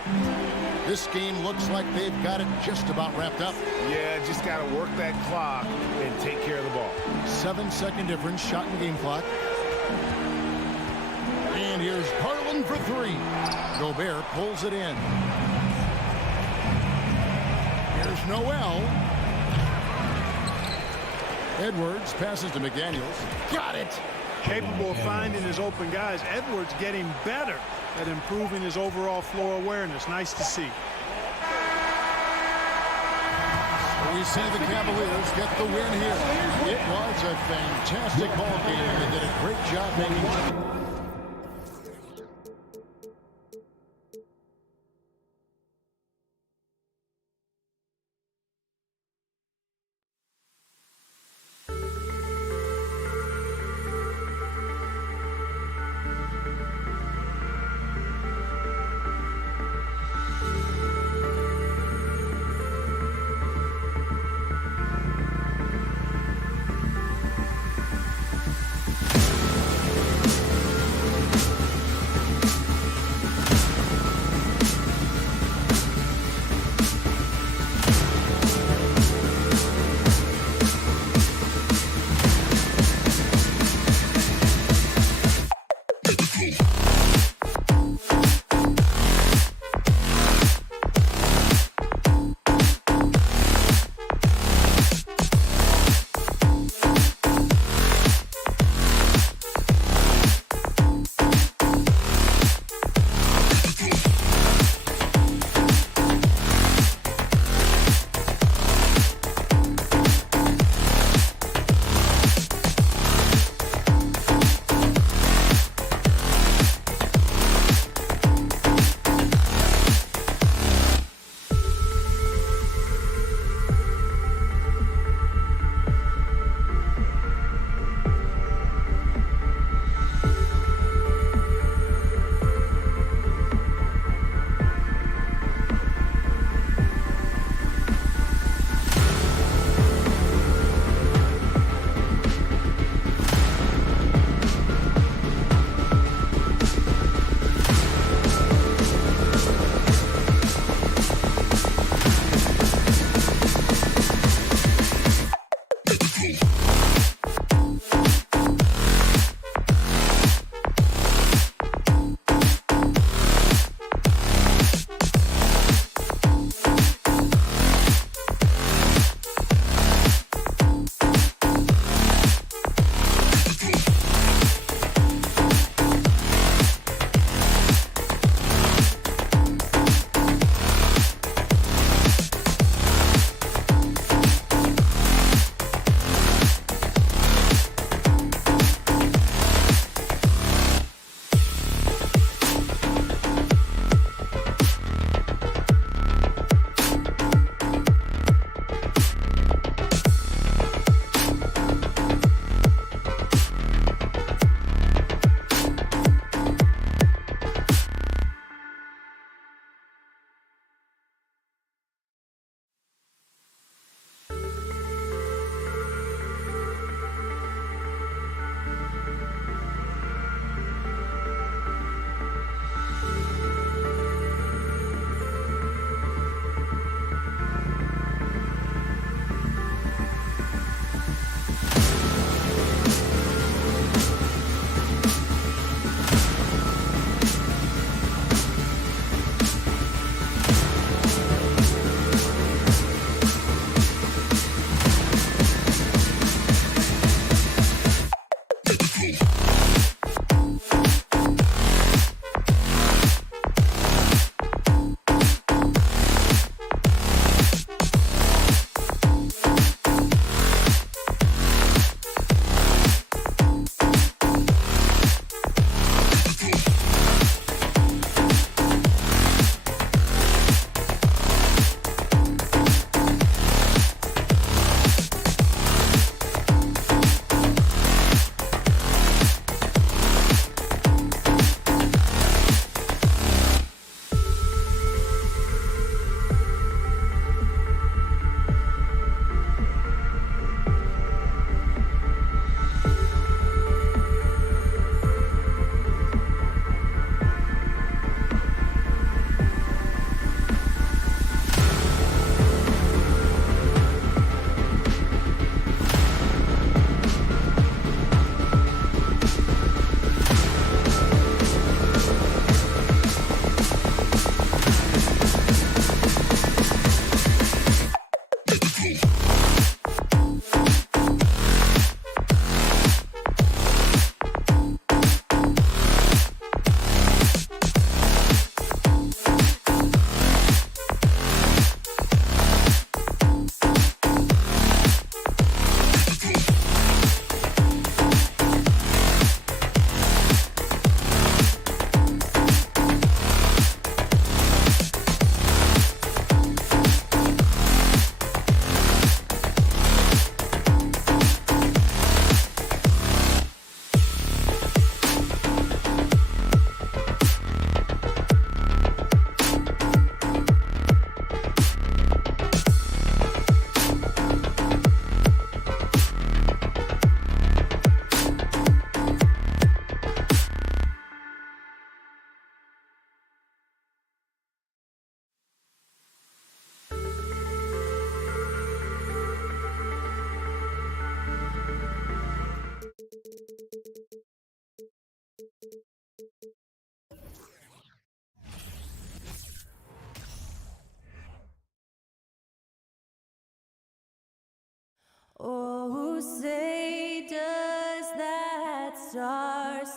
This game looks like they've got it just about wrapped up. Yeah, just got to work that clock and take care of the ball. 7-second difference, shot in game clock. And here's Garland for 3. Gobert pulls it in. Here's Noel. Edwards passes to McDaniels. Got it. Capable of finding his open guys. Edwards getting better at improving his overall floor awareness. Nice to see. We see the Cavaliers get the win here. It was a fantastic ball game, and they did a great job making it.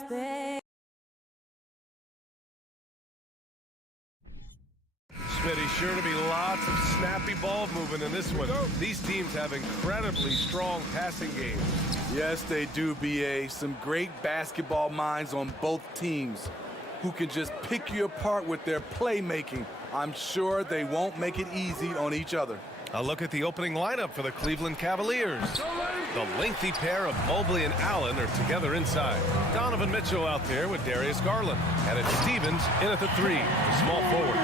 space. Smitty, sure to be lots of snappy ball movement in this one. These teams have incredibly strong passing games. Yes, they do, B.A. Some great basketball minds on both teams who can just pick you apart with their playmaking. I'm sure they won't make it easy on each other. A look at the opening lineup for the Cleveland Cavaliers. The lengthy pair of Mobley and Allen are together inside. Donovan Mitchell out there with Darius Garland. And it's Stevens in at the 3, small forward.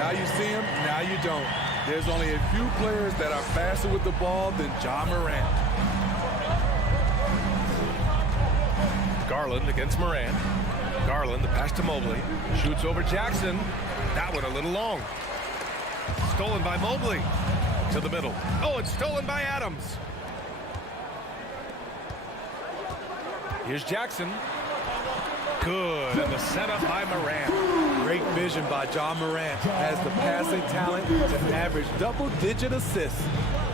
Now you see him, now you don't. There's only a few players that are faster with the ball than Ja Morant. Garland against Morant. Garland, the pass to Mobley. Shoots over Jackson. That one a little long. Stolen by Mobley. To the middle. Oh, it's stolen by Adams. Here's Jackson. Good. And the setup by Morant. Great vision by Ja Morant. Has the passing talent to average double-digit assists.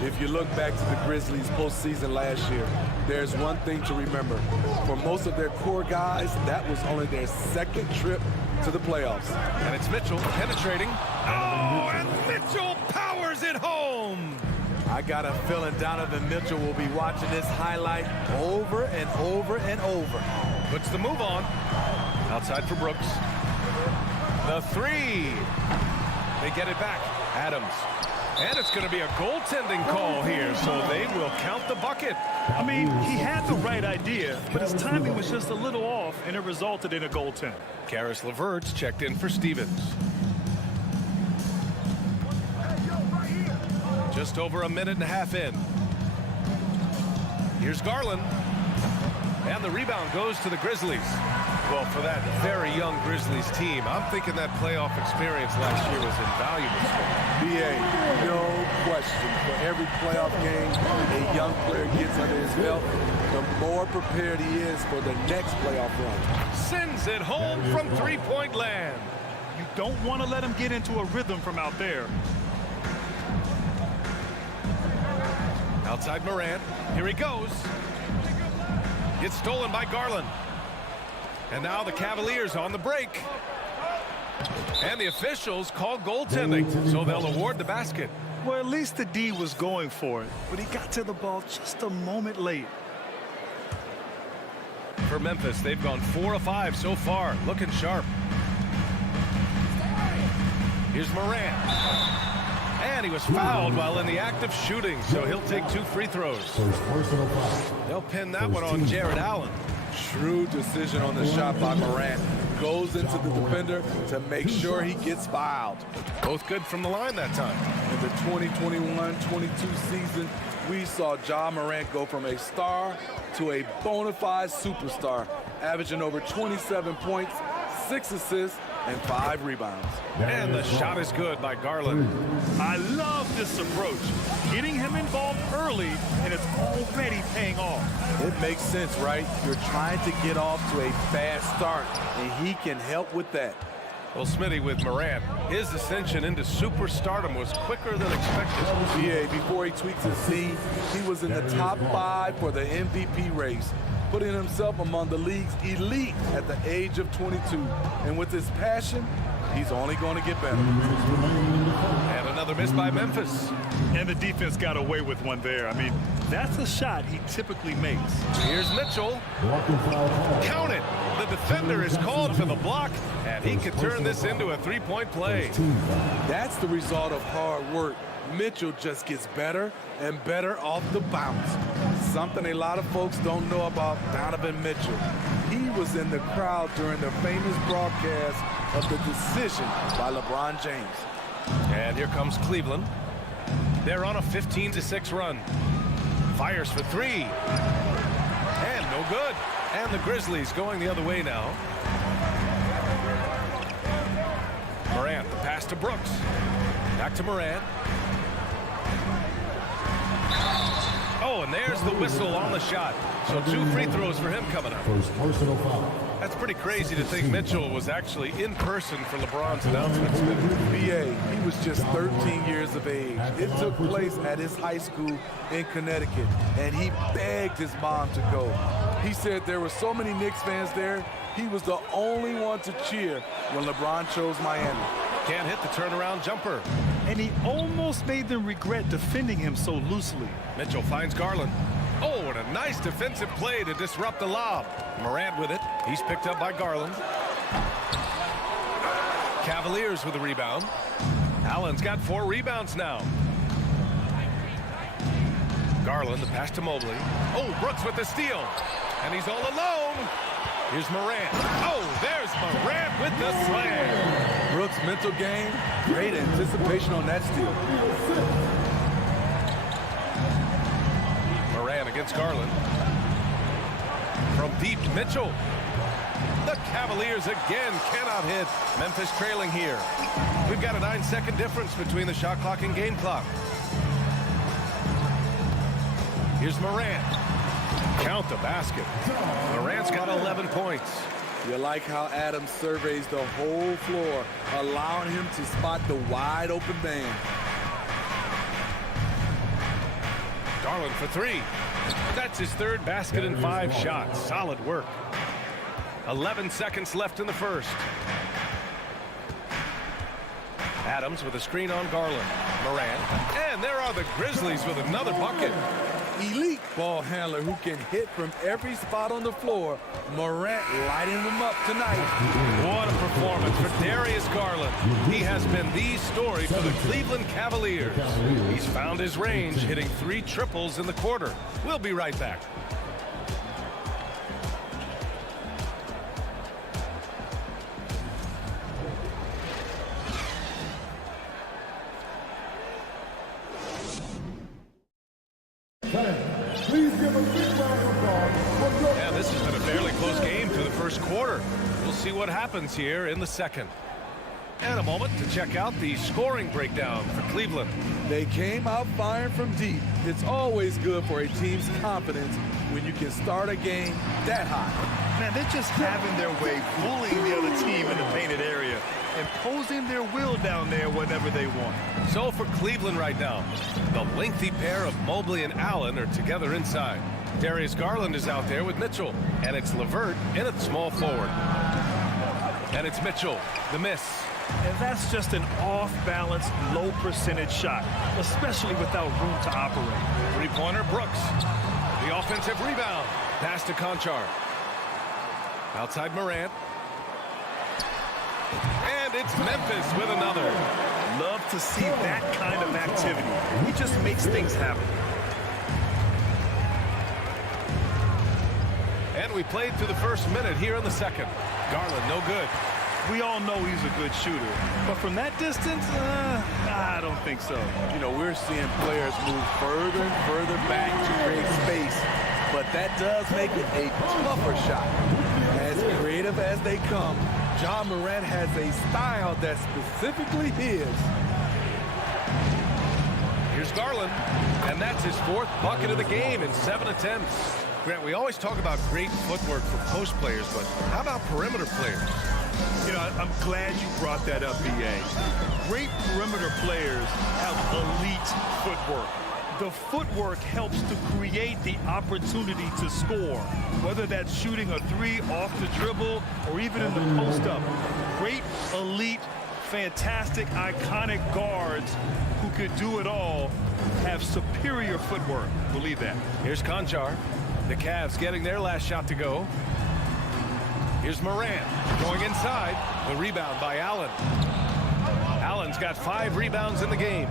If you look back to the Grizzlies postseason last year, there's one thing to remember. For most of their core guys, that was only their second trip to the playoffs. And it's Mitchell penetrating. Oh, and Mitchell powers it home. I got a feeling Donovan Mitchell will be watching this highlight over and over and over. Puts the move on. Outside for Brooks. The 3. They get it back. Adams. And it's going to be a goaltending call here, so they will count the bucket. I mean, he had the right idea, but his timing was just a little off, and it resulted in a goaltend. Karis LeVert's checked in for Stevens. Just over a minute and a half in. Here's Garland. And the rebound goes to the Grizzlies. Well, for that very young Grizzlies team, I'm thinking that playoff experience last year was invaluable. B.A., no question. For every playoff game a young player gets under his belt, the more prepared he is for the next playoff run. Sends it home from three-point land. You don't want to let him get into a rhythm from out there. Outside Morant. Here he goes. Gets stolen by Garland. And now the Cavaliers on the break. And the officials call goaltending, so they'll award the basket. Well, at least the D was going for it, but he got to the ball just a moment late. For Memphis, they've gone 4 of 5 so far, looking sharp. Here's Morant. And he was fouled while in the act of shooting, so he'll take 2 free throws. They'll pin that one on Jared Allen. Shrewd decision on the shot by Morant. Goes into the defender to make sure he gets fouled. Both good from the line that time. In the 2021-22 season, we saw Ja Morant go from a star to a bona fide superstar, averaging over 27 points, 6 assists, and 5 rebounds. And the shot is good by Garland. I love this approach. Getting him involved early, and it's already paying off. It makes sense, right? You're trying to get off to a fast start, and he can help with that. Well, Smitty, with Morant, his ascension into superstardom was quicker than expected. Yeah, before he tweaks his knee, he was in the top 5 for the MVP race, putting himself among the league's elite at the age of 22. And with his passion, he's only going to get better. And another miss by Memphis. And the defense got away with one there. I mean, that's a shot he typically makes. Here's Mitchell. Count it. The defender is called for the block, and he can turn this into a 3-point play. That's the result of hard work. Mitchell just gets better and better off the bounce. Something a lot of folks don't know about Donovan Mitchell. He was in the crowd during the famous broadcast of the decision by LeBron James. And here comes Cleveland. They're on a 15-6 run. Fires for 3. And no good. And the Grizzlies going the other way now. Morant, the pass to Brooks. Back to Morant. Oh, and there's the whistle on the shot. So 2 free throws for him coming up. First personal foul. That's pretty crazy to think Mitchell was actually in person for LeBron's announcement. B.A., he was just 13 years of age. It took place at his high school in Connecticut, and he begged his mom to go. He said there were so many Knicks fans there, He was the only one to cheer when LeBron chose Miami. Can't hit the turnaround jumper. And he almost made them regret defending him so loosely. Mitchell finds Garland. Oh, and a nice defensive play to disrupt the lob. Morant with it. He's picked up by Garland. Cavaliers with the rebound. Allen's got 4 rebounds now. Garland, the pass to Mobley. Oh, Brooks with the steal. And he's all alone. Here's Morant. Oh, there's Morant with the slam. Brooks' mental game, great anticipation on that steal. Morant against Garland. From deep, Mitchell. The Cavaliers again cannot hit. Memphis trailing here. We've got a 9-second difference between the shot clock and game clock. Here's Morant. Count the basket. Morant's got 11 points. You like how Adams surveys the whole floor, allowing him to spot the wide open man. Garland for 3. That's his 3rd basket in 5 shots. Solid work. 11 seconds left in the first. Adams with a screen on Garland. Morant. And there are the Grizzlies with another bucket. Elite ball handler who can hit from every spot on the floor. Morant lighting them up tonight. What a performance for Darius Garland. He has been the story for the Cleveland Cavaliers. He's found his range, hitting 3 triples in the quarter. We'll be right back. Yeah, this has been a fairly close game through the first quarter. We'll see what happens here in the second. And a moment to check out the scoring breakdown for Cleveland. They came out firing from deep. It's always good for a team's confidence when you can start a game that hot. Man, they're just having their way, bullying the other team in the painted area, imposing their will down there whenever they want. So for Cleveland right now, the lengthy pair of Mobley and Allen are together inside. Darius Garland is out there with Mitchell, and it's LeVert in at small forward. And it's Mitchell, the miss. And that's just an off-balance, low-percentage shot, especially without room to operate. Three-pointer, Brooks. The offensive rebound. Pass to Conchar. Outside Morant. And it's Memphis with another. Love to see that kind of activity. He just makes things happen. And we played through the first minute here in the second. Garland, no good. We all know he's a good shooter. But from that distance, I don't think so. You know, we're seeing players move further and further back to create space. But that does make it a tougher shot. As creative as they come, John Morant has a style that's specifically his. Here's Garland, and that's his 4th bucket of the game in 7 attempts. Grant, we always talk about great footwork for post players, but how about perimeter players? You know, I'm glad you brought that up, B.A. Great perimeter players have elite footwork. The footwork helps to create the opportunity to score, whether that's shooting a 3 off the dribble or even in the post-up. Great, elite, fantastic, iconic guards who could do it all have superior footwork. Believe that. Here's Conchar. The Cavs getting their last shot to go. Here's Morant going inside. The rebound by Allen. Allen's got 5 rebounds in the game.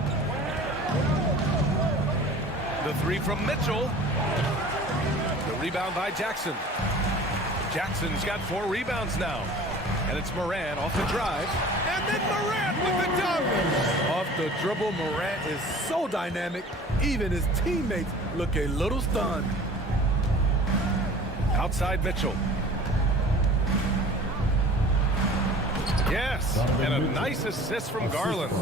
The 3 from Mitchell. The rebound by Jackson. Jackson's got 4 rebounds now. And it's Morant off the drive. And then Morant with the dunk. Off the dribble, Morant is so dynamic. Even his teammates look a little stunned. Outside Mitchell. Yes, and a nice assist from Garland.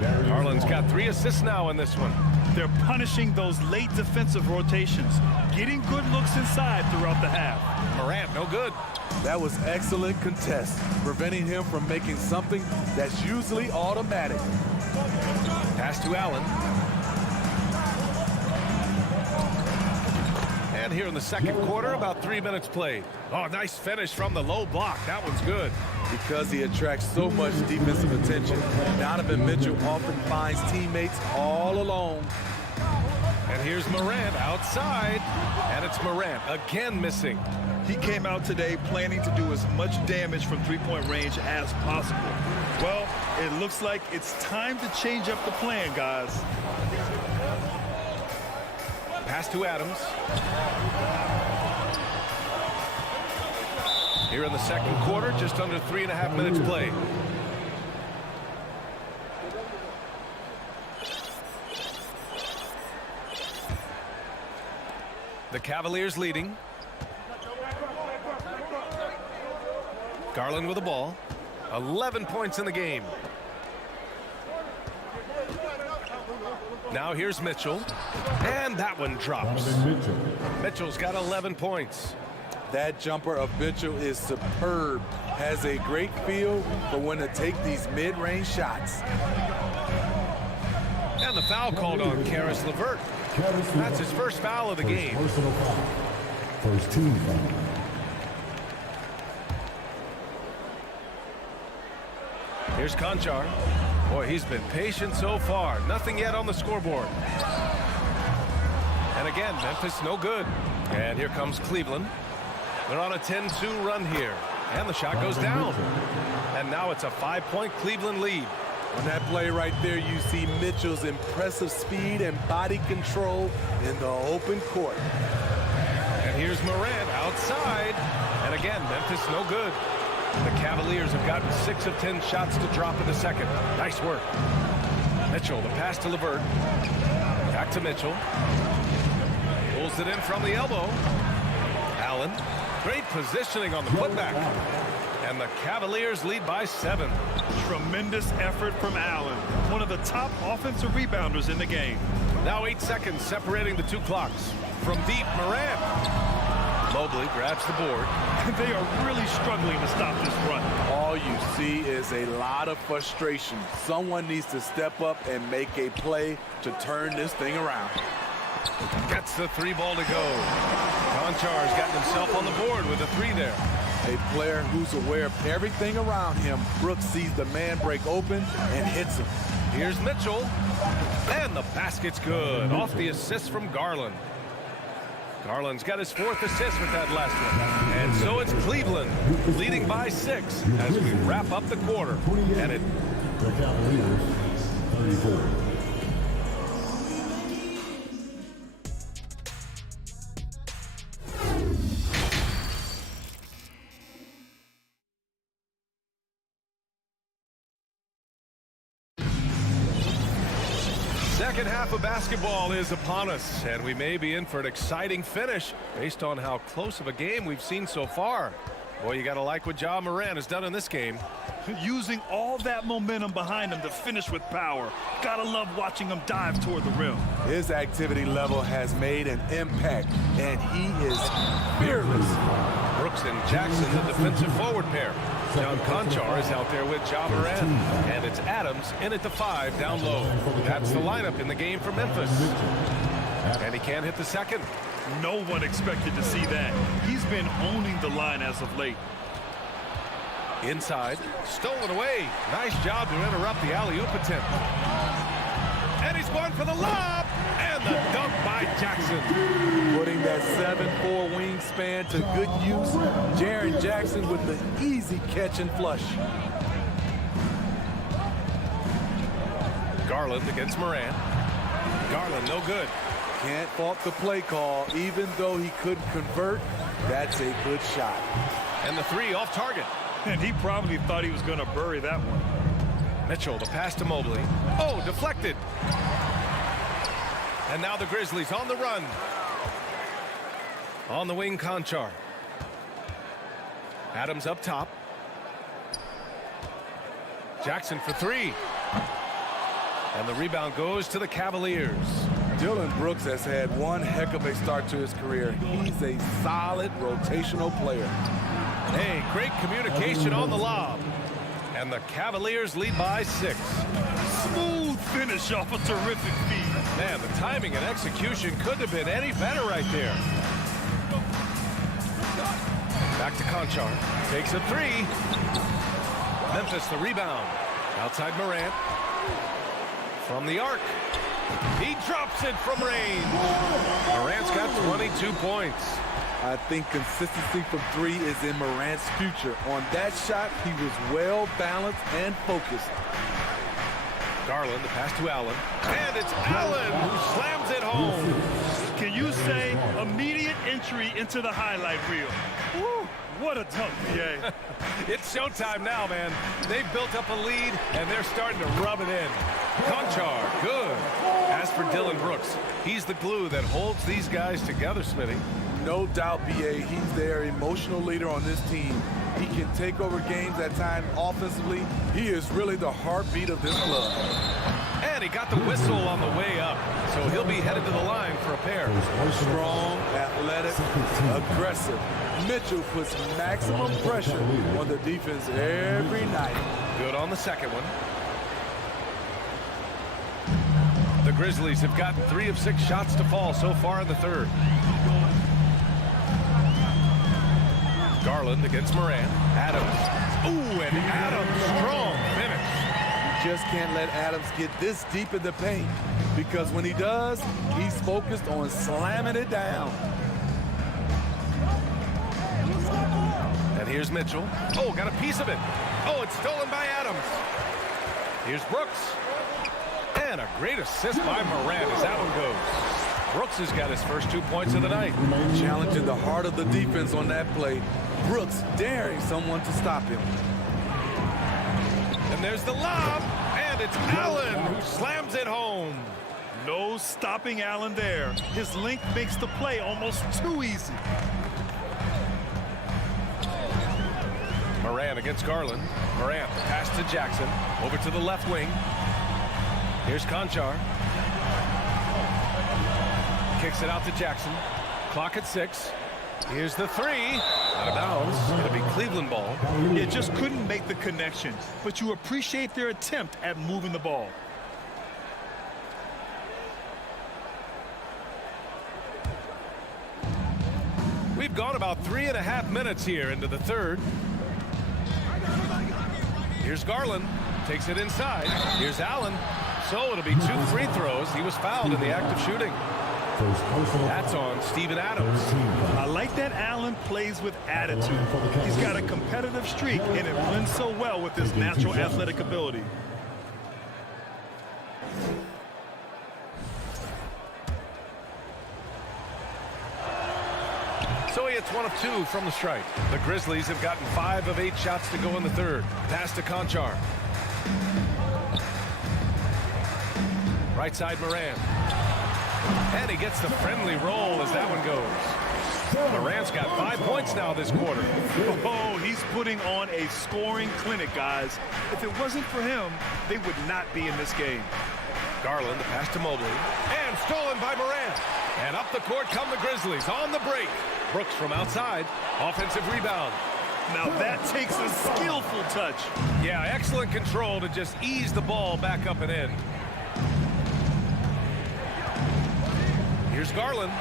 Garland's got 3 assists now in this one. They're punishing those late defensive rotations, getting good looks inside throughout the half. Morant, no good. That was excellent contest, preventing him from making something that's usually automatic. Pass to Allen. And here in the second quarter, about 3 minutes played. Oh, nice finish from the low block. That one's good. Because he attracts so much defensive attention, Donovan Mitchell often finds teammates all alone. And here's Morant outside. And it's Morant again missing. He came out today planning to do as much damage from three-point range as possible. Well, it looks like it's time to change up the plan, guys. Pass to Adams. Here in the second quarter, just under 3.5 minutes played. The Cavaliers leading. Garland with the ball. 11 points in the game. Now here's Mitchell. And that one drops. Mitchell's got 11 points. That jumper of Mitchell is superb. Has a great feel for when to take these mid-range shots. And the foul called on Caris LeVert. That's his first foul of the game. First team foul. Here's Conchar. Boy, he's been patient so far. Nothing yet on the scoreboard. And again, Memphis no good. And here comes Cleveland. They're on a 10-2 run here. And the shot goes down. And now it's a 5-point Cleveland lead. On that play right there, you see Mitchell's impressive speed and body control in the open court. And here's Morant outside. And again, Memphis no good. The Cavaliers have gotten 6 of 10 shots to drop in the second. Nice work. Mitchell, the pass to LeVert. Back to Mitchell. Pulls it in from the elbow. Allen. Great positioning on the putback. And the Cavaliers lead by 7. Tremendous effort from Allen, one of the top offensive rebounders in the game. Now 8 seconds separating the two clocks. From deep, Morant. Mobley grabs the board. They are really struggling to stop this run. All you see is a lot of frustration. Someone needs to step up and make a play to turn this thing around. Gets the 3 ball to go. Conchar's gotten himself on the board with a 3 there. A player who's aware of everything around him. Brooks sees the man break open and hits him. Here's Mitchell. And the basket's good. Off the assist from Garland. Garland's got his 4th assist with that last one. And so it's Cleveland leading by 6 as we wrap up the quarter. And it... The Cavaliers, 34. Second half of basketball is upon us, and we may be in for an exciting finish based on how close of a game we've seen so far. Boy, you got to like what Ja Morant has done in this game. Using all that momentum behind him to finish with power. Gotta love watching him dive toward the rim. His activity level has made an impact, and he is fearless. Brooks and Jackson, the defensive forward pair. John Conchar is out there with Ja Morant. And it's Adams in at the 5 down low. That's the lineup in the game for Memphis. And he can't hit the second. No one expected to see that. He's been owning the line as of late. Inside, stolen away. Nice job to interrupt the alley-oop attempt. And he's going for the lob. And the dunk by Jackson. Putting that 7'4" wingspan to good use. Jaren Jackson with the easy catch and flush. Garland against Morant. Garland no good. Can't fault the play call. Even though he couldn't convert, that's a good shot. And the 3 off target. And he probably thought he was going to bury that one. Mitchell, the pass to Mobley. Oh, deflected. And now the Grizzlies on the run. On the wing, Conchar. Adams up top. Jackson for 3. And the rebound goes to the Cavaliers. Dylan Brooks has had one heck of a start to his career. He's a solid rotational player. Hey, great communication on the lob. And the Cavaliers lead by 6. Smooth finish off a terrific feed. Man, the timing and execution couldn't have been any better right there. Back to Conchar. Takes a three. Memphis the rebound. Outside Morant. From the arc. He drops it from range. Morant's got 22 points. I think consistency from three is in Morant's future. On that shot, he was well balanced and focused. Garland, the pass to Allen. And it's Allen who slams it home. Can you say immediate entry into the highlight reel? Woo, what a dunk, PA. It's showtime now, man. They've built up a lead, and they're starting to rub it in. Conchar, good. As for Dylan Brooks, he's the glue that holds these guys together, Smitty. No doubt, BA, he's their emotional leader on this team. He can take over games at times offensively. He is really the heartbeat of this club. And he got the whistle on the way up, so he'll be headed to the line for a pair. Strong, athletic, aggressive. Mitchell puts maximum pressure on the defense every night. Good on the second one. The Grizzlies have gotten 3 of 6 shots to fall so far in the third. Garland against Morant. Adams. Ooh, and Adams, strong finish. You just can't let Adams get this deep in the paint, because when he does, he's focused on slamming it down. And here's Mitchell. Oh, got a piece of it. Oh, it's stolen by Adams. Here's Brooks. And a great assist by Morant as that one goes. Brooks has got his first 2 points of the night. Challenging the heart of the defense on that play. Brooks daring someone to stop him. And there's the lob, and it's Allen who slams it home. No stopping Allen there. His length makes the play almost too easy. Morant against Garland. Morant, pass to Jackson. Over to the left wing. Here's Conchar. Kicks it out to Jackson. Clock at 6. Here's the three. Out of bounds. It'll be Cleveland ball. It just couldn't make the connection, but you appreciate their attempt at moving the ball. We've gone about 3.5 minutes here into the third. Here's Garland. Takes it inside. Here's Allen. So it'll be 2 free throws. He was fouled in the act of shooting. That's on Steven Adams. I like that Allen plays with attitude. He's got a competitive streak, and it blends so well with his natural athletic ability. So he hits 1 of 2 from the stripe. The Grizzlies have gotten 5 of 8 shots to go in the third. Pass to Conchar. Right side Morant. And he gets the friendly roll as that one goes. Morant's got 5 points now this quarter. Oh, he's putting on a scoring clinic, guys. If it wasn't for him, they would not be in this game. Garland, the pass to Mobley. And stolen by Morant. And up the court come the Grizzlies on the break. Brooks from outside. Offensive rebound. Now that takes a skillful touch. Yeah, excellent control to just ease the ball back up and in. Here's Garland.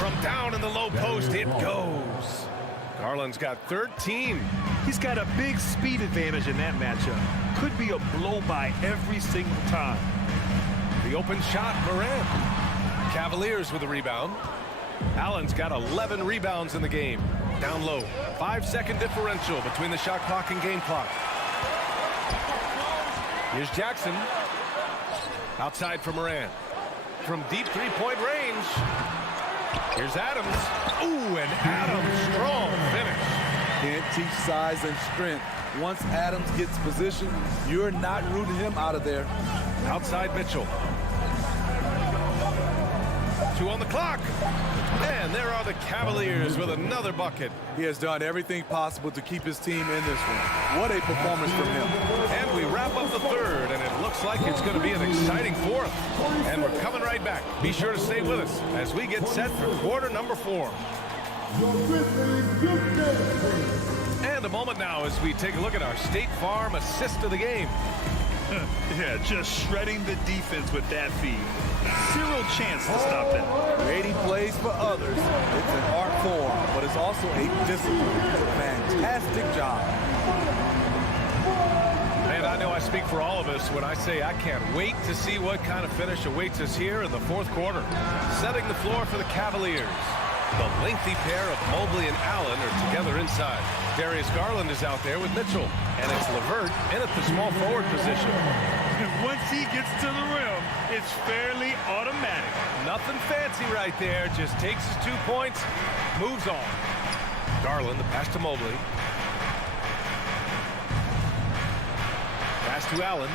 From down in the low post, it goes. Garland's got 13. He's got a big speed advantage in that matchup. Could be a blow by every single time. The open shot, Morant. Cavaliers with a rebound. Allen's got 11 rebounds in the game. Down low. 5-second differential between the shot clock and game clock. Here's Jackson. Outside for Morant. From deep three-point range. Here's Adams. Ooh, and Adams, strong finish. Can't teach size and strength. Once Adams gets position, you're not rooting him out of there. Outside Mitchell. 2 on the clock. And there are the Cavaliers with another bucket. He has done everything possible to keep his team in this one. What a performance from him. And we wrap up the third, and it looks like it's going to be an exciting fourth. And we're coming right back. Be sure to stay with us as we get set for quarter number 4. And a moment now as we take a look at our State Farm assist of the game. Yeah, just shredding the defense with that feed. Zero chance to stop that. Creating plays for others. It's an art form, but it's also a discipline. It's a fantastic job. And I know I speak for all of us when I say I can't wait to see what kind of finish awaits us here in the fourth quarter. Setting the floor for the Cavaliers. The lengthy pair of Mobley and Allen are together inside. Darius Garland is out there with Mitchell. And it's LeVert in at the small forward position. Once he gets to the rim, it's fairly automatic. Nothing fancy right there. Just takes his 2 points, moves on. Garland, the pass to Mobley. Pass to Allen.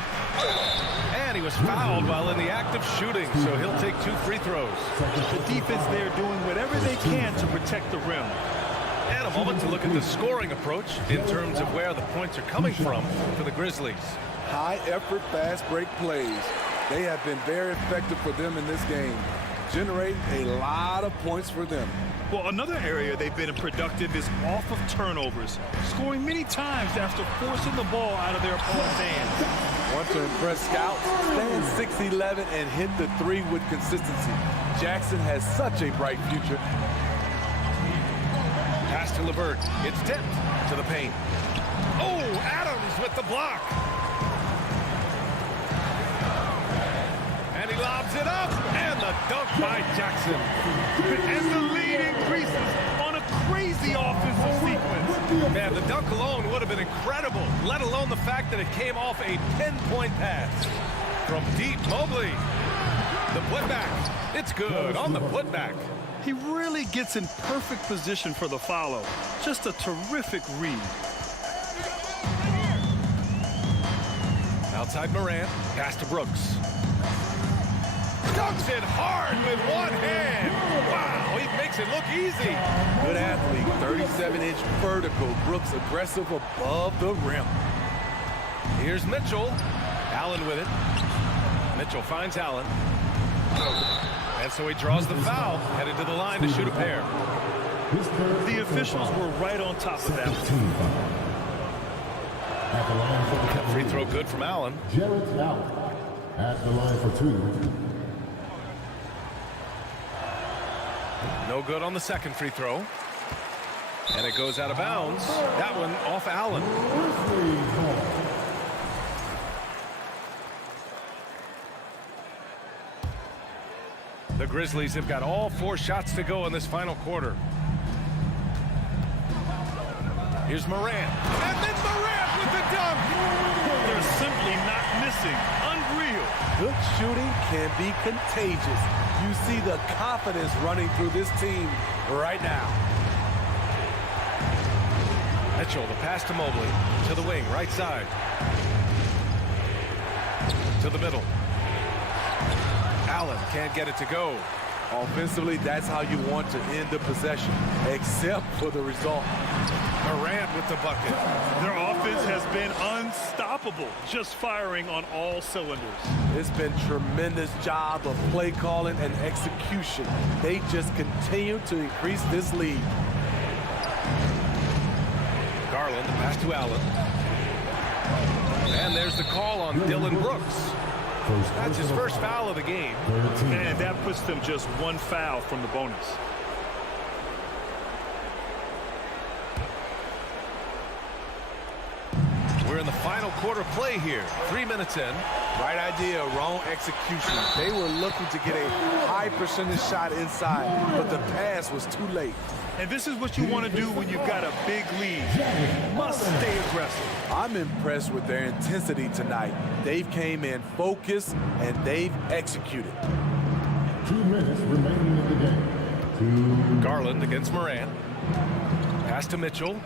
And he was fouled while in the act of shooting, so he'll take 2 free throws. The defense there doing whatever they can to protect the rim. And a moment to look at the scoring approach in terms of where the points are coming from for the Grizzlies. High-effort, fast-break plays. They have been very effective for them in this game, generating a lot of points for them. Well, another area they've been productive is off of turnovers, scoring many times after forcing the ball out of their opponent's hands. Want to impress scouts? Stand 6'11" and hit the 3 with consistency. Jackson has such a bright future. Pass to LeVert. It's tipped to the paint. Oh, Adams with the block. And he lobs it up. And the dunk by Jackson. And the lead increases on a crazy offensive sequence. Man, the dunk alone would have been incredible, let alone the fact that it came off a 10-point pass. From deep, Mobley. The putback. It's good on the putback. He really gets in perfect position for the follow. Just a terrific read. Outside Morant, pass to Brooks. Dunks it hard with one hand. Wow, he makes it look easy. Good athlete, 37-inch vertical. Brooks aggressive above the rim. Here's Mitchell. Allen with it. Mitchell finds Allen. And so he draws the foul, headed to the line to shoot a pair. The officials were right on top of that. Free throw good from Allen. Jarrett Allen at the line for 2. No good on the second free throw. And it goes out of bounds. That one off Allen. The Grizzlies have got all 4 shots to go in this final quarter. Here's Morant. And then Morant with the dunk. They're simply not missing. Unreal. Good shooting can be contagious. You see the confidence running through this team right now. Mitchell, the pass to Mobley. To the wing, right side. To the middle. Allen can't get it to go. Offensively, that's how you want to end the possession, except for the result. Morant with the bucket. Their offense has been unstoppable, just firing on all cylinders. It's been tremendous job of play calling and execution. They just continue to increase this lead. Garland, the pass to Allen. And there's the call on Dylan Brooks. That's his first foul of the game. And that puts them just 1 foul from the bonus. We're in the final quarter play here. 3 minutes in. Right idea, wrong execution. They were looking to get a high percentage shot inside, but the pass was too late. And this is what you want to do when you've got a big lead. You must stay aggressive. I'm impressed with their intensity tonight. They've came in focused, and they've executed. 2 minutes remaining in the game. Garland against Morant. Pass to Mitchell.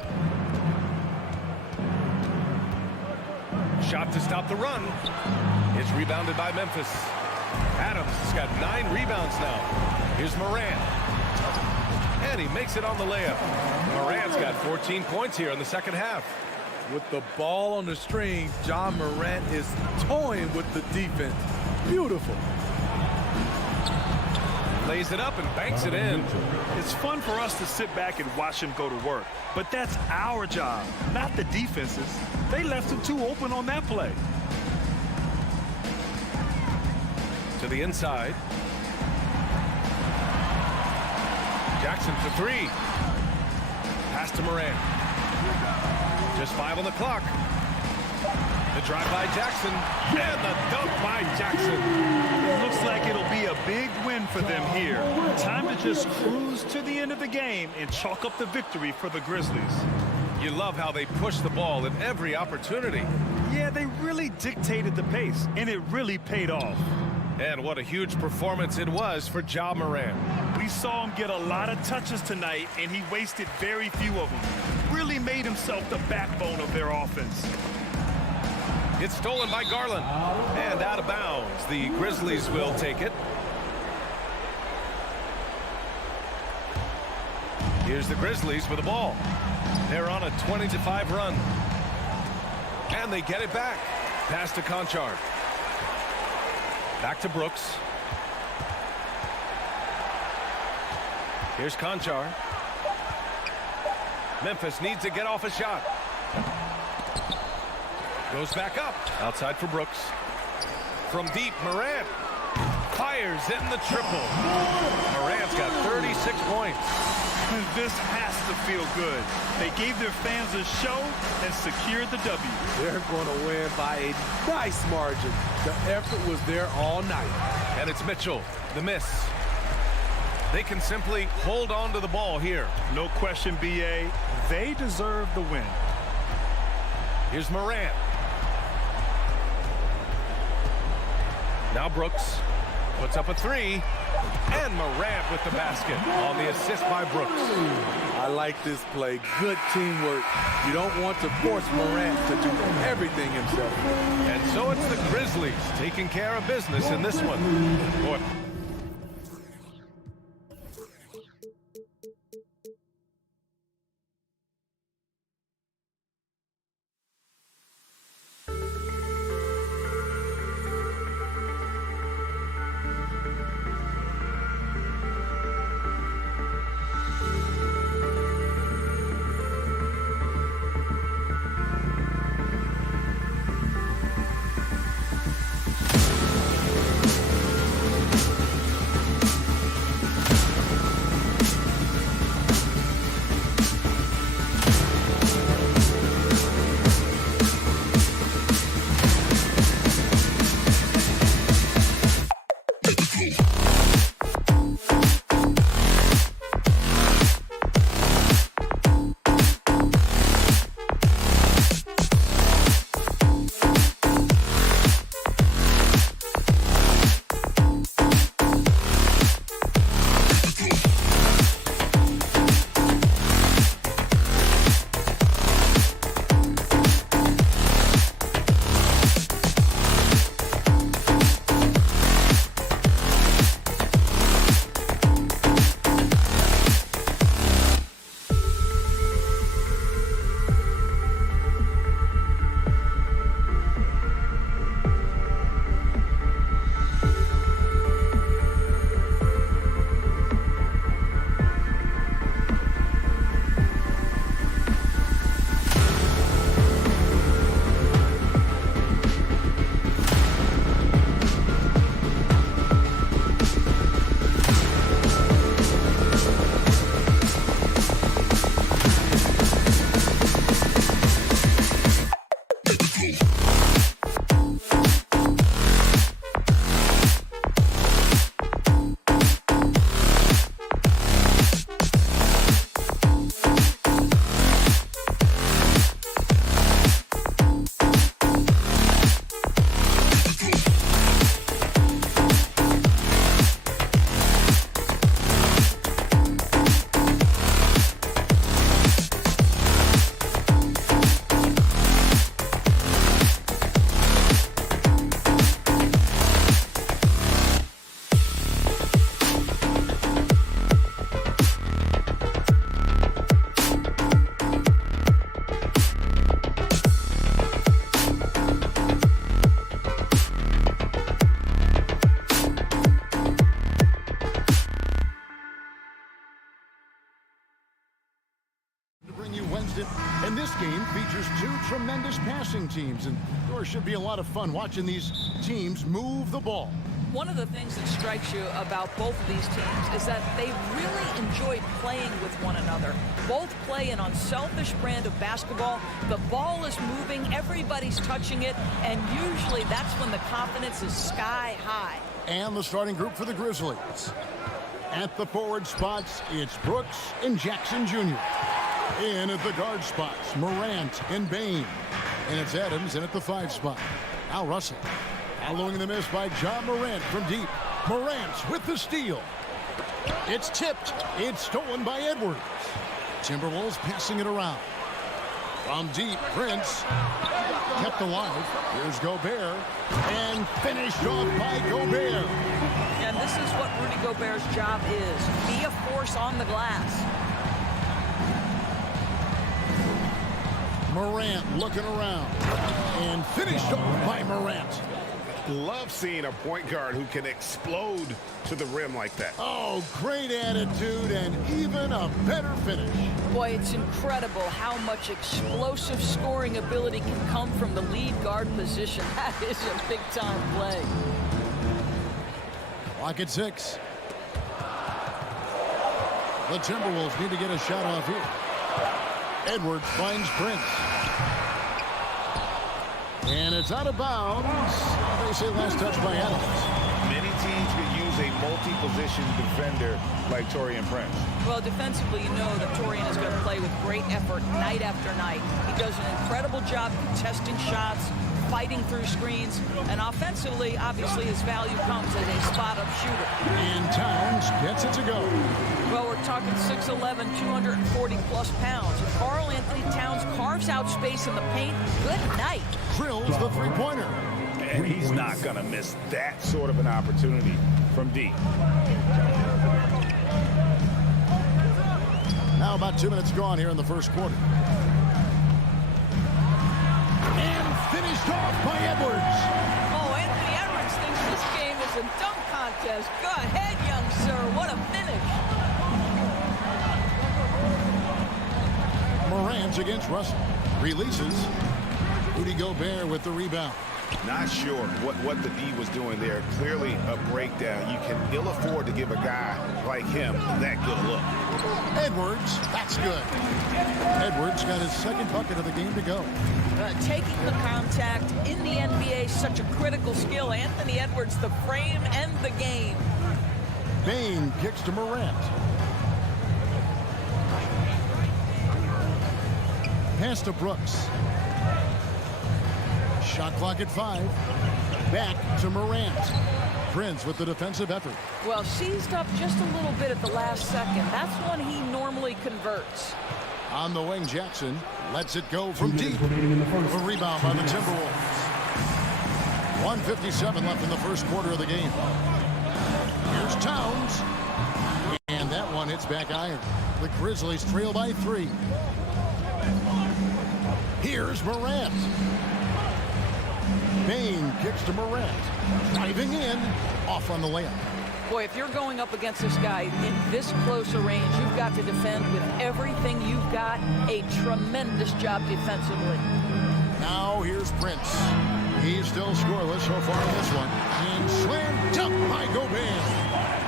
Shot to stop the run. It's rebounded by Memphis. Adams has got 9 rebounds now. Here's Morant. And he makes it on the layup. Morant's got 14 points here in the second half. With the ball on the string, John Morant is toying with the defense. Beautiful. Lays it up and banks it in. It's fun for us to sit back and watch him go to work. But that's our job, not the defense's. They left him too open on that play. to the inside. Jackson for three. Pass to Morant. Just 5 on the clock. The drive by Jackson. And the dunk by Jackson. It looks like it'll be a big win for them here. Time to just cruise to the end of the game and chalk up the victory for the Grizzlies. You love how they push the ball at every opportunity. Yeah, they really dictated the pace, and it really paid off. And what a huge performance it was for Ja Morant. We saw him get a lot of touches tonight, and he wasted very few of them. Really made himself the backbone of their offense. It's stolen by Garland. And out of bounds. The Grizzlies will take it. Here's the Grizzlies with the ball. They're on a 20-5 run. And they get it back. Pass to Conchard. Back to Brooks. Here's Conchard. Memphis needs to get off a shot. Goes back up. Outside for Brooks. From deep, Morant fires in the triple. Morant's got 36 points. This has to feel good. They gave their fans a show and secured the W. They're going to win by a nice margin. The effort was there all night. And it's Mitchell, the miss. They can simply hold on to the ball here. No question, B.A. They deserve the win. Here's Morant. Now Brooks puts up a three. And Morant with the basket on the assist by Brooks. I like this play. Good teamwork. You don't want to force Morant to do everything himself. And so it's the Grizzlies taking care of business in this one. Boy. And this game features two tremendous passing teams, and there should be a lot of fun watching these teams move the ball. One of the things that strikes you about both of these teams is that they really enjoy playing with one another. Both play an unselfish brand of basketball. The ball is moving, everybody's touching it, and usually that's when the confidence is sky high. And the starting group for the Grizzlies. At the forward spots, it's Brooks and Jackson Jr. In at the guard spots, Morant and Bain. And it's Adams in at the 5 spot. Now Russell. Following the miss by John Morant from deep. Morant with the steal. It's tipped. It's stolen by Edwards. Timberwolves passing it around. From deep, Prince. Kept alive. Here's Gobert. And finished off by Gobert. And this is what Rudy Gobert's job is. Be a force on the glass. Morant looking around. And finished off by Morant. Love seeing a point guard who can explode to the rim like that. Oh, great attitude and even a better finish. Boy, it's incredible how much explosive scoring ability can come from the lead guard position. That is a big-time play. Clock at 6. The Timberwolves need to get a shot off here. Edwards finds Prince. And it's out of bounds. They say last touch by Adams. Many teams could use a multi-position defender like Taurean Prince. Well, defensively, you know that Taurean is going to play with great effort night after night. He does an incredible job contesting shots, fighting through screens, and offensively, obviously, his value comes as a spot-up shooter. And Towns gets it to go. Well, we're talking 6'11", 240-plus pounds. If Karl Anthony Towns carves out space in the paint, good night. Drills the three-pointer. And he's not going to miss that sort of an opportunity from deep. Now about 2 minutes gone here in the first quarter. And finished off by Edwards. Oh, Anthony Edwards thinks this game is a dunk contest. Go ahead, young sir. What a finish. Morant against Russell. Releases. Rudy Gobert with the rebound. Not sure what the D was doing there. Clearly a breakdown. You can ill afford to give a guy like him that good look. Edwards, that's good. Edwards got his second bucket of the game to go. Taking the contact in the NBA is such a critical skill. Anthony Edwards, the frame and the game. Bain kicks to Morant. Pass to Brooks. Shot clock at 5. Back to Morant. Prince with the defensive effort. Well, seized up just a little bit at the last second. That's when he normally converts. On the wing, Jackson lets it go from deep. A rebound by the Timberwolves. 1:57 left in the first quarter of the game. Here's Towns. And that one hits back iron. The Grizzlies trail by 3. Here's Morant. Bain kicks to Morant. Driving in. Off on the layup. Boy, if you're going up against this guy in this close a range, you've got to defend with everything you've got. A tremendous job defensively. Now here's Prince. He's still scoreless so far in this one. And slam dunk by Gobert.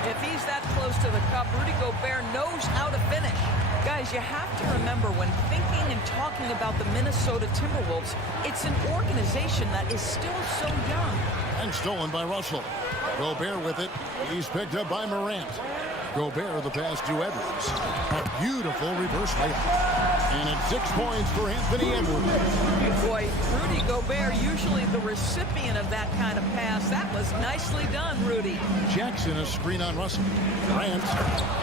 If he's that close to the cup, Rudy Gobert knows how to finish. Guys, you have to remember when thinking and talking about the Minnesota Timberwolves, it's an organization that is still so young. And stolen by Russell. Gobert with it. He's picked up by Morant. Gobert the pass to Edwards. A beautiful reverse layup. And it's 6 points for Anthony Edwards. Boy, Rudy Gobert, usually the recipient of that kind of pass. That was nicely done, Rudy. Jackson, a screen on Russell. Morant.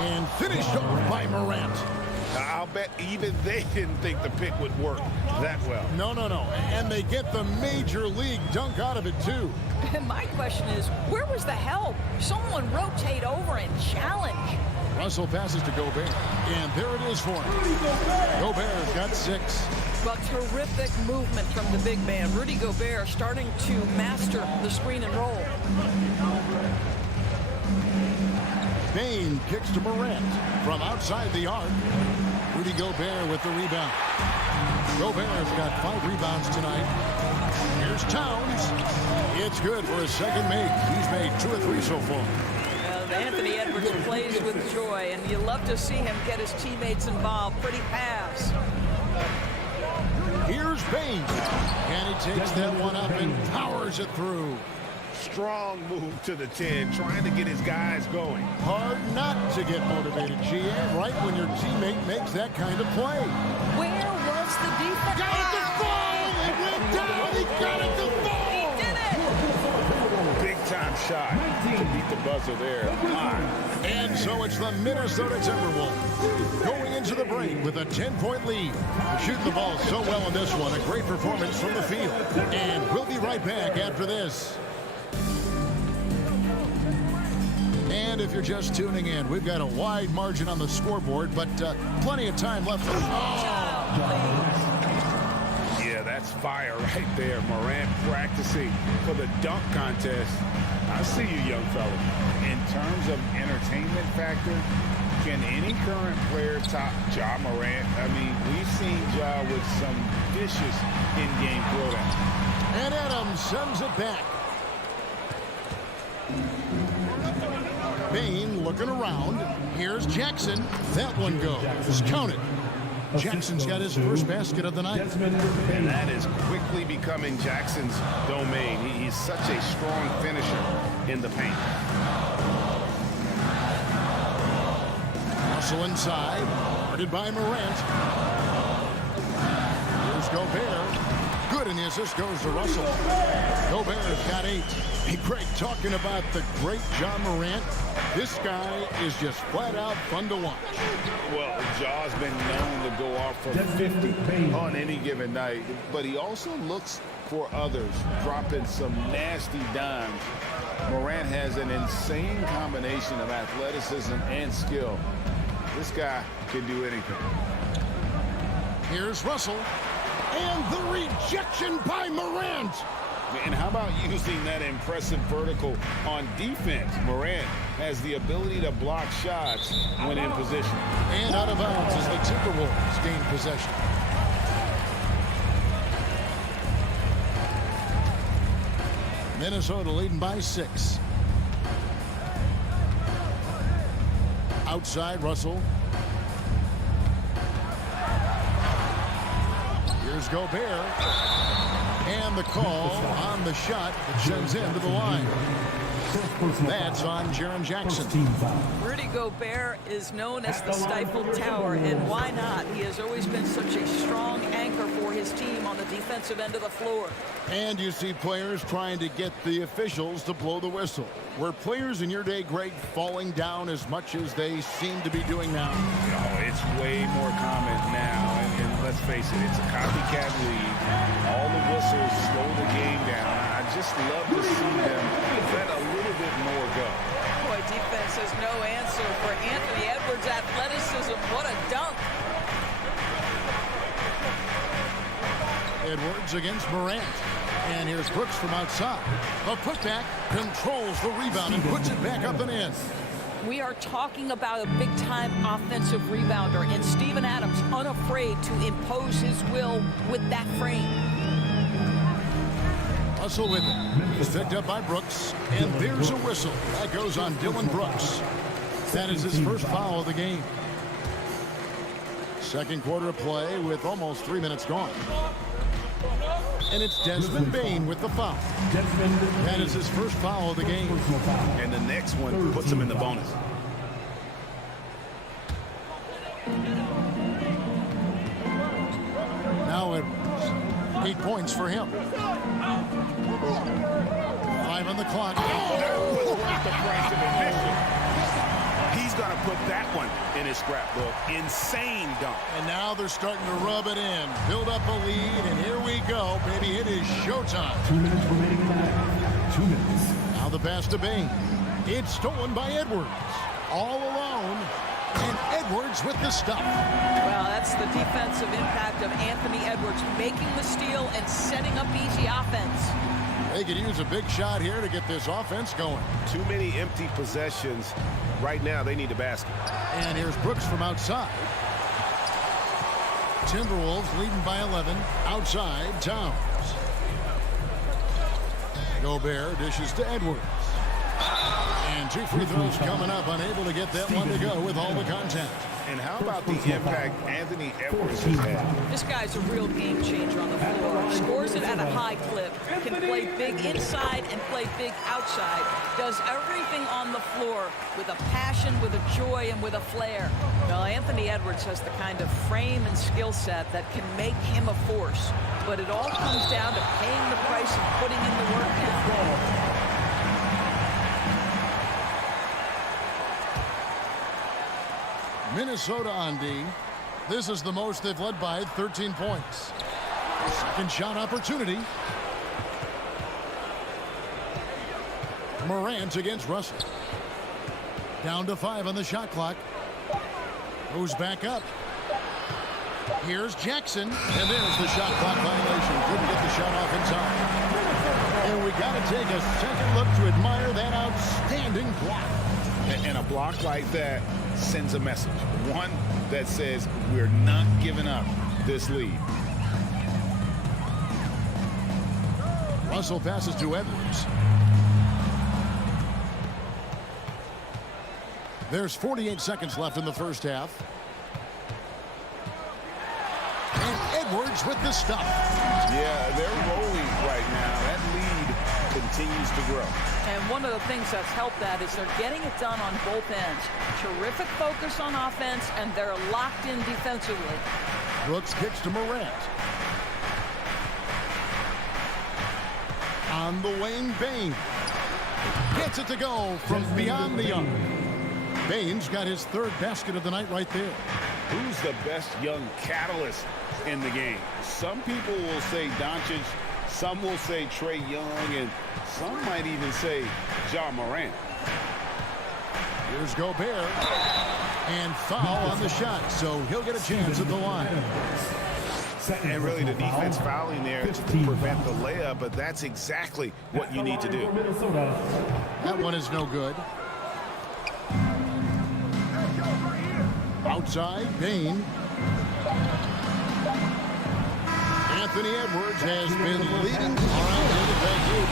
And finished off by Morant. I'll bet even they didn't think the pick would work that well. No. And they get the major league dunk out of it, too. And my question is, where was the help? Someone rotate over and challenge. Russell passes to Gobert. And there it is for him. Gobert's got 6. Well, terrific movement from the big man. Rudy Gobert starting to master the screen and roll. Bain kicks to Morant from outside the arc. Rudy Gobert with the rebound. Gobert's got 5 rebounds tonight. Here's Towns. It's good for his second make. He's made 2 or 3 so far. Well, Anthony Edwards plays with joy, and you love to see him get his teammates involved. Pretty pass. Here's Bain. And he takes that one up and powers it through. Strong move to the 10, trying to get his guys going. Hard not to get motivated, GA, right when your teammate makes that kind of play. Where was the defense? Got it to fall! It went down! He got it to fall! He did it! Big-time shot to beat the buzzer there. And so it's the Minnesota Timberwolves going into the break with a 10-point lead. They're shooting the ball so well in this one. A great performance from the field. And we'll be right back after this. And if you're just tuning in, we've got a wide margin on the scoreboard, but plenty of time left. Yeah, that's fire right there. Morant practicing for the dunk contest. I see you, young fella. In terms of entertainment factor, can any current player top Ja Morant? I mean, we've seen Ja with some vicious in-game throwdowns. And Adams sends it back. Bain looking around. Here's Jackson. That one goes. Count it. Jackson's got his first basket of the night. And that is quickly becoming Jackson's domain. He's such a strong finisher in the paint. Russell inside. Guarded by Morant. Here's Gobert. Good, and the assist goes to Russell. Gobert's got 8. Hey, Greg, talking about the great Ja Morant, this guy is just flat out fun to watch. Well, Ja's been known to go off for 50 on any given night, but he also looks for others, dropping some nasty dimes. Morant has an insane combination of athleticism and skill. This guy can do anything. Here's Russell. And the rejection by Morant. And how about using that impressive vertical on defense? Morant has the ability to block shots when in position. And out of bounds as the Timberwolves gain possession. Minnesota leading by 6. Outside, Russell. Here's Gobert. And the call on the shot that sends him to the line. That's on Jaren Jackson. Rudy Gobert is known as the Stifled Tower, and why not? He has always been such a strong anchor for his team on the defensive end of the floor. And you see players trying to get the officials to blow the whistle. Were players in your day, Greg, falling down as much as they seem to be doing now? No, it's way more common now. And let's face it, it's a copycat league. All the whistles slow the game down. I just love to see them let a little bit more go. Boy, defense has no answer for Anthony Edwards' athleticism. What a dunk. Edwards against Morant. And here's Brooks from outside. A putback, controls the rebound and puts it back up and in. We are talking about a big-time offensive rebounder, and Steven Adams unafraid to impose his will with that frame. Russell with it. He's picked up by Brooks, and there's a whistle. That goes on Dylan Brooks. That is his first foul of the game. Second quarter of play with almost 3 minutes gone. And it's Desmond Bain with the foul. That is his first foul of the game. And the next one puts him in the bonus. Now Edwards. 8 points for him. 5 on the clock. That was worth the price of admission. He's going to put that one in his scrapbook. Insane dunk. And now they're starting to rub it in. Build up a lead, and here we go, baby. It is showtime. 2 minutes remaining in the half. 2 minutes. Now the pass to Bain. It's stolen by Edwards. All alone. And Edwards with the stop. Well, that's the defensive impact of Anthony Edwards, making the steal and setting up easy offense. They could use a big shot here to get this offense going. Too many empty possessions. Right now, they need a basket. And here's Brooks from outside. Timberwolves leading by 11. Outside, Towns. Gobert dishes to Edwards. And 2 free throws coming up. Unable to get that one to go with all the contact. And how about the impact Anthony Edwards has had? This guy's a real game changer on the floor. Scores it at a high clip. Can play big inside and play big outside. Does everything on the floor with a passion, with a joy, and with a flair. Well, Anthony Edwards has the kind of frame and skill set that can make him a force. But it all comes down to paying the price of putting in the work now. Minnesota on D. This is the most they've led by 13 points. Second shot opportunity. Morant against Russell. Down to 5 on the shot clock. Goes back up. Here's Jackson. And there's the shot clock violation. Couldn't get the shot off in time. And we got to take a second look to admire that outstanding block. And a block like that sends a message. One that says we're not giving up this lead. Russell passes to Edwards. There's 48 seconds left in the first half. And Edwards with the stop. Yeah, they're rolling right now. That lead continues to grow. And one of the things that's helped that is they're getting it done on both ends. Terrific focus on offense, and they're locked in defensively. Brooks kicks to Morant. On the wing, Bain. Gets it to go from beyond the arc. Bain's got his 3rd basket of the night right there. Who's the best young catalyst in the game? Some people will say Doncic, some will say Trae Young, and some might even say Ja Morant. Here's Gobert. And foul on the shot, so he'll get a chance at the line. And really the defense fouling there to prevent the layup, but that's exactly what you need to do. That one is no good. Outside, Bain. Anthony Edwards has been leading. All right, David, thank you.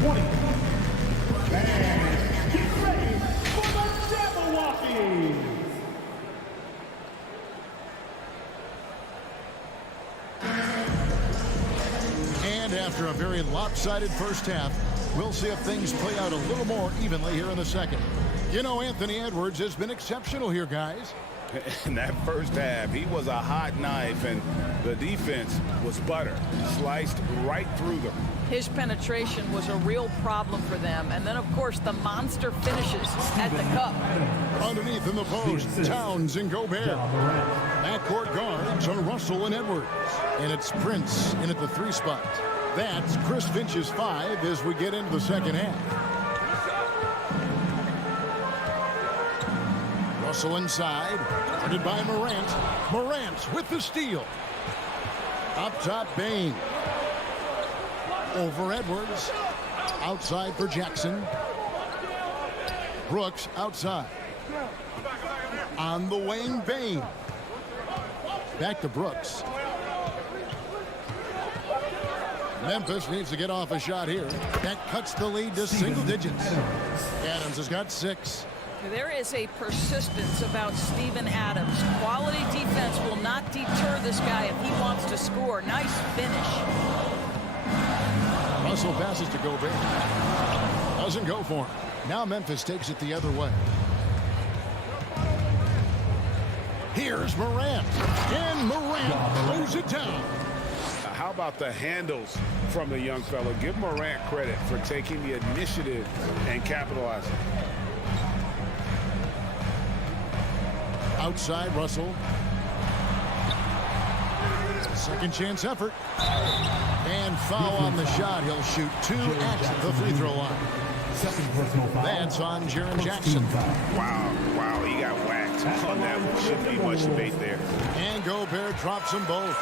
20. And get ready for the Jabberwockies. And after a very lopsided first half, we'll see if things play out a little more evenly here in the second. You know, Anthony Edwards has been exceptional here, guys. In that first half, he was a hot knife, and the defense was butter. Sliced right through them. His penetration was a real problem for them. And then, of course, the monster finishes at the cup. Underneath in the post, Towns and Gobert. Backcourt guards are Russell and Edwards. And it's Prince in at the 3 spot. That's Chris Finch's 5 as we get into the second half. Russell inside, guarded by Morant. Morant with the steal. Up top, Bain. Over Edwards. Outside for Jackson. Brooks outside. On the wing, Bain. Back to Brooks. Memphis needs to get off a shot here. That cuts the lead to single digits. Adams has got 6. There is a persistence about Steven Adams. Quality defense will not deter this guy if he wants to score. Nice finish. Russell passes to Gobert. Doesn't go for him. Now Memphis takes it the other way. Here's Morant. And Morant throws it down. How about the handles from the young fellow? Give Morant credit for taking the initiative and capitalizing. Outside, Russell. Second chance effort. And foul on the shot. He'll shoot 2 at the free throw line. That's on Jaren Jackson. Wow, he got whacked on that one. Shouldn't be much debate there. And Gobert drops them both.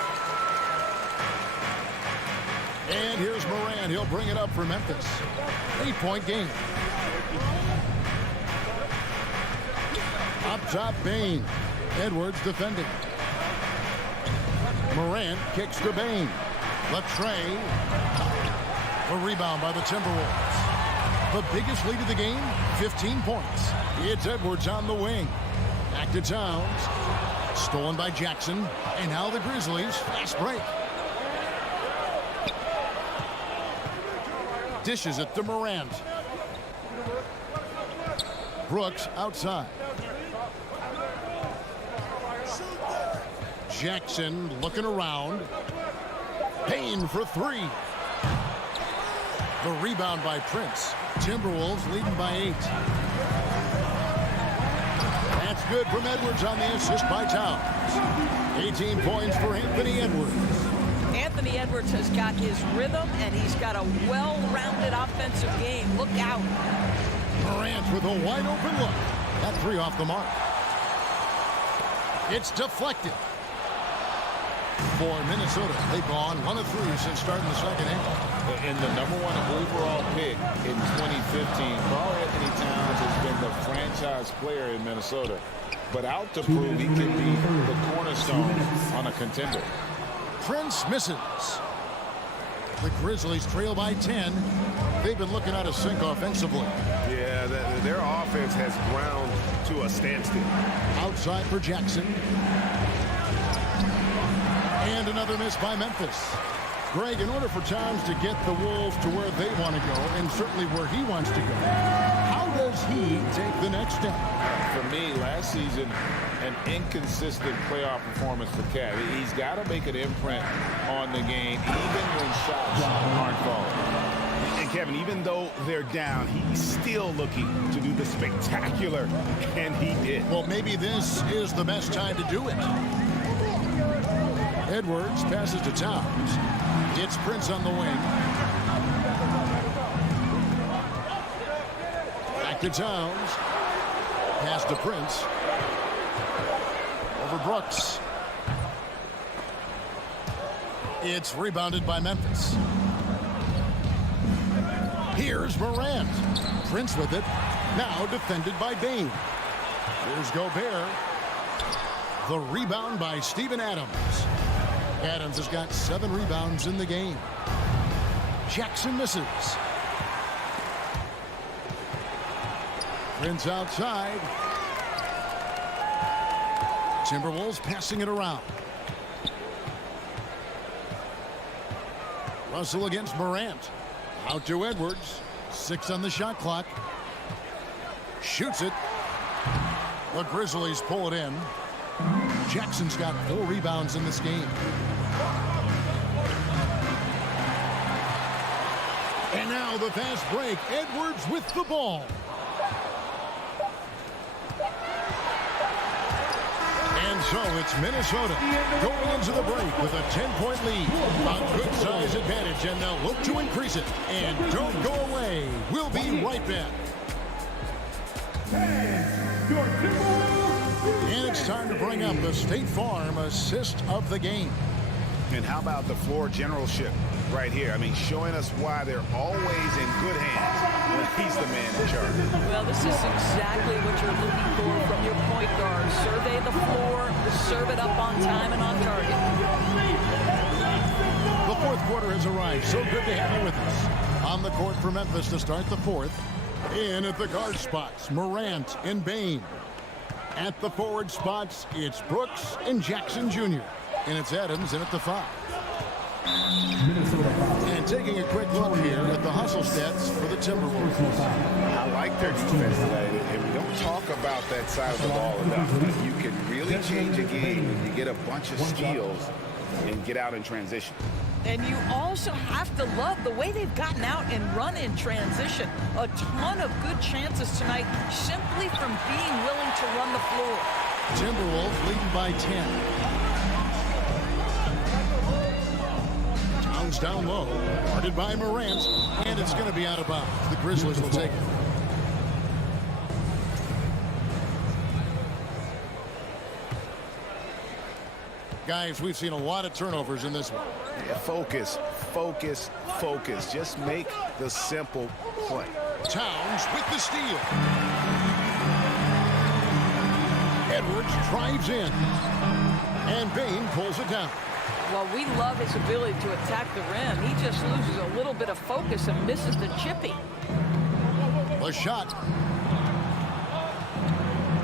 And here's Morant. He'll bring it up for Memphis. 8-point game. Up top, Bain. Edwards defending. Morant kicks to Bain. Latrey. A rebound by the Timberwolves. The biggest lead of the game, 15 points. It's Edwards on the wing. Back to Towns. Stolen by Jackson. And now the Grizzlies. Fast break. Dishes it to Morant. Brooks outside. Jackson looking around. Payne for three. The rebound by Prince. Timberwolves leading by 8. That's good from Edwards on the assist by Towns. 18 points for Anthony Edwards. Anthony Edwards has got his rhythm, and he's got a well-rounded offensive game. Look out. Morant with a wide-open look. That three off the mark. It's deflected. For Minnesota, they've gone 1 of 3 since starting the second half. And the #1 overall pick in 2015, Karl Anthony Towns has been the franchise player in Minnesota, but out to prove he can be the cornerstone on a contender. Prince misses. The Grizzlies trail by 10. They've been looking out of sync offensively. Yeah, their offense has ground to a standstill. Outside for Jackson. And another miss by Memphis. Greg, in order for Towns to get the Wolves to where they want to go, and certainly where he wants to go, how does he take the next step? For me, last season, an inconsistent playoff performance for Cat. He's got to make an imprint on the game, even when shots aren't falling. And Kevin, even though they're down, he's still looking to do the spectacular, and he did. Well, maybe this is the best time to do it. Edwards passes to Towns. It's Prince on the wing. Back to Towns. Pass to Prince. Over Brooks. It's rebounded by Memphis. Here's Morant. Prince with it. Now defended by Bain. Here's Gobert. The rebound by Steven Adams. Adams has got 7 rebounds in the game. Jackson misses. Prince outside. Timberwolves passing it around. Russell against Morant. Out to Edwards. 6 on the shot clock. Shoots it. The Grizzlies pull it in. Jackson's got 4 rebounds in this game. And now the fast break. Edwards with the ball. And so it's Minnesota going into the break with a 10-point lead. A good size advantage, and they'll look to increase it. And don't go away. We'll be right back. And it's time to bring up the State Farm assist of the game. And how about the floor generalship right here? I mean, showing us why they're always in good hands when he's the man in charge. Well, this is exactly what you're looking for from your point guard. Survey the floor, serve it up on time and on target. The fourth quarter has arrived. So good to have you with us. On the court for Memphis to start the fourth. In at the guard spots, Morant and Bain. At the forward spots, it's Brooks and Jackson Jr. And it's Adams in at the 5. And taking a quick look here at the hustle stats for the Timberwolves. I like their defense today, and we don't talk about that side of the ball enough. But you can really change a game when you get a bunch of steals And get out in transition. And you also have to love the way they've gotten out and run in transition. A ton of good chances tonight simply from being willing to run the floor. Timberwolves leading by 10. Towns down low, guarded by Morant, and it's going to be out of bounds. The Grizzlies will take it. Guys, we've seen a lot of turnovers in this one. Yeah, focus, focus, focus. Just make the simple play. Towns with the steal. Edwards drives in. And Bain pulls it down. Well, we love his ability to attack the rim. He just loses a little bit of focus and misses the chippy. The shot.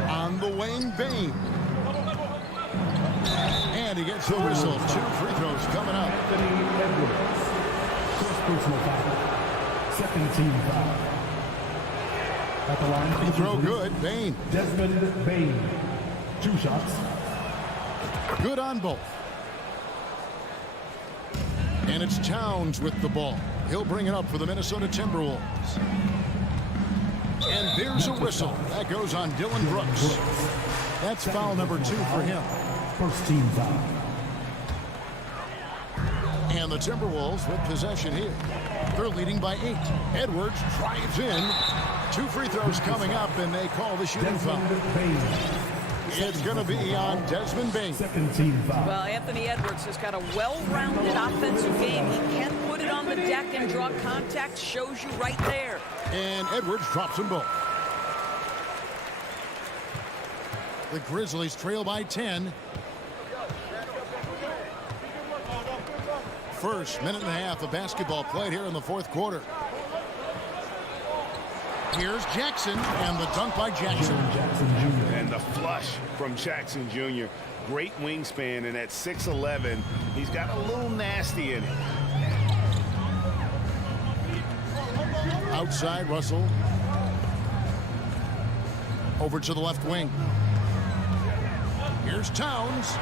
On the wing, Bain. And he gets the whistle. 2 free throws coming up. Anthony Edwards. First personal foul. Second team foul. At the line. Free throw good. Bain. Desmond Bain. 2 shots. Good on both. And it's Towns with the ball. He'll bring it up for the Minnesota Timberwolves. And there's a whistle. That goes on Dylan Brooks. That's foul number 2 for him. First team foul. And the Timberwolves with possession here. They're leading by 8. Edwards drives in. 2 free throws coming up, and they call the shooting foul. It's going to be on Desmond Bain. Second team foul. Well, Anthony Edwards has got a well-rounded offensive game. He can put it on the deck and draw contact. Shows you right there. And Edwards drops them both. The Grizzlies trail by 10. First minute and a half of basketball played here in the 4th quarter. Here's Jackson, and the dunk by Jackson. And the flush from Jackson Jr. Great wingspan, and at 6'11", he's got a little nasty in it. Outside, Russell. Over to the left wing. Here's Towns,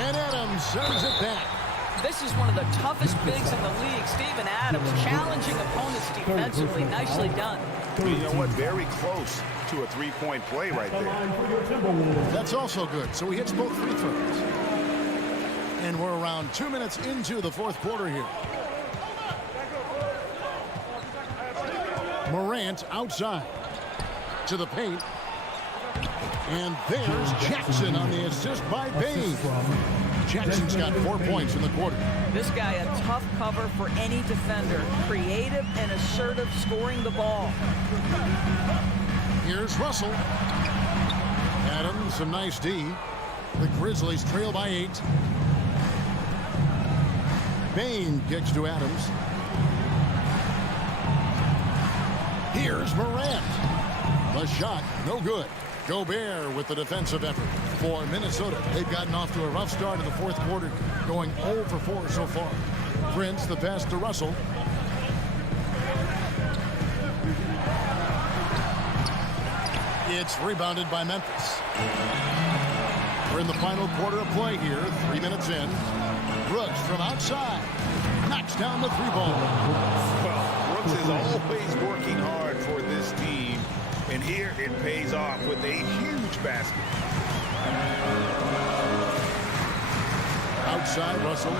and Adams sends it back. This is one of the toughest bigs in the league. Steven Adams challenging opponents defensively. Nicely done. You know what? Very close to a 3-point play right there. That's also good. So he hits both free throws. And we're around 2 minutes into the 4th quarter here. Morant outside to the paint. And there's Jackson on the assist by Bain. Jackson's got 4 points in the quarter. This guy a tough cover for any defender. Creative and assertive scoring the ball. Here's Russell. Adams, some nice D. The Grizzlies trail by 8. Bain gets to Adams. Here's Morant. The shot, no good. Gobert with the defensive effort for Minnesota. They've gotten off to a rough start in the 4th quarter, going 0 for 4 so far. Prince, the pass to Russell. It's rebounded by Memphis. We're in the final quarter of play here, 3 minutes in. Brooks from outside knocks down the 3-ball. Well, Brooks is always working hard for this team. And here it pays off with a huge basket. Outside, Russell.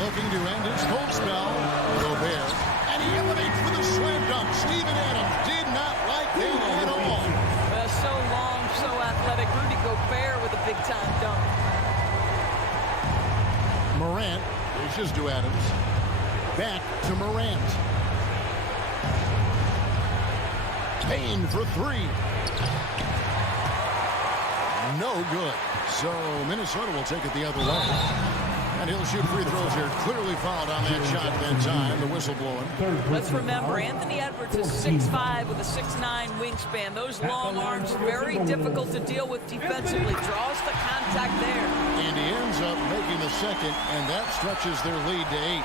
Looking to end his cold spell. Gobert. And he elevates with a slam dunk. Steven Adams did not like that at all. So long, so athletic. Rudy Gobert with a big-time dunk. Morant dishes to Adams. Back to Morant. Bain for 3. No good. So Minnesota will take it the other way. And he'll shoot free throws here. Clearly fouled on that shot that time. The whistle blowing. Let's remember, Anthony Edwards is 6'5" with a 6'9" wingspan. Those long arms, very difficult to deal with defensively. Draws the contact there. And he ends up making the second, and that stretches their lead to 8.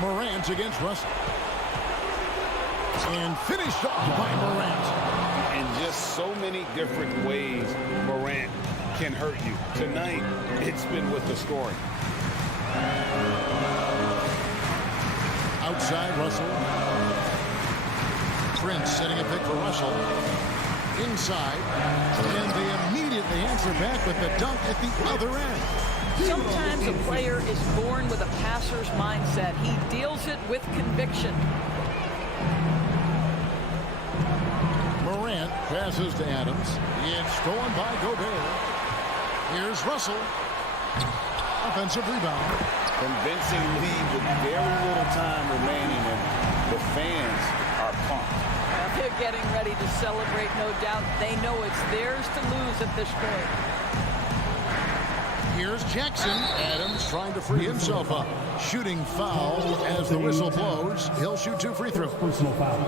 Morant against Russell. And finished off by Morant. And just so many different ways Morant can hurt you. Tonight, it's been with the scoring. Outside, Russell. Prince setting a pick for Russell. Inside. And they immediately answer back with the dunk at the other end. Sometimes a player is born with a passer's mindset. He deals it with conviction. Morant passes to Adams. It's stolen by Gobert. Here's Russell. Offensive rebound. Convincing lead with very little time remaining, and the fans are pumped. They're getting ready to celebrate, no doubt. They know it's theirs to lose at this point. Here's Jackson. Adams trying to free himself up. Shooting foul as the whistle blows. He'll shoot 2 free throws. Personal foul.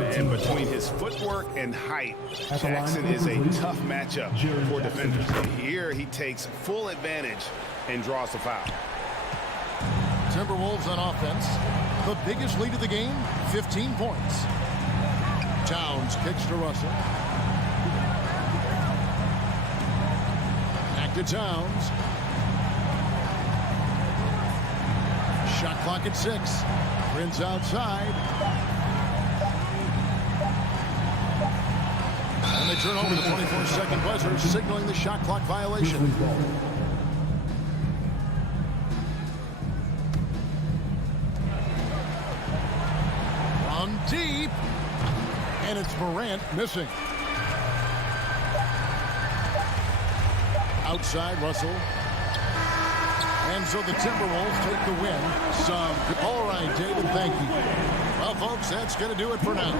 And between his footwork and height, Jackson is a tough matchup for defenders. Here he takes full advantage and draws the foul. Timberwolves on offense. The biggest lead of the game, 15 points. Towns kicks to Russell. Back to Towns. Shot clock at 6. Prince outside. And they turn over the 24-second buzzer, signaling the shot clock violation. On deep. And it's Morant missing. Outside, Russell. And so the Timberwolves take the win. All right, David, thank you. Well, folks, that's going to do it for now.